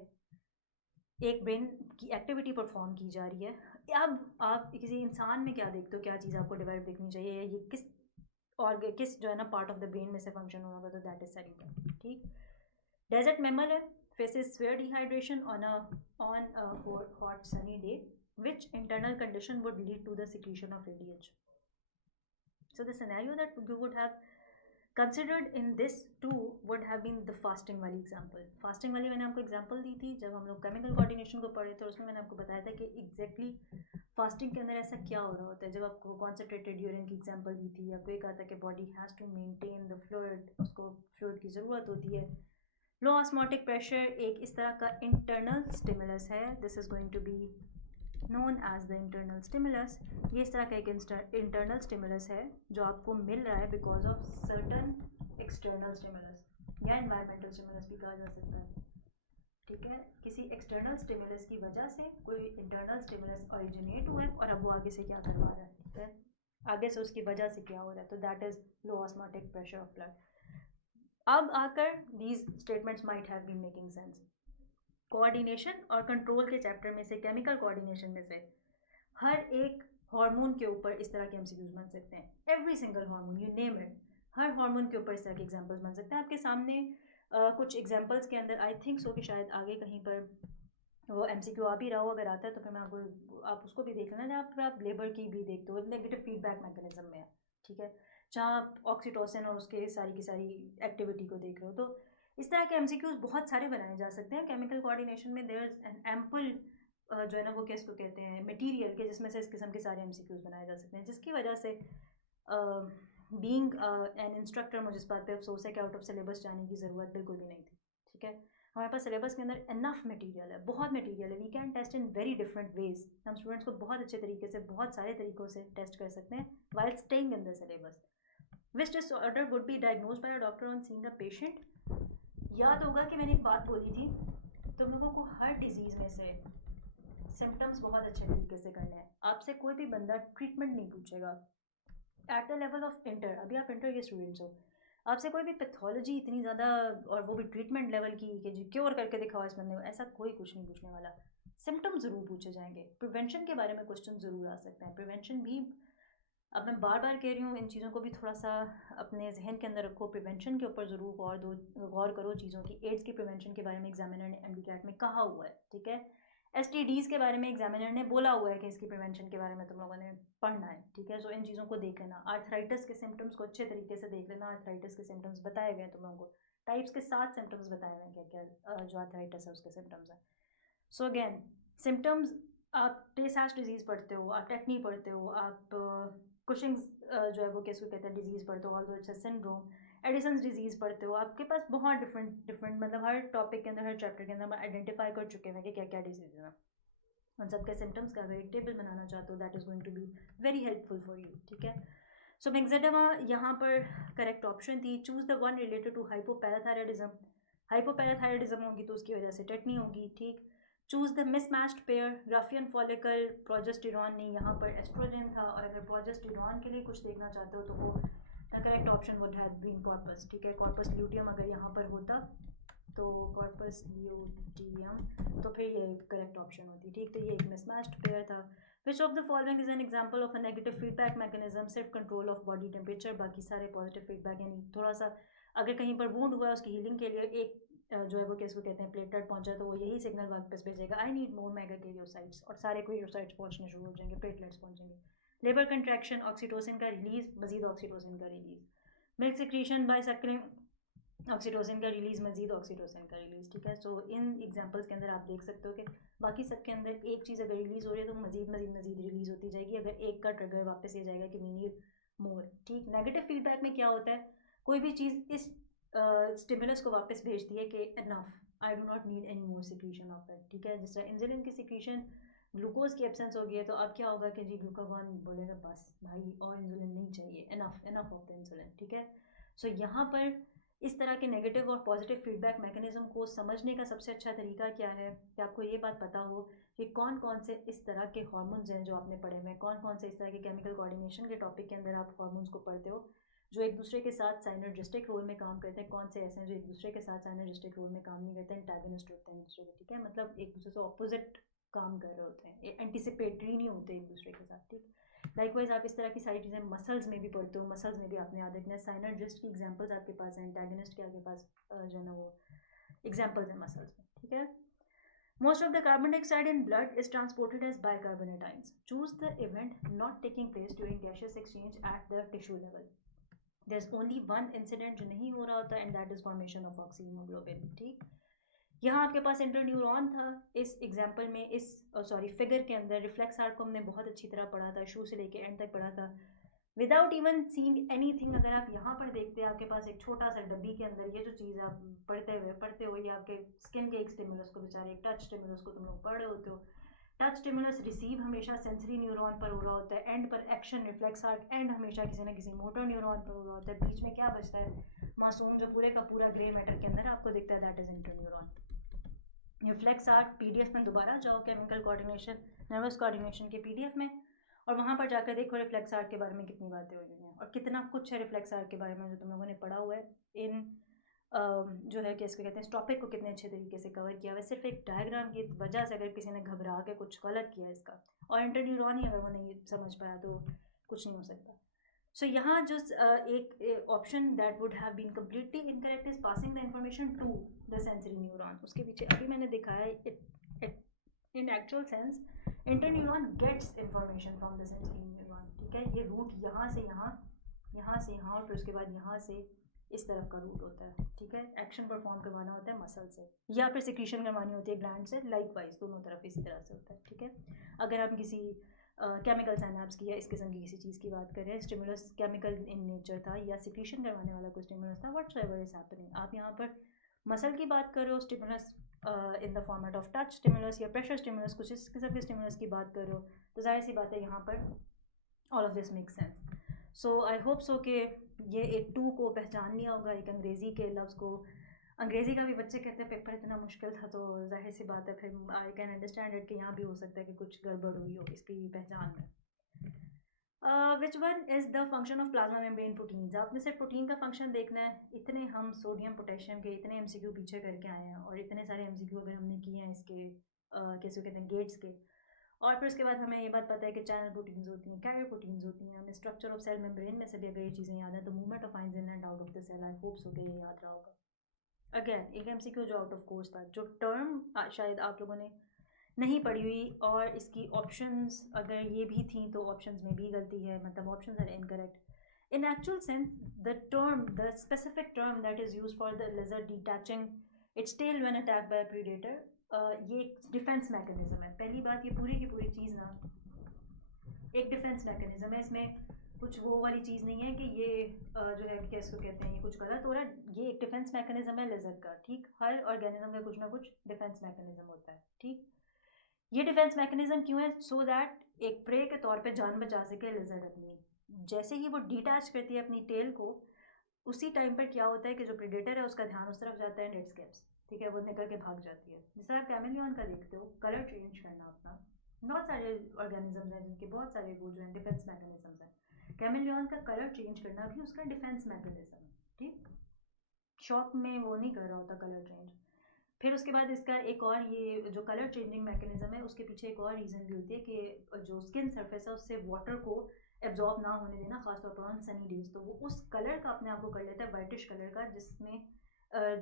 एक ब्रेन की एक्टिविटी परफॉर्म की जा रही है. अब आप किसी इंसान में क्या देखते हो, क्या चीज़ आपको डेवलप देखनी चाहिए, ये किस जो है ना पार्ट ऑफ द ब्रेन में से फंक्शन होगा, तो दैट इज सेरिब्रम, ठीक. डेजर्ट मैमल है, faces severe dehydration on a hot sunny day. Which internal condition would lead to the secretion of ADH? So the scenario that you would have considered in this too would have been the fasting वाली example. Fasting वाली मैंने आपको example दी थी जब हम लोग chemical coordination को पढ़े थे, और उसमें मैंने आपको बताया था कि exactly फास्टिंग के अंदर ऐसा क्या हो रहा होता है. जब आपको कॉन्सेंट्रेटेड यूरिन की एग्जांपल दी थी, आपको एक आता है कि body has to maintain the fluid, उसको फ्लूइड की ज़रूरत होती है. लो ऑस्मोटिक प्रेशर एक इस तरह का इंटरनल स्टिमुलस है, this is going to be known as the internal stimulus. ये इस तरह का एक इंटरनल स्टिमुलस है जो आपको मिल रहा है because of certain external stimulus, या एनवायरमेंटल स्टिमुलस भी कहा जा सकता है, ठीक है. किसी एक्सटर्नल स्टिमुलस की वजह से कोई इंटरनल स्टिमुलस ओरिजिनेट हुआ है, और अब वो आगे से क्या करवा रहा है, ठीक है, आगे से उसकी वजह से क्या हो रहा है, तो that is low osmotic pressure of blood. अब आकर these statements might have been making sense. Coordination और कंट्रोल के चैप्टर में से, केमिकल कोऑर्डिनेशन में से, हर एक हार्मोन के ऊपर इस तरह के एमसीक्यूज बन सकते हैं। Every single hormone, you name it, her hormone के ऊपर इस तरह के एग्जांपल्स बन सकते हैं आपके सामने। कुछ एग्जांपल्स के अंदर आई थिंक सो कि शायद आगे कहीं पर वो एमसीक्यू आ भी रहा हो, अगर आता है तो फिर मैं आपको, आप उसको भी देख लेना, जहाँ पर आप लेबर की भी देखते हो, नेगेटिव फीडबैक मैकेनिज्म में है, ठीक है, जहाँ आप ऑक्सीटोसिन और उसके सारी की सारी एक्टिविटी को देख रहे हो। तो इस तरह के एमसीक्यूज बहुत सारे बनाए जा सकते हैं केमिकल कोऑर्डिनेशन में। देयर इज एन एम्पल जो है ना वो किसको कहते हैं मटेरियल के, जिसमें से इस किस्म के सारे एमसीक्यूज बनाए जा सकते हैं, जिसकी वजह से बीइंग एन इंस्ट्रक्टर मुझे इस बात पे अफसोस है कि आउट ऑफ सिलेबस जाने की ज़रूरत बिल्कुल भी नहीं थी, ठीक है। हमारे पास सिलेबस के अंदर इनफ मटेरियल है, बहुत मटेरियल है, we can test in very different ways. हम स्टूडेंट्स को बहुत अच्छे तरीके से, बहुत सारे तरीक़ों से टेस्ट कर सकते हैं while staying in the syllabus. Which disorder would be diagnose by a doctor on seeing the patient. याद होगा कि मैंने एक बात बोली थी, तुम लोगों को हर डिजीज़ में से सिम्टम्स बहुत अच्छे तरीके से करने हैं। आपसे कोई भी बंदा ट्रीटमेंट नहीं पूछेगा at the level of inter, अभी आप इंटर के स्टूडेंट्स हो, आपसे कोई भी पैथोलॉजी इतनी ज़्यादा, और वो भी ट्रीटमेंट लेवल की कि जी क्योर करके दिखाओ इस बंदे को, ऐसा कोई कुछ नहीं पूछने वाला। सिम्टम्स ज़रूर पूछे जाएंगे, प्रिवेंशन के बारे में क्वेश्चन ज़रूर आ सकते हैं। प्रिवेंशन भी, अब मैं बार बार कह रही हूँ, इन चीज़ों को भी थोड़ा सा अपने जहन के अंदर रखो, प्रिवेंशन के ऊपर ज़रूर गौर करो चीज़ों की। एड्स की प्रिवेंशन के बारे में एग्जामिनर ने MD-CAT में कहा हुआ है, ठीक है। STDs के बारे में एग्जामिनर ने बोला हुआ है कि इसकी प्रिवेंशन के बारे में तुम लोगों ने पढ़ना है, ठीक है। सो इन चीज़ों को देख लेना। आर्थराइटिस के सिम्टम्स को अच्छे तरीके से देख लेना। आर्थराइटिस के सिम्टम्स बताए हुए हैं तुम लोगों को, टाइप्स के 7 सिम्टम्स बताए हुए हैं क्या क्या जो आर्थराइटिस है उसके सिम्टम्स हैं। सो अगेन सिम्टम्स, आप टे साश डिजीज़ पढ़ते हो, आप टेक्नी पढ़ते हो, आप कुशिंग्स जो है वो कैसे कहते हैं डिजीज़ पढ़ते हो, although it's a syndrome, Edison's disease पढ़ते हो, आपके पास बहुत डिफरेंट मतलब हर टॉपिक के अंदर, हर चैप्टर के अंदर हम आइडेंटिफाई कर चुके हैं कि क्या क्या डिजीज़ हैं। उन सबके सिम्टम्स का अगर एक टेबल बनाना चाहते हो, that is going to be very helpful for you, ठीक है। सो मेक्सेडेमा यहाँ पर करेक्ट ऑप्शन थी। Choose the one related to hypoparathyroidism. Hypoparathyroidism होगी तो उसकी वजह से टेटनी होगी, ठीक। Choose the mismatched pair, Graafian follicle, progesterone नहीं, यहाँ पर एस्ट्रोजन था, और अगर प्रोजेस्टेरॉन के लिए कुछ देखना चाहते हो तो वो the correct option would have been corpus, ठीक है। कॉर्पस ल्यूटियम अगर यहाँ पर होता तो कॉर्पस ल्यूटियम, तो फिर ये करेक्ट ऑप्शन होती, ठीक। तो ये एक मिसमैच्ड पेयर था। विच of the following is an example of a negative feedback mechanism, सिर्फ कंट्रोल ऑफ बॉडी टेम्परेचर, बाकी सारे पॉजिटिव फीडबैक, यानी थोड़ा सा अगर कहीं पर वूंड हुआ है उसकी हीलिंग के लिए एक जो है वो किसको कहते हैं प्लेटलेट पहुंचा, तो वो यही सिग्नल वापस भेजेगा, आई नीड मोर मेगाकैरियोसाइट्स, और सारे क्यूरियोसाइट्स पहुंचने शुरू हो जाएंगे, प्लेटलेट्स पहुंचेंगे। लेबर कंट्रैक्शन, ऑक्सीटोसिन का रिलीज, मजीद ऑक्सीटोसिन का release. Milk secretion by suckling, oxytocin का रिलीज, मजीद ऑक्सीटोसिन का रिलीज, ठीक है। सो इन एग्जांपल्स के अंदर आप देख सकते हो कि बाकी सबके अंदर एक चीज़ अगर रिलीज़ हो रही है तो मजीद मजीद मजीद रिलीज़ होती जाएगी, अगर एक का ट्रिगर वापस ये जाएगा कि वी नीड मोर, ठीक। नेगेटिव फीडबैक में क्या होता है, कोई भी चीज़ इस स्टिमुलस को वापस भेजती है कि enough, I do not need any more secretion of it, ठीक है। जिस तरह इंसुलिन की सिक्रीशन, ग्लूकोज की एब्सेंस होगी है तो अब क्या होगा कि जी ग्लूकागॉन बोलेगा बस भाई और इंसुलिन नहीं चाहिए, enough enough of the insulin, ठीक है। सो यहाँ पर इस तरह के नेगेटिव और पॉजिटिव फीडबैक मैकेनिज्म को समझने का सबसे अच्छा तरीका क्या है कि आपको ये बात पता हो कि कौन कौन से इस तरह के हार्मोन्स हैं जो आपने पढ़े हुए हैं, कौन कौन से इस तरह के केमिकल कोऑर्डिनेशन के टॉपिक के अंदर आप हार्मोन्स को पढ़ते हो जो एक दूसरे के साथ साइनर्जिस्टिक रोल में काम करते हैं, कौन से ऐसे हैं जो एक दूसरे के साथ साइनर्जिस्टिक रोल में काम नहीं करते, एंटागनिस्ट होते हैं एक दूसरे के, ठीक है। मतलब एक दूसरे से ऑपोजिट काम कर रहे होते हैं, एंटिसिपेटरी नहीं होते एक दूसरे के साथ, ठीक। लाइकवाइज आप इस तरह की सारी चीज़ें मसल्स में भी पढ़ते हो, मसल्स में भी आपने याद रखना है। साइनर्जिस्ट की एग्जांपल्स आपके पास हैं, एंटागनिस्ट के आपके पास जो है ना वो एग्जांपल्स हैं मसल्स में, ठीक है। Most of the carbon dioxide in blood is transported as bicarbonate ions. Choose the event not taking place during gaseous exchange at the tissue level. There's only one incident जो नहीं हो रहा होता and that is formation of oxyhemoglobin, ठीक। यहाँ आपके पास interneuron था इस एग्जाम्पल में, इस फिगर के अंदर रिफ्लेक्स आर्ट को हमने बहुत अच्छी तरह पढ़ा था, शुरू से लेके एंड तक पढ़ा था विदाउट इवन सीइंग एनीथिंग। अगर आप यहाँ पर देखते हैं आपके पास एक छोटा सा डब्बी के अंदर ये जो चीज़ आप पढ़ते हो ये आपके स्किन के एक स्टिमुलस को, बेचारे एक टच स्टिमुलस को तुम लोग पढ़ रहे होते हो। टच स्टिमुलस रिसीव हमेशा सेंसरी न्यूरॉन पर हो रहा होता है, एंड पर एक्शन रिफ्लेक्स आर्ट एंड हमेशा किसी ना किसी मोटर न्यूरॉन पर हो रहा होता है। बीच में क्या बचता है, मासूम जो पूरे का पूरा ग्रे मैटर के अंदर आपको दिखता है, that is interneuron. Reflex art PDF में दोबारा जाओ, केमिकल कोऑर्डिनेशन नर्वस कोऑर्डिनेशन के PDF में, और वहाँ पर जाकर देखो रिफ्लेक्स आर्ट के बारे में कितनी बातें हुई हैं और कितना कुछ है रिफ्लेक्स आर्ट के बारे में जो तुम लोगों ने पढ़ा हुआ है इन जो है कि इसको कहते हैं इस टॉपिक को कितने अच्छे तरीके से कवर किया हुआ है, सिर्फ एक डायग्राम की वजह से अगर किसी ने घबरा के कुछ गलत किया इसका, और इंटरन्यूरॉन ही अगर वो नहीं समझ पाया तो कुछ नहीं हो सकता. सो यहाँ जो एक option that would have been completely incorrect is passing the information to the sensory neuron. उसके पीछे अभी मैंने दिखाया है in actual sense interneuron gets information from the sensory neuron. ठीक है, ये रूट यहाँ से यहाँ, यहाँ से यहाँ, और फिर उसके बाद यहाँ से इस तरफ का रूट होता है. ठीक है, एक्शन परफॉर्म करवाना होता है मसल से या फिर सिक्रीशन करवानी होती है ग्लैंड से. लाइक वाइज दोनों तरफ इसी तरह से होता है. ठीक है, अगर हम किसी केमिकल साइनेप्स की या इस किस्म की किसी चीज़ की बात करें, स्टिमुलस केमिकल इन नेचर था या सिक्रीशन करवाने वाला कोई स्टिमुलस था, व्हाटसोएवर इज हैपनिंग, आप यहाँ पर मसल की बात कर रहे हो, stimulus in the format of touch stimulus या प्रेशर स्टिमुलस, कुछ इस किस्म के स्टिमुलस की बात कर रहे हो, तो जाहिर सी बात है यहाँ पर all of this make sense. So I hope so कि ये एक टू को पहचान लिया होगा, एक अंग्रेज़ी के लफ्ज़ को. अंग्रेज़ी का भी बच्चे कहते हैं पेपर इतना मुश्किल था, तो जाहिर सी बात है फिर आई कैन अंडरस्टैंड इट कि यहाँ भी हो सकता है कि कुछ गड़बड़ हुई हो इसकी पहचान में. Which one is the function of plasma membrane proteins. आपने सिर्फ प्रोटीन का फंक्शन देखना है. इतने हम सोडियम पोटेशियम के इतने एमसीक्यू पीछे करके आए हैं, और इतने सारे एमसीक्यू अगर हमने किए हैं इसके कैसे कहते हैं गेट्स के, और फिर उसके बाद हमें ये बात पता है कि चैनल प्रोटीन्स होती हैं, कैरियर प्रोटीन्स होती हैं, हमें स्ट्रक्चर ऑफ सेल मेम्ब्रेन में से भी अगर ये चीज़ें याद हैं तो movement of ions in and out of the cell, I hope so कि ये याद रहा होगा. अगेन एक एमसीक्यू जो आउट ऑफ कोर्स था, जो टर्म शायद आप लोगों ने नहीं पढ़ी हुई, और इसकी ऑप्शंस अगर ये भी थी तो ऑप्शंस में भी गलती है, मतलब options are incorrect. In actual sense the specific term that is use for the lizard detaching its tail when attack by predator, ये एक डिफेंस मैकेनिज्म है. पहली बात, ये पूरी की पूरी चीज़ ना एक डिफेंस मैकेनिज्म है. इसमें कुछ वो वाली चीज़ नहीं है कि ये जो है क्या इसको कहते हैं ये कुछ गलत हो रहा है. ये एक डिफेंस मैकेनिज्म है लेजर का. ठीक, हर ऑर्गेनिज्म का कुछ ना कुछ डिफेंस मैकेनिज्म होता है. ठीक, ये डिफेंस मैकेनिज्म क्यों है? सो दैट एक प्रे के तौर पे जान बचा सके लिजर्ड अपनी. जैसे ही वो डिटैच करती है अपनी टेल को, उसी टाइम पर क्या होता है कि जो प्रेडेटर है उसका ध्यान उस तरफ जाता है एंड इट स्केप्स. ठीक है, वो निकल के भाग जाती है. जिस तरह आप कैमेलियन का देखते हो, कलर चेंज करना अपना, बहुत सारे ऑर्गेनिजम्स हैं जिनके बहुत सारे वो जो है डिफेंस मैकेनिज्म्स हैं. कैमेलियन का कलर चेंज करना भी उसका डिफेंस मैकेनिज्म है. ठीक, शॉप में वो नहीं कर रहा होता कलर चेंज. फिर उसके बाद इसका एक और ये जो कलर चेंजिंग मैकेनिज्म है उसके पीछे एक और रीज़न भी होती है कि जो स्किन सरफेस है उससे वाटर को एब्जॉर्ब ना होने देना, खासतौर पर ऑन सनी डेज. तो वो उस कलर का अपने आप को कर लेता है वाइटिश कलर का, जिसमें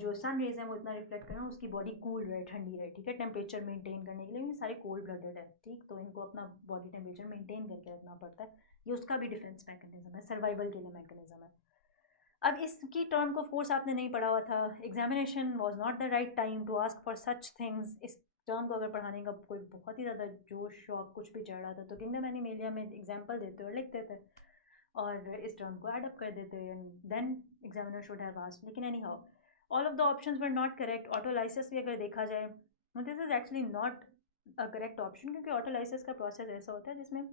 जो सन रेज है वो इतना रिफ्लेक्ट करना, उसकी बॉडी कूल रहे, ठंडी रहे. ठीक है, टेम्परेचर मेंटेन करने के लिए. ये सारे कोल्ड ब्लडेड है. ठीक, तो इनको अपना बॉडी टेम्परेचर मेंटेन करके रखना पड़ता है. ये उसका भी डिफेंस मैकेनिज्म है, सर्वाइवल के लिए मैकेनिज्म है. अब इसकी टर्म को ऑफकोर्स आपने नहीं पढ़ा हुआ था. Examination was not the right time to ask for such things. इस टर्म को अगर पढ़ाने का कोई बहुत ही ज़्यादा जोश शौक कुछ भी चढ़ रहा था तो किंगडम एनिमेलिया में एग्जाम्पल देते और लिखते थे और इस टर्म को एडअप कर देते, and then examiner should have asked. लेकिन anyhow all of the options were not correct. Autolysis भी अगर देखा जाए, this is actually not a correct option, क्योंकि ऑटोलाइसिस का प्रोसेस ऐसा होता है जिसमें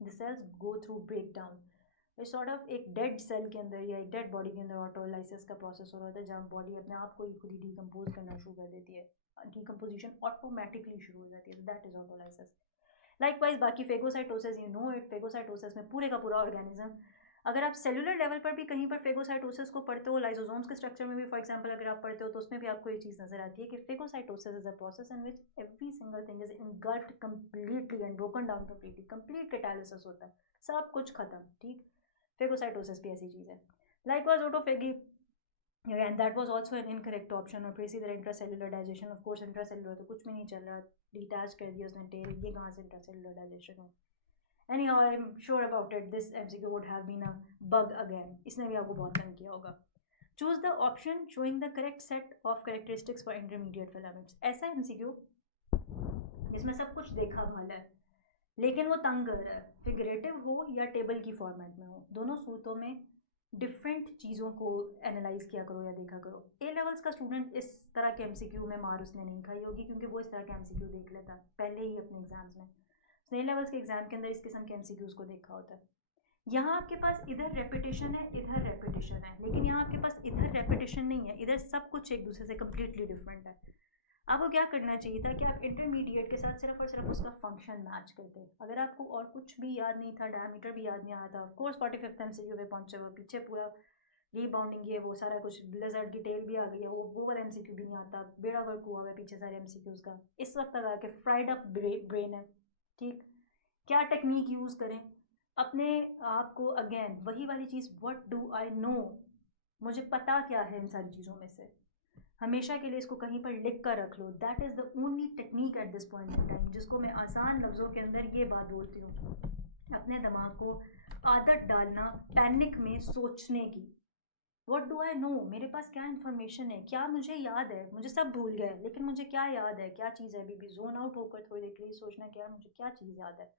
the cells go through break down. इस सॉर्ट ऑफ एक डेड सेल के अंदर या एक डेड बॉडी के अंदर ऑटोलाइसिस का प्रोसेस हो रहा होता है, जहाँ बॉडी अपने आप को ही खुद ही डिकम्पोज करना शुरू कर देती है. डिकम्पोजिशन ऑटोमेटिकली शुरू हो जाती है. That is autolysis. लाइकवाइज बाकी phagocytosis, you know it, phagocytosis में पूरे का पूरा ऑर्गेनिज्म, अगर आप सेलुलर लेवल पर भी कहीं पर फेगोसाइटोसिस को पढ़ते हो, लाइसोसोम्स के स्ट्रक्चर में भी फॉर एग्जांपल अगर आप पढ़ते हो तो उसमें भी आपको ये चीज़ नजर आती है कि phagocytosis is a process in which every single thing is इनगल्फ्ड completely and broken down completely. Complete catalysis होता है, सब कुछ खत्म. ठीक, फेगोसाइटोसिस भी ऐसी चीज़ है. Likewise autophagy, and that was also an incorrect option. और प्रेसिडर intracellular digestion, of course intracellular तो कुछ भी नहीं चल रहा, डिटैच कर दिया उसने टेल, ये कहाँ से इंट्रासेलुलर डाइजेशन हो. Anyhow, I'm sure about it. This MCQ would have been a bug again. इसने भी आपको बहुत तंग किया होगा. Choose the option showing the correct set of characteristics for intermediate filaments. ऐसा MCQ जिसमें सब कुछ देखा भाला है लेकिन वो तंग कर रहा है. फिगरेटिव हो या टेबल की फॉर्मेट में हो, दोनों सूरतों में डिफरेंट चीज़ों को एनालाइज किया करो या देखा करो. ए लेवल्स का स्टूडेंट इस तरह के MCQ में मार उसने नहीं खाई होगी, क्योंकि वो इस तरह के MCQ देख लेता पहले ही अपने एग्जाम्स में. स्ने लेवल्स के एग्जाम के अंदर इस किस्म के MCQs को देखा होता है. यहाँ आपके पास इधर रेपिटेशन है, इधर रेपिटेशन है, लेकिन यहाँ आपके पास इधर रेपिटेशन नहीं है, इधर सब कुछ एक दूसरे से कम्प्लीटली डिफरेंट है. आपको क्या करना चाहिए था कि आप इंटरमीडिएट के साथ सिर्फ और सिर्फ उसका फंक्शन मैच करते. अगर आपको और कुछ भी याद नहीं था, डायमीटर भी याद नहीं आया था, ऑफ कोर्स 45th MCQ पे पहुंचे हुए पीछे पूरा रीबाउंडिंग ये वो सारा कुछ, ब्लिजर्ड की टेल भी आ गई है, वो वाला एमसीक्यू भी नहीं आता, बेड़ा वर्क हुआ हुआ है पीछे सारे एमसीक्यूज का। इस वक्त तक आके फ्राइड अप ब्रेन है। ठीक, क्या टेक्निक यूज़ करें अपने आप को, अगेन वही वाली चीज़, व्हाट डू आई नो, मुझे पता क्या है इन सारी चीज़ों में से, हमेशा के लिए इसको कहीं पर लिख कर रख लो। That is the only technique at this point in time, जिसको मैं आसान लफ्ज़ों के अंदर ये बात बोलती हूँ, अपने दिमाग को आदत डालना पैनिक में सोचने की। व्हाट डू आई नो, मेरे पास क्या इन्फॉर्मेशन है, क्या मुझे याद है, मुझे सब भूल गए लेकिन मुझे क्या याद है, क्या चीज़ है, अभी भी जोन आउट होकर थोड़ी देर के लिए सोचना, क्या मुझे क्या चीज़ याद है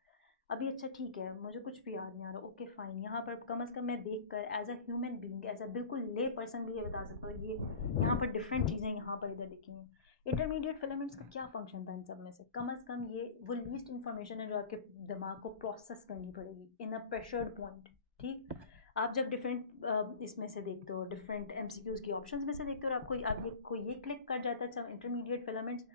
अभी, अच्छा ठीक है मुझे कुछ भी याद नहीं आ रहा, ओके फाइन, यहाँ पर कम अज़ कम मैं देख कर as a human being, as a बिल्कुल ले पर्सन भी ये बता सकता हूँ, ये यहाँ पर डिफरेंट चीज़ें यहाँ पर इधर लिखी हैं। इंटरमीडिएट फिलामेंट्स का क्या फंक्शन था इन सब में से, कम अज़ कम ये वो लीस्ट इन्फॉर्मेशन है जो आपके दिमाग को प्रोसेस करनी पड़ेगी इन अ प्रेशर्ड पॉइंट। ठीक, आप जब डिफरेंट इसमें से देखते हो, डिफरेंट एमसीक्यूज़ की ऑप्शंस में से देखते हो, और आपको ये क्लिक कर जाता है, अच्छा इंटरमीडिएट फिलामेंट्स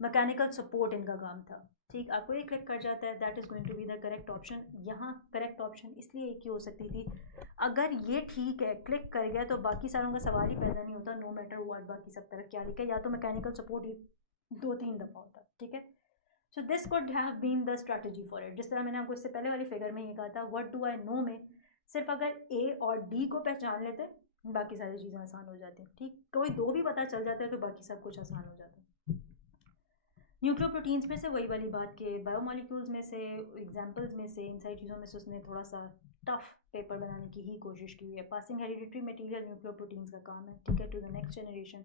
मैकेनिकल सपोर्ट इनका काम था, ठीक, आपको ये क्लिक कर जाता है, that is going to be the correct option. यहाँ करेक्ट ऑप्शन इसलिए एक ही हो सकती थी, अगर ये ठीक है क्लिक कर गया तो बाकी सारों का सवाल ही पैदा नहीं होता, नो मैटर व्हाट बाकी सब तरफ क्या लिखा है, या तो मैकेनिकल सपोर्ट ही 2-3 दफ़ा होता, ठीक है। So this could have been the strategy for it, जिस तरह मैंने आपको इससे पहले वाली फिगर में ये कहा था, व्हाट डू आई नो में सिर्फ अगर ए और डी को पहचान लेते बाकी सारी चीज़ें आसान हो जाती हैं। ठीक, कोई दो भी पता चल जाता है तो बाकी सब कुछ आसान हो जाता है। न्यूक्लियोप्रोटीन्स में से वही वाली बात के बायोमोलिक्यूल्स में से, एग्जाम्पल्स में से, इन सारी चीज़ों में से उसने थोड़ा सा टफ पेपर बनाने की ही कोशिश की हुई है। पासिंग हेरिडिटरी मटेरियल न्यूक्लियोप्रोटीन्स का काम है, ठीक है, टू द नेक्स्ट जनरेशन।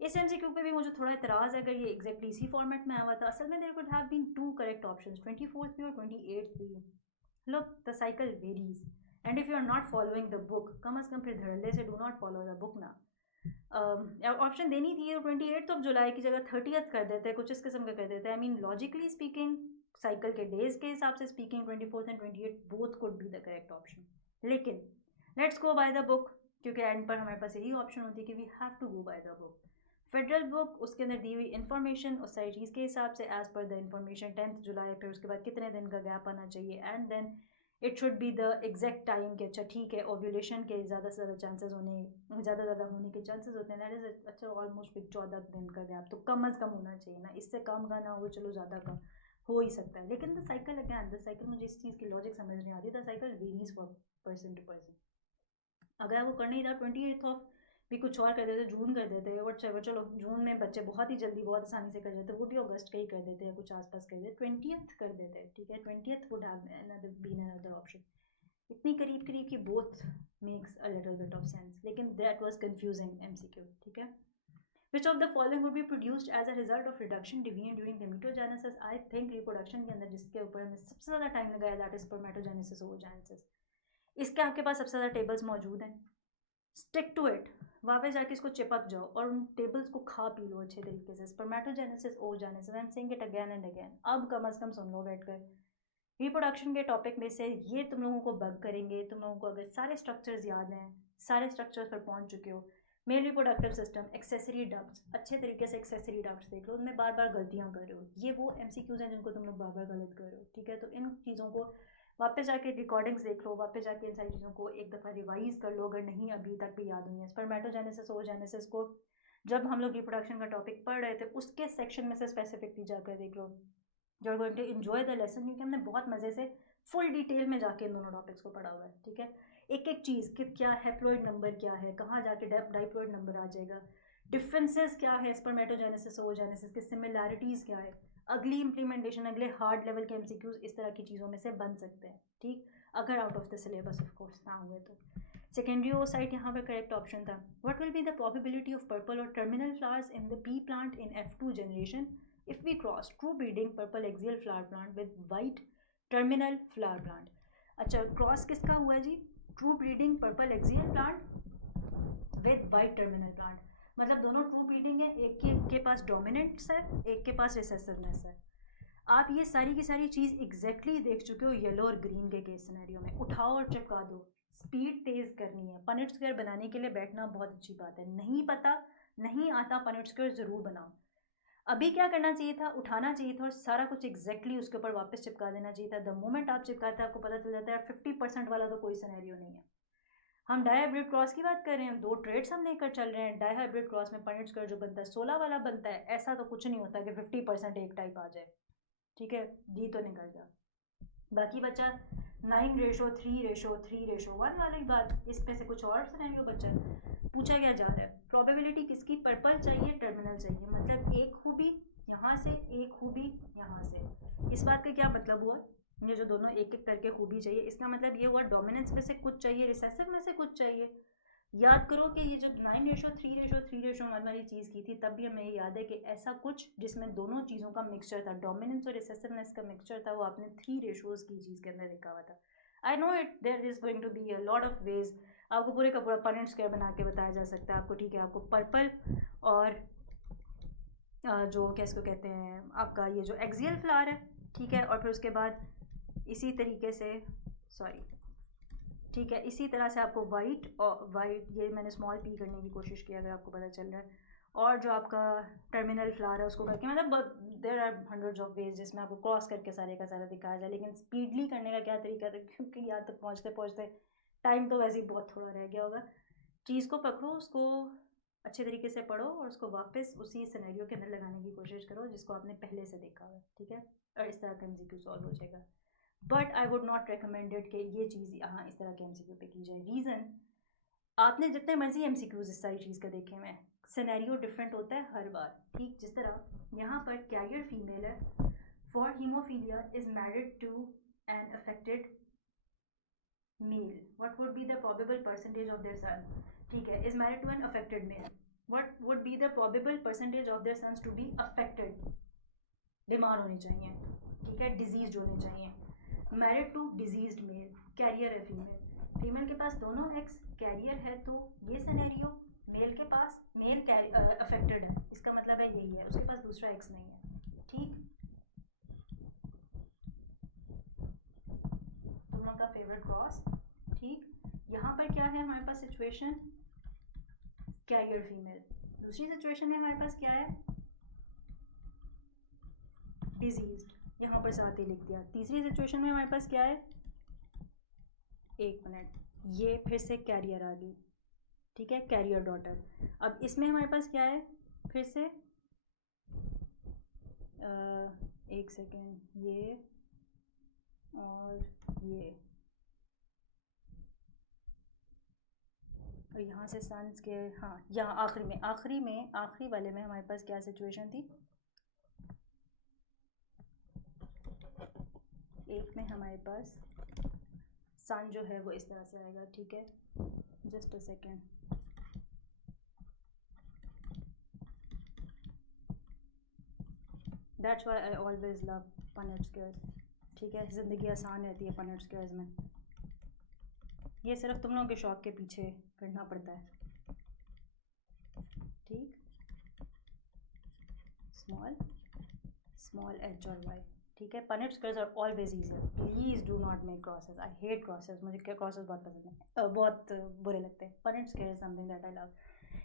इस एमसीक्यू पे भी मुझे थोड़ा इतराज़ है, अगर ये एग्जैक्टली इसी फॉर्मेट में आया हुआ था, असल में there could have been 2 correct options, 24th भी और 28th भी। Look, the cycle varies and if you are not following the book, कम अज़ कम फिर धड़ल्ले से do not follow the book ना। ऑप्शन देनी थी, 28 ऑफ जुलाई की जगह 30th कर देते, कुछ इस किस्म का कर देते। I mean logically speaking, cycle के डेज के हिसाब से speaking, 24th and 28 both could be the correct option, लेकिन let's go by the book, क्योंकि एंड पर हमारे पास यही ऑप्शन होती है कि we have to go by the book. Federal book, उसके अंदर दी हुई इन्फॉर्मेशन उस सारी चीज़ के हिसाब से as per the information 10th जुलाई, फिर उसके बाद कितने दिन का गैप आना चाहिए, and then it should be the exact time के, अच्छा ठीक है ओव्यूलेशन के ज़्यादा से ज़्यादा चांसेस होने, ज़्यादा होने के चांसेस होते हैं, दैट इज़ अच्छा ऑलमोस्ट 14 दिन का गैप तो कम अज़ कम होना चाहिए ना, इससे कम का ना हो, चलो ज़्यादा का हो ही सकता है। लेकिन the cycle, again the cycle, मुझे इस चीज़ की लॉजिक समझ नहीं आती, the cycle varies for person to person. अगर आपको करना ही था 28th ऑफ भी कुछ और कर देते, जून कर देते, व्हाट्सएवर, चलो जून में बच्चे बहुत ही जल्दी बहुत आसानी से कर देते, वो भी अगस्त का ही कर देते हैं, कुछ आसपास कर देते, 20th कर देते, ठीक है, 20th would have been another option. इतनी करीब करीब की both makes a little bit of sense, लेकिन दैट वाज कंफ्यूजिंग एमसीक्यू, ठीक है। Which of the following would be produced as a result of reduction deviant during gametogenesis? I think reproduction के अंदर जिसके ऊपर हमें सबसे ज़्यादा टाइम लगाया, that is spermatogenesis, oogenesis। इसके आपके पास सबसे ज़्यादा टेबल्स मौजूद हैं, स्टिक टू इट, वापस जाके इसको चिपक जाओ और उन टेबल्स को खा पी लो अच्छे तरीके से। Spermatogenesis, oogenesis, I am saying it again and again, अब कम अज़ कम सुन लो बैठ कर। रिप्रोडक्शन के टॉपिक में से ये तुम लोगों को बग करेंगे, तुम लोगों को अगर सारे स्ट्रक्चर्स याद हैं, सारे स्ट्रक्चर्स पर पहुंच चुके हो, male reproductive system, accessory ducts, अच्छे तरीके से एक्सेसरी डक्ट्स देख लो, उनमें बार बार गलतियां कर रहे हो, ये वो एमसीक्यूज हैं जिनको तुम लोग बार बार गलत कर रहे हो, ठीक है। तो इन चीज़ों को वापस जाके रिकॉर्डिंग्स देख लो, वापस जाके इन सारी चीज़ों को एक दफ़ा रिवाइज कर लो अगर नहीं अभी तक भी याद हुई है। स्पर्मेटोजेनेसिस, oogenesis को जब हम लोग रिप्रोडक्शन का टॉपिक पढ़ रहे थे उसके सेक्शन में से स्पेसिफिकली जाकर देख लो, you are going to enjoy the lesson, क्योंकि हमने बहुत मज़े से फुल डिटेल में जाके इन दोनों टॉपिक्स को पढ़ा हुआ है, ठीक है। एक एक चीज़ कि क्या हैप्लॉइड नंबर क्या है, कहाँ जाके डाइप्लॉइड नंबर आ जाएगा, डिफरेंसेस क्या है स्पर्मेटोजेनेसिस oogenesis के, सिमिलैरिटीज़ क्या है, अगली इंप्लीमेंटेशन, अगले हार्ड लेवल के एमसीक्यूज इस तरह की चीज़ों में से बन सकते हैं, ठीक, अगर out of the syllabus of course ना हुए तो। सेकेंडरी ओसाइट यहाँ पर करेक्ट ऑप्शन था। What will be the probability of purple और terminal flowers in the pea plant in F2 generation if we cross true breeding purple axial flower plant with white terminal flower plant. अच्छा, cross किसका हुआ है जी? True breeding purple axial plant with white terminal plant, मतलब दोनों true breeding है, एक के पास डोमिनेंट्स है, एक के पास रिसेसिवनेस है। आप ये सारी की सारी चीज़ एग्जैक्टली देख चुके हो येलो और ग्रीन के केस सिनेरियो में। उठाओ और चिपका दो, स्पीड तेज़ करनी है। पनेट स्क्वायर बनाने के लिए बैठना बहुत अच्छी बात है, नहीं पता नहीं आता पनेट स्क्वायर ज़रूर बनाओ। अभी क्या करना चाहिए था, उठाना चाहिए था और सारा कुछ एग्जैक्टली उसके ऊपर वापस चिपका देना चाहिए था। द मोमेंट आप चिपकाते हैं आपको पता चल जाता है 50% वाला तो कोई सिनेरियो नहीं है। हम डाईहाइब्रिड क्रॉस की बात कर रहे हैं, 2 ट्रेड्स हम लेकर चल रहे हैं। डाईहाइब्रिड क्रॉस में पनेट स्क्वायर जो बनता है 16 वाला बनता है। ऐसा तो कुछ नहीं होता कि 50% एक टाइप आ जाए, ठीक है, डी तो निकल गया। बाकी बचा 9:3:3:1 वाली बात। इसमें से कुछ और सिनेरियो बचा है। पूछा क्या जा रहा है, प्रोबेबिलिटी किसकी, पर्पल चाहिए, टर्मिनल चाहिए, मतलब एक खूबी यहाँ से, एक खूबी यहाँ से। इस बात का क्या मतलब हुआ, ये जो दोनों एक एक करके खूबी चाहिए, इसका मतलब ये हुआ डोमिनेंस में से कुछ चाहिए, रिसेसिव में से कुछ चाहिए। याद करो कि ये जब 9:3:3:1 वाली चीज़ की थी, तब भी हमें याद है कि ऐसा कुछ जिसमें दोनों चीज़ों का मिक्सचर था, डोमिनेंस और रिसेसिवनेस का मिक्सचर था, वो आपने 3 रेशोज की चीज़ के अंदर देखा हुआ था। I know it, there is going to be a lot of ways. आपको पूरे का पूरा पनेट स्क्वायर बना के बताया जा सकता है आपको, ठीक है। आपको पर्पल और जो क्या इसको कहते हैं, आपका ये जो एक्सियल फ्लावर है, ठीक है, और फिर उसके बाद इसी तरीके से, सॉरी, ठीक है, इसी तरह से आपको वाइट और वाइट, ये मैंने स्मॉल पी करने की कोशिश की अगर आपको पता चल रहा है, और जो आपका टर्मिनल फ्लावर है उसको करके, मतलब there are hundreds of ways जिसमें आपको क्रॉस करके सारे का सारा दिखाया जाए। लेकिन स्पीडली करने का क्या तरीका था, क्योंकि यहाँ तक पहुँचते पहुँचते टाइम तो वैसे ही बहुत थोड़ा रह गया होगा। चीज़ को पकड़ो, उसको अच्छे तरीके से पढ़ो और उसको वापस उसी सिनेरियो के अंदर लगाने की कोशिश करो जिसको आपने पहले से देखा हुआ है, ठीक है, और इस तरह का एमसीक्यू सॉल्व हो जाएगा। But I would not recommended कि ये चीज़ यहाँ इस तरह के एमसीक्यू पे की जाए। रीज़न, आपने जितने मर्जी एमसीक्यूज इस सारी चीज़ का देखे हुए, सिनेरियो डिफरेंट होता है हर बार, ठीक। जिस तरह यहाँ पर कैरियर फीमेल है, for haemophilia is married to an affected male, what would be the probable percentage of their son, ठीक है, is married to an affected male, what would be the probable percentage of their sons to be affected, बीमार होने चाहिए, ठीक है, disease होने चाहिए। Married to diseased male, carrier है फीमेल, फीमेल के पास दोनों एक्स, कैरियर है, तो ये सिनेरियो मेल के पास, मेल अफेक्टेड है, इसका मतलब है यही है, उसके पास दूसरा एक्स नहीं है, ठीक। तुम लोग का फेवरेट क्रॉस, ठीक। यहाँ पर क्या है हमारे पास सिचुएशन, कैरियर फीमेल। दूसरी सिचुएशन में हमारे पास क्या है, डिजीज्ड, यहाँ पर साथ ही लिख दिया। तीसरी सिचुएशन में हमारे पास क्या है, एक मिनट, ये फिर से कैरियर आ गई, ठीक है, कैरियर डॉटर। अब इसमें हमारे पास क्या है, फिर से एक सेकेंड, ये और ये, और यहाँ से सन्स के, हाँ, यहाँ आखिरी वाले में हमारे पास क्या सिचुएशन थी, एक में हमारे पास सन जो है वो इस तरह से आएगा, ठीक है, just a second, that's why I always love Punnett squares, ठीक है, ज़िंदगी आसान रहती है पनेट स्क्वायर्स में, ये सिर्फ तुम लोगों के शौक के पीछे करना पड़ता है, ठीक। स्मॉल एच और वाई, ठीक है, Punnett squares are always easier, please do not make crosses, I hate crosses, मुझे क्या क्रॉसेस बहुत पसंद है, बहुत बुरे लगते हैं। Punnett square is something that I love.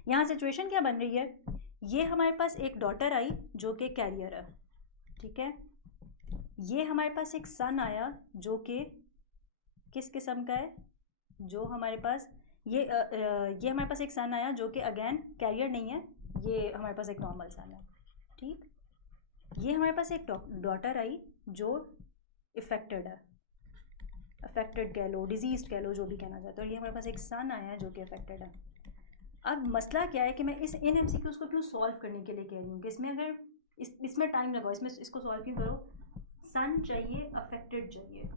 यहाँ सिचुएशन क्या बन रही है, ये हमारे पास एक डॉटर आई जो कि कैरियर है, ठीक है, ये हमारे पास एक सन आया जो कि किस किस्म का है, जो हमारे पास ये हमारे पास एक सन आया जो कि अगेन कैरियर नहीं है, ये हमारे पास एक नॉर्मल सन है, ठीक। ये हमारे पास एक डॉटर आई जो इफेक्टेड है, अफेक्टेड कह लो, डिजीज कह लो, जो भी कहना चाहते हो, ये हमारे पास एक सन आया है जो कि अफेक्टेड है। अब मसला क्या है कि मैं इन एमसीक्यूज को क्यों सॉल्व करने के लिए कह रही हूँ कि इसमें अगर इसमें टाइम लगाओ, इसमें इसको सॉल्व क्यों करो, सन चाहिए, अफेक्टेड चाहिए,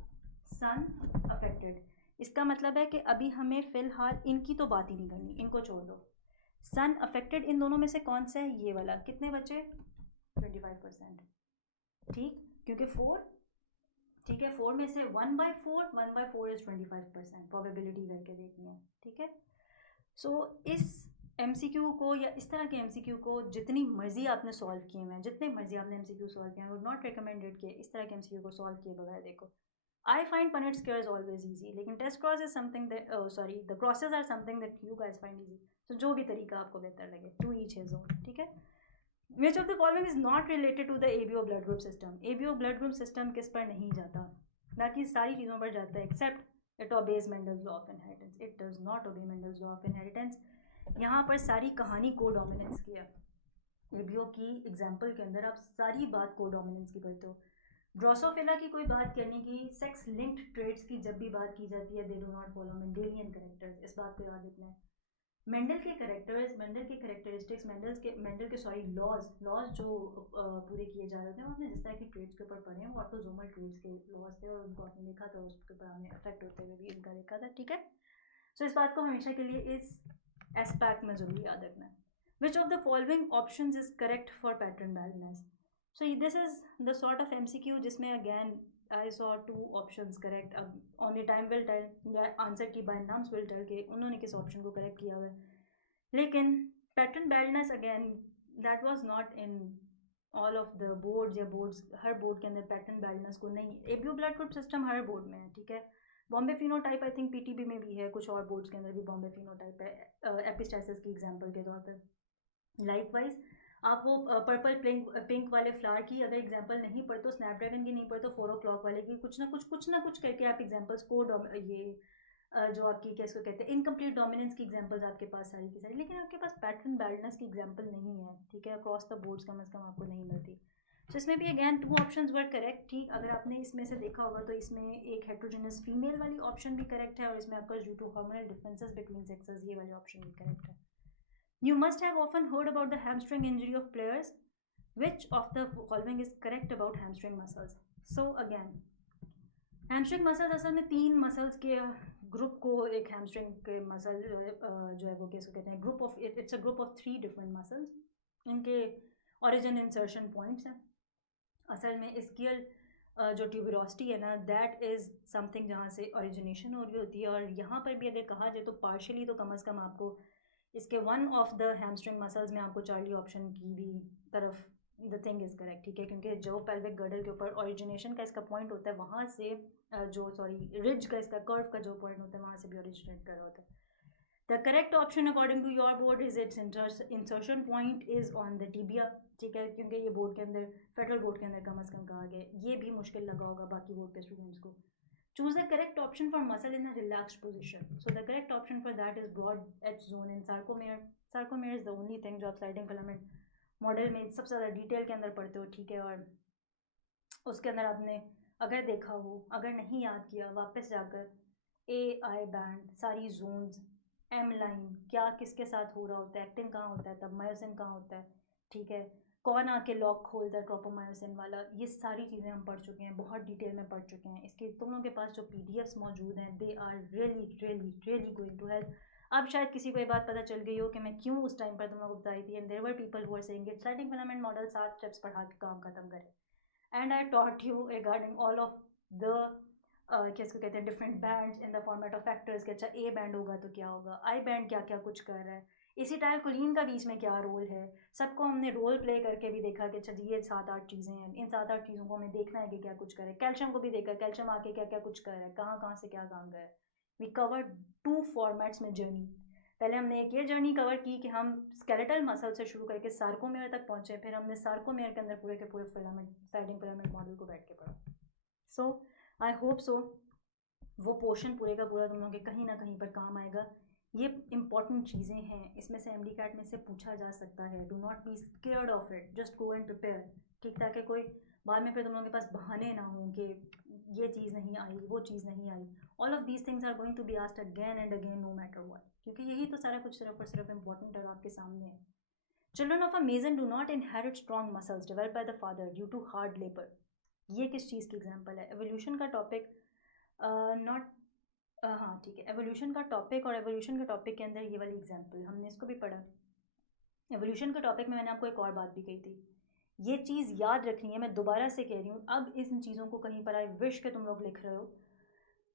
सन अफेक्टेड, इसका मतलब है कि अभी हमें फ़िलहाल इनकी तो बात ही नहीं करनी, इनको छोड़ दो। सन अफेक्टेड इन दोनों में से कौन सा है, ये वाला, कितने बचे, 25%, ठीक, क्योंकि 4, ठीक है, 4 में से 1/4 इज 25%, प्रोबेबिलिटी करके देखनी है, ठीक है। सो इस एमसीक्यू को या इस तरह के एमसीक्यू को जितनी मर्जी आपने सॉल्व किए हुए हैं, जितने मर्जी आपने एमसीक्यू सॉल्व किए हैं, वुड नॉट रिकमेंडेड कि इस तरह के एमसीक्यू को सॉल्व किए बगैर देखो। I find Punnett squares always easy, लेकिन test cross is something that, the crosses are something that you guys find easy. So जो भी तरीका आपको बेहतर लगे, to each his own, ठीक है। Which of the following is not related to the ABO blood group system? ABO blood group system किस पर नहीं जाता, बाकी सारी चीज़ों पर जाता है except it obeys Mendel's law of inheritance. It does not obey Mendel's law of inheritance. यहाँ पर सारी कहानी को डोमिनेंस की है. एबियो की एग्जाम्पल के अंदर आप सारी बात को डोमिनेंस की पढ़ते हो. ड्रोसोफिला की कोई बात करने की, सेक्स लिंक्ड ट्रेड्स की जब भी बात की जाती है, दे do not follow Mendelian characters. इस बात को याद रखना है. मेंडल के कैरेक्टर्स, मेंडल के कैरेक्टरिस्टिक्स, मेंडल के सॉरी लॉज जो पूरे किए जा रहे थे, वो आपने जिस तरह की ट्रेड्स के ऊपर पढ़े हैं, वो ऑटोजोमल ट्रेड्स के लॉज थे, और उनको आपने देखा था, उसके ऊपर हमने अफेक्ट होते हुए भी इनका देखा था. ठीक है. सो इस बात को हमेशा के लिए इस एस्पेक्ट में ज़रूर याद रखना है. विच of the following options is correct for pattern balance. So this is the sort of MCQ जिसमें again I saw 2 options correct. अब only time will tell या आंसर की बाय नाम्स will tell कि उन्होंने किस ऑप्शन को करेक्ट किया हुआ है. लेकिन pattern balance again that was not in all of the boards, या बोर्ड्स हर बोर्ड के अंदर पैटर्न बैलेंस को नहीं. एबियो ब्लड ग्रुप सिस्टम हर बोर्ड में है. ठीक है. Bombay phenotype I think PTB में भी है, कुछ और बोर्ड्स के अंदर भी बॉम्बे फिनोटाइप है एपिस्टाइसिस की एग्जांपल के तौर पर. लाइकवाइज आप वो पर्पल पिंक वाले फ्लावर की अगर एग्जांपल नहीं पढ़ते, तो स्नैपड्रैगन की नहीं पढ़ते, तो 4 o'clock वाले की कुछ ना कुछ करके आप एग्जांपल्स को ये जो आपकी क्या इसको कहते हैं इनकम्प्लीट डोमिनेंस की एग्जांपल्स आपके पास सारी की सारी, लेकिन आपके पास पैटर्न बैलेंस की एग्जांपल नहीं है. ठीक है. अक्रॉस द बोर्ड्स कम से कम आपको नहीं मिलती. तो इसमें भी अगैन 2 ऑप्शंस वर करेक्ट. ठीक. अगर आपने इसमें से देखा होगा तो इसमें एक हेट्रोजेनस फीमेल वाली ऑप्शन भी करेक्ट है, और इसमें आपका due to hormonal differences between sexes ये वाली ऑप्शन भी करेक्ट है. You must have often heard about the hamstring injury of players. Which of the following is correct about hamstring muscles? So again, hamstring muscles असल में 3 muscles के group को एक hamstring के मसल जो है वो कैसे कहते हैं, group of it's a group of 3 different muscles. इनके ओरिजिन इंसर्शन पॉइंट्स हैं. असल में इसकियल जो ट्यूबरोसिटी है ना, दैट इज़ समथिंग जहाँ से ओरिजिनेशन हो रही होती है. और यहाँ पर भी अगर कहा जाए तो पार्शली तो कम अज़ कम आपको इसके one of the hamstring muscles में आपको चार्ली ऑप्शन की भी तरफ द थिंग इज़ करेक्ट. ठीक है. क्योंकि जो पेल्विक गर्डल के ऊपर ओरिजिनेशन का इसका पॉइंट होता है, वहाँ से जो सॉरी रिज का इसका कर्व का जो पॉइंट होता है, वहाँ से भी ओरिजिनेट कर रहा होता है. The correct option according to your board is its insertion point is on the tibia. ठीक है. क्योंकि ये बोर्ड के अंदर फेडरल बोर्ड के अंदर कम अज़ कम कहा गया. ये भी मुश्किल लगा होगा बाकी बोर्ड के स्टूडेंट्स को. Choose the correct option for muscle in a relaxed position. So the correct option for that is broad edge zone in sarcomere. Sarcomere is the only thing जो आप sliding filament मॉडल में सबसे ज़्यादा detail के अंदर पढ़ते हो. ठीक है. और उसके अंदर आपने अगर देखा हो, अगर नहीं याद किया, वापस जाकर AI बैंड, सारी जोन्स, M लाइन, क्या किसके साथ हो रहा होता है, एक्टिन कहाँ होता है, तब मायोसिन कहाँ होता है. ठीक है. कौन आके लॉक खोलता है ट्रोपोमायोसिन वाला, ये सारी चीज़ें हम पढ़ चुके हैं, बहुत डिटेल में पढ़ चुके हैं. इसके तुम लोगों के पास जो PDFs मौजूद हैं, they are really really really going to help. अब शायद किसी को ये बात पता चल गई हो कि मैं क्यों उस टाइम पर तुम लोगों को बताई थी. And there were people who are saying it sliding filament model 7 steps पढ़ा के काम खत्म करें. And I taught you regarding all of the किसको कहते हैं different bands in the format of factors. कि अच्छा ए बैंड होगा तो क्या होगा, आई बैंड क्या क्या कुछ कर रहा है, इसीटाइल कोलिन का बीच में क्या रोल है, सबको हमने रोल प्ले करके भी देखा कि अच्छा जी ये 7-8 चीज़ें हैं, इन 7-8 चीज़ों को हमें देखना है कि क्या कुछ करे. कैल्शियम को भी देखा, कैल्शियम आके क्या क्या कुछ कर रहा है, कहाँ कहाँ से क्या काम कर रहा है. वी कवर 2 फॉर्मेट्स में जर्नी. पहले हमने एक ये जर्नी कवर की कि हम स्केलेटल मसल से शुरू करके सार्कोमेयर तक पहुँचे, फिर हमने सार्कोमेयर के अंदर पूरे के पूरे फिलामेंट स्लाइडिंग फिलामेंट मॉडल को बैठ के पढ़ा. सो आई होप सो वो पोर्शन पूरे का पूरा तुम लोगों के कहीं ना कहीं पर काम आएगा. ये इंपॉर्टेंट चीज़ें हैं, इसमें से MD-CAT में से पूछा जा सकता है. Do not be scared of it, just go and prepare. ठीक. ताकि कोई बाद में फिर तुम लोगों के पास बहाने ना हों कि ये चीज़ नहीं आई, वो चीज़ नहीं आई. All of these things are going to be asked again and again no matter what, क्योंकि यही तो सारा कुछ सिर्फ और सिर्फ इंपॉर्टेंट है आपके सामने है. Children of a mason do not inherit strong muscles develop by the father due to hard labour. ये किस चीज़ की एग्जाम्पल है? एवोल्यूशन का टॉपिक नॉट हाँ ठीक है. एवोल्यूशन का टॉपिक, और एवोल्यूशन के टॉपिक के अंदर ये वाली एग्जांपल हमने इसको भी पढ़ा. एवोल्यूशन के टॉपिक में मैंने आपको एक और बात भी कही थी, ये चीज़ याद रखनी है. मैं दोबारा से कह रही हूँ, अब इन चीज़ों को कहीं पर आई विश के तुम लोग लिख रहे हो,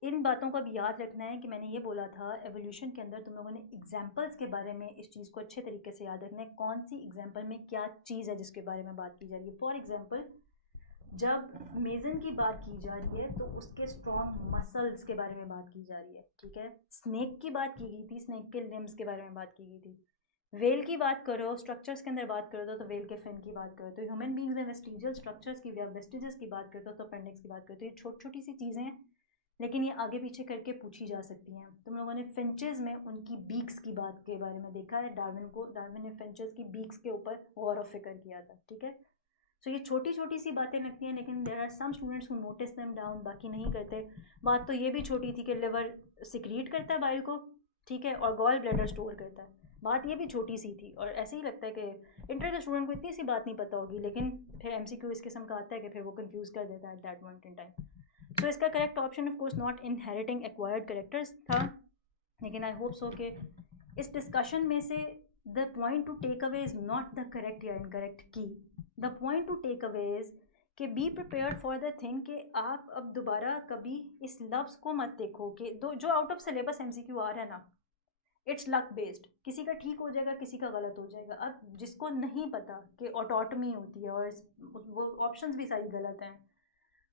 इन बातों को अब याद रखना है कि मैंने ये बोला था एवोल्यूशन के अंदर तुम लोगों ने एग्जाम्पल्स के बारे में इस चीज़ को अच्छे तरीके से याद रखना है. कौन सी एग्जाम्पल में क्या चीज़ है जिसके बारे में बात की जा रही है. फॉर एग्जाम्पल जब मेजन की बात की जा रही है तो उसके स्ट्रॉन्ग मसल्स के बारे में बात की जा रही है. ठीक है. स्नेक की बात की गई थी, स्नेक के लिम्स के बारे में बात की गई थी. वेल की बात करो, स्ट्रक्चर्स के अंदर बात करो तो वेल के फिन की बात करो. तो ह्यूमन बींग्स में वेस्टिजियल स्ट्रक्चर्स की या वेस्टिजेस की बात करते हो तो अपेंडिक्स की बात करते हो. ये छोटी छोटी सी चीज़ें हैं लेकिन ये आगे पीछे करके पूछी जा सकती हैं। तुम लोगों ने फिंचेस में उनकी बीक्स की बात के बारे में देखा है, डार्विन ने फिंचेस की बीक्स के ऊपर गौर ऑफ फिक्र किया था, ठीक है। सो ये छोटी छोटी सी बातें लगती हैं, लेकिन there are some students who notice them down, बाकी नहीं करते। बात तो ये भी छोटी थी कि लिवर सिक्रीट करता है बाइल को, ठीक है, और गॉल ब्लैडर स्टोर करता है। बात ये भी छोटी सी थी, और ऐसे ही लगता है कि इंटर के स्टूडेंट को इतनी सी बात नहीं पता होगी, लेकिन फिर एमसीक्यू इस किस्म का आता है कि फिर वो कंफ्यूज कर देता है at that point in time. So इसका correct option of course not inheriting acquired characters था, लेकिन आई होप सो कि इस डिस्कशन में से the point to take away is not the correct या इनकरेक्ट की। The point to take away is कि be prepared for the thing कि आप अब दोबारा कभी इस लफ्ज़ को मत देखो कि दो जो आउट ऑफ सिलेबस एमसीक्यू आ रहा है ना, इट्स लक बेस्ड, किसी का ठीक हो जाएगा, किसी का गलत हो जाएगा। अब जिसको नहीं पता कि ऑटोटमी होती है और वो ऑप्शंस भी सारी गलत हैं,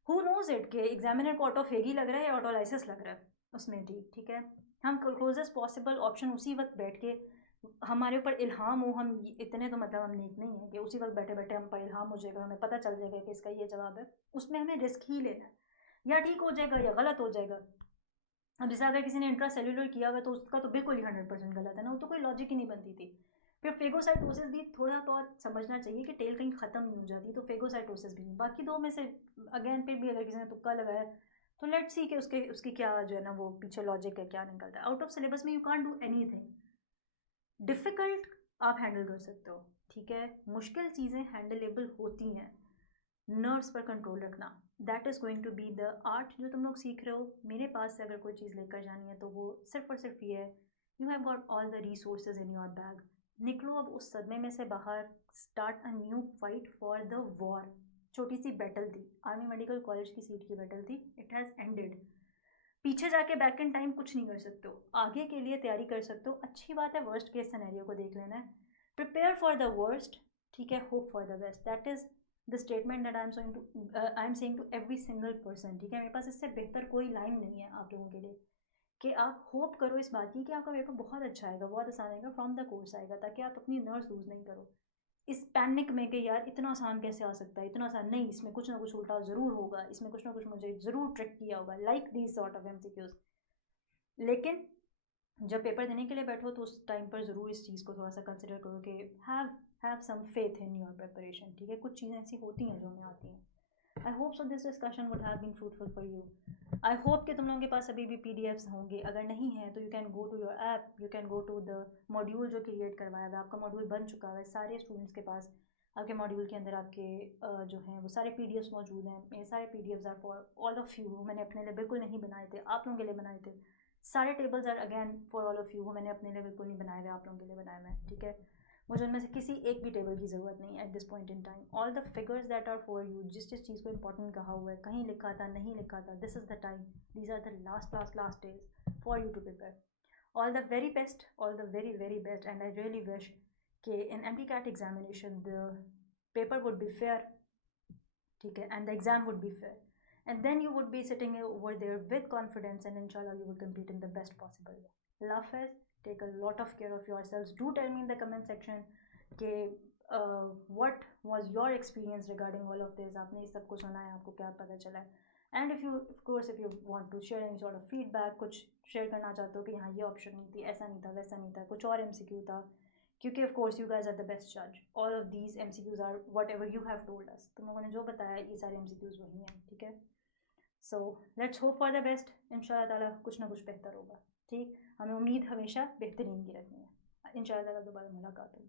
हु नोज इट कि एग्जामिनर को ऑटोफेगी लग रहा है या ऑटोलाइसिस लग रहा है उसमें, ठीक है। हम क्लोजेस्ट पॉसिबल ऑप्शन उसी वक्त बैठ के हमारे ऊपर इल्हाम हो, हम इतने तो मतलब हम नेक नहीं है कि उसी वक्त बैठे बैठे हम पर इल्हाम हो जाएगा, हमें पता चल जाएगा कि इसका ये जवाब है। उसमें हमें रिस्क ही लेना है, या ठीक हो जाएगा या गलत हो जाएगा। अब जैसे अगर किसी ने इंट्रा सेल्यूलर किया हुआ तो उसका तो बिल्कुल ही 100% गलत है ना, वो तो कोई लॉजिक ही नहीं बनती थी। फिर फेगोसाइटोसिस भी थोड़ा बहुत समझना चाहिए कि टेल कहीं ख़त्म नहीं हो जाती, तो फेगोसाइटोसिस भी नहीं। बाकी दो में से अगेन फिर भी अगर किसी ने तुक्का लगाया तो लेट सी कि उसकी क्या जो है ना वो पीछे लॉजिक है, क्या निकलता है। आउट ऑफ सिलेबस में you can't do any thing. Difficult आप हैंडल कर सकते हो, ठीक है, मुश्किल चीज़ें हैंडलेबल होती हैं। नर्व्स पर कंट्रोल रखना, that is going to be the art जो तुम लोग सीख रहे हो। मेरे पास से अगर कोई चीज़ लेकर जानी है तो वो सिर्फ और सिर्फ ये है, you have got all the resources in your bag. निकलो अब उस सदमे में से बाहर, start a new fight for the war. छोटी सी बैटल थी, आर्मी मेडिकल कॉलेज की सीट की बैटल थी, इट हैज़ एंडेड। पीछे जाके बैक इन टाइम कुछ नहीं कर सकते हो, आगे के लिए तैयारी कर सकते हो। अच्छी बात है, वर्स्ट केस सिनेरियो को देख लेना है, प्रिपेयर फॉर द वर्स्ट, ठीक है, hope for the best. That is the statement that I am saying to every single person, ठीक है। मेरे पास इससे बेहतर कोई लाइन नहीं है आप लोगों के लिए कि आप होप करो इस बात की कि आपका पेपर बहुत अच्छा आएगा, बहुत आसान आएगा, फ्रॉम द कोर्स आएगा, ताकि आप अपनी नर्व्स लूज़ नहीं करो इस पैनिक में कि यार इतना आसान कैसे आ सकता है, इतना आसान नहीं, इसमें कुछ ना कुछ उल्टा ज़रूर होगा, इसमें कुछ ना कुछ मुझे ज़रूर ट्रिक किया होगा, like these sort of MCQs. लेकिन जब पेपर देने के लिए बैठो तो उस टाइम पर ज़रूर इस चीज़ को थोड़ा सा कंसिडर करो कि have some faith in your preparation, ठीक है। कुछ चीज़ें ऐसी होती हैं जो हमें आती हैं। I hope so this discussion would have been fruitful for you. I hope कि तुम लोगों के पास अभी भी पीडीएफ्स होंगे, अगर नहीं है तो you can go to your app, you can go to the module जो क्रिएट करवाया हुआ है, आपका मॉड्यूल बन चुका है सारे स्टूडेंट्स के पास। आपके मॉड्यूल के अंदर आपके जो हैं वो सारे पीडीएफ्स मौजूद हैं। मेरे सारे PDFs are for all of you, मैंने अपने लिए बिल्कुल नहीं बनाए थे, आप लोगों के लिए बनाए थे। सारे tables are again for all of you, मैंने अपने लिए बिल्कुल नहीं बनाए हुए, आप लोगों के लिए बनाए मैं, ठीक है। मुझे उनमें से किसी एक भी टेबल की ज़रूरत नहीं है at this point in time. All the figures that are for you, जिस जिस चीज़ को इंपॉर्टेंट कहा हुआ है, कहीं लिखा था नहीं लिखा था, this is the time, these are the last days for you to prepare. All the very best, all the very very best, and I really wish कि in MCAT examination the paper would be fair, ठीक है, and the exam would be fair, and then you would be sitting over there with confidence, and inshallah you will compete in the best possible way. Love is, take a lot of care of yourselves. Do tell me in the comment section कि what was your experience regarding all of this, आपने इस सब को सुना है, आपको क्या पता चला है। And if you of course if you want to share any sort of feedback, कुछ शेयर करना चाहते हो कि हाँ ये ऑप्शन नहीं थी, ऐसा नहीं था, वैसा नहीं था, कुछ और MCQ था, क्योंकि of course you guys are the best जज। All of these MCQs are whatever you have told us, तुम लोगों ने जो बताया ये सारे MCQs वही हैं, ठीक है। So let's hope for the best, इंशाल्लाह ताला कुछ ना कुछ बेहतर होगा, ठीक। हमें उम्मीद हमेशा बेहतरीन की रखनी है, इंशाल्लाह ताला दोबारा मुलाकात होगी।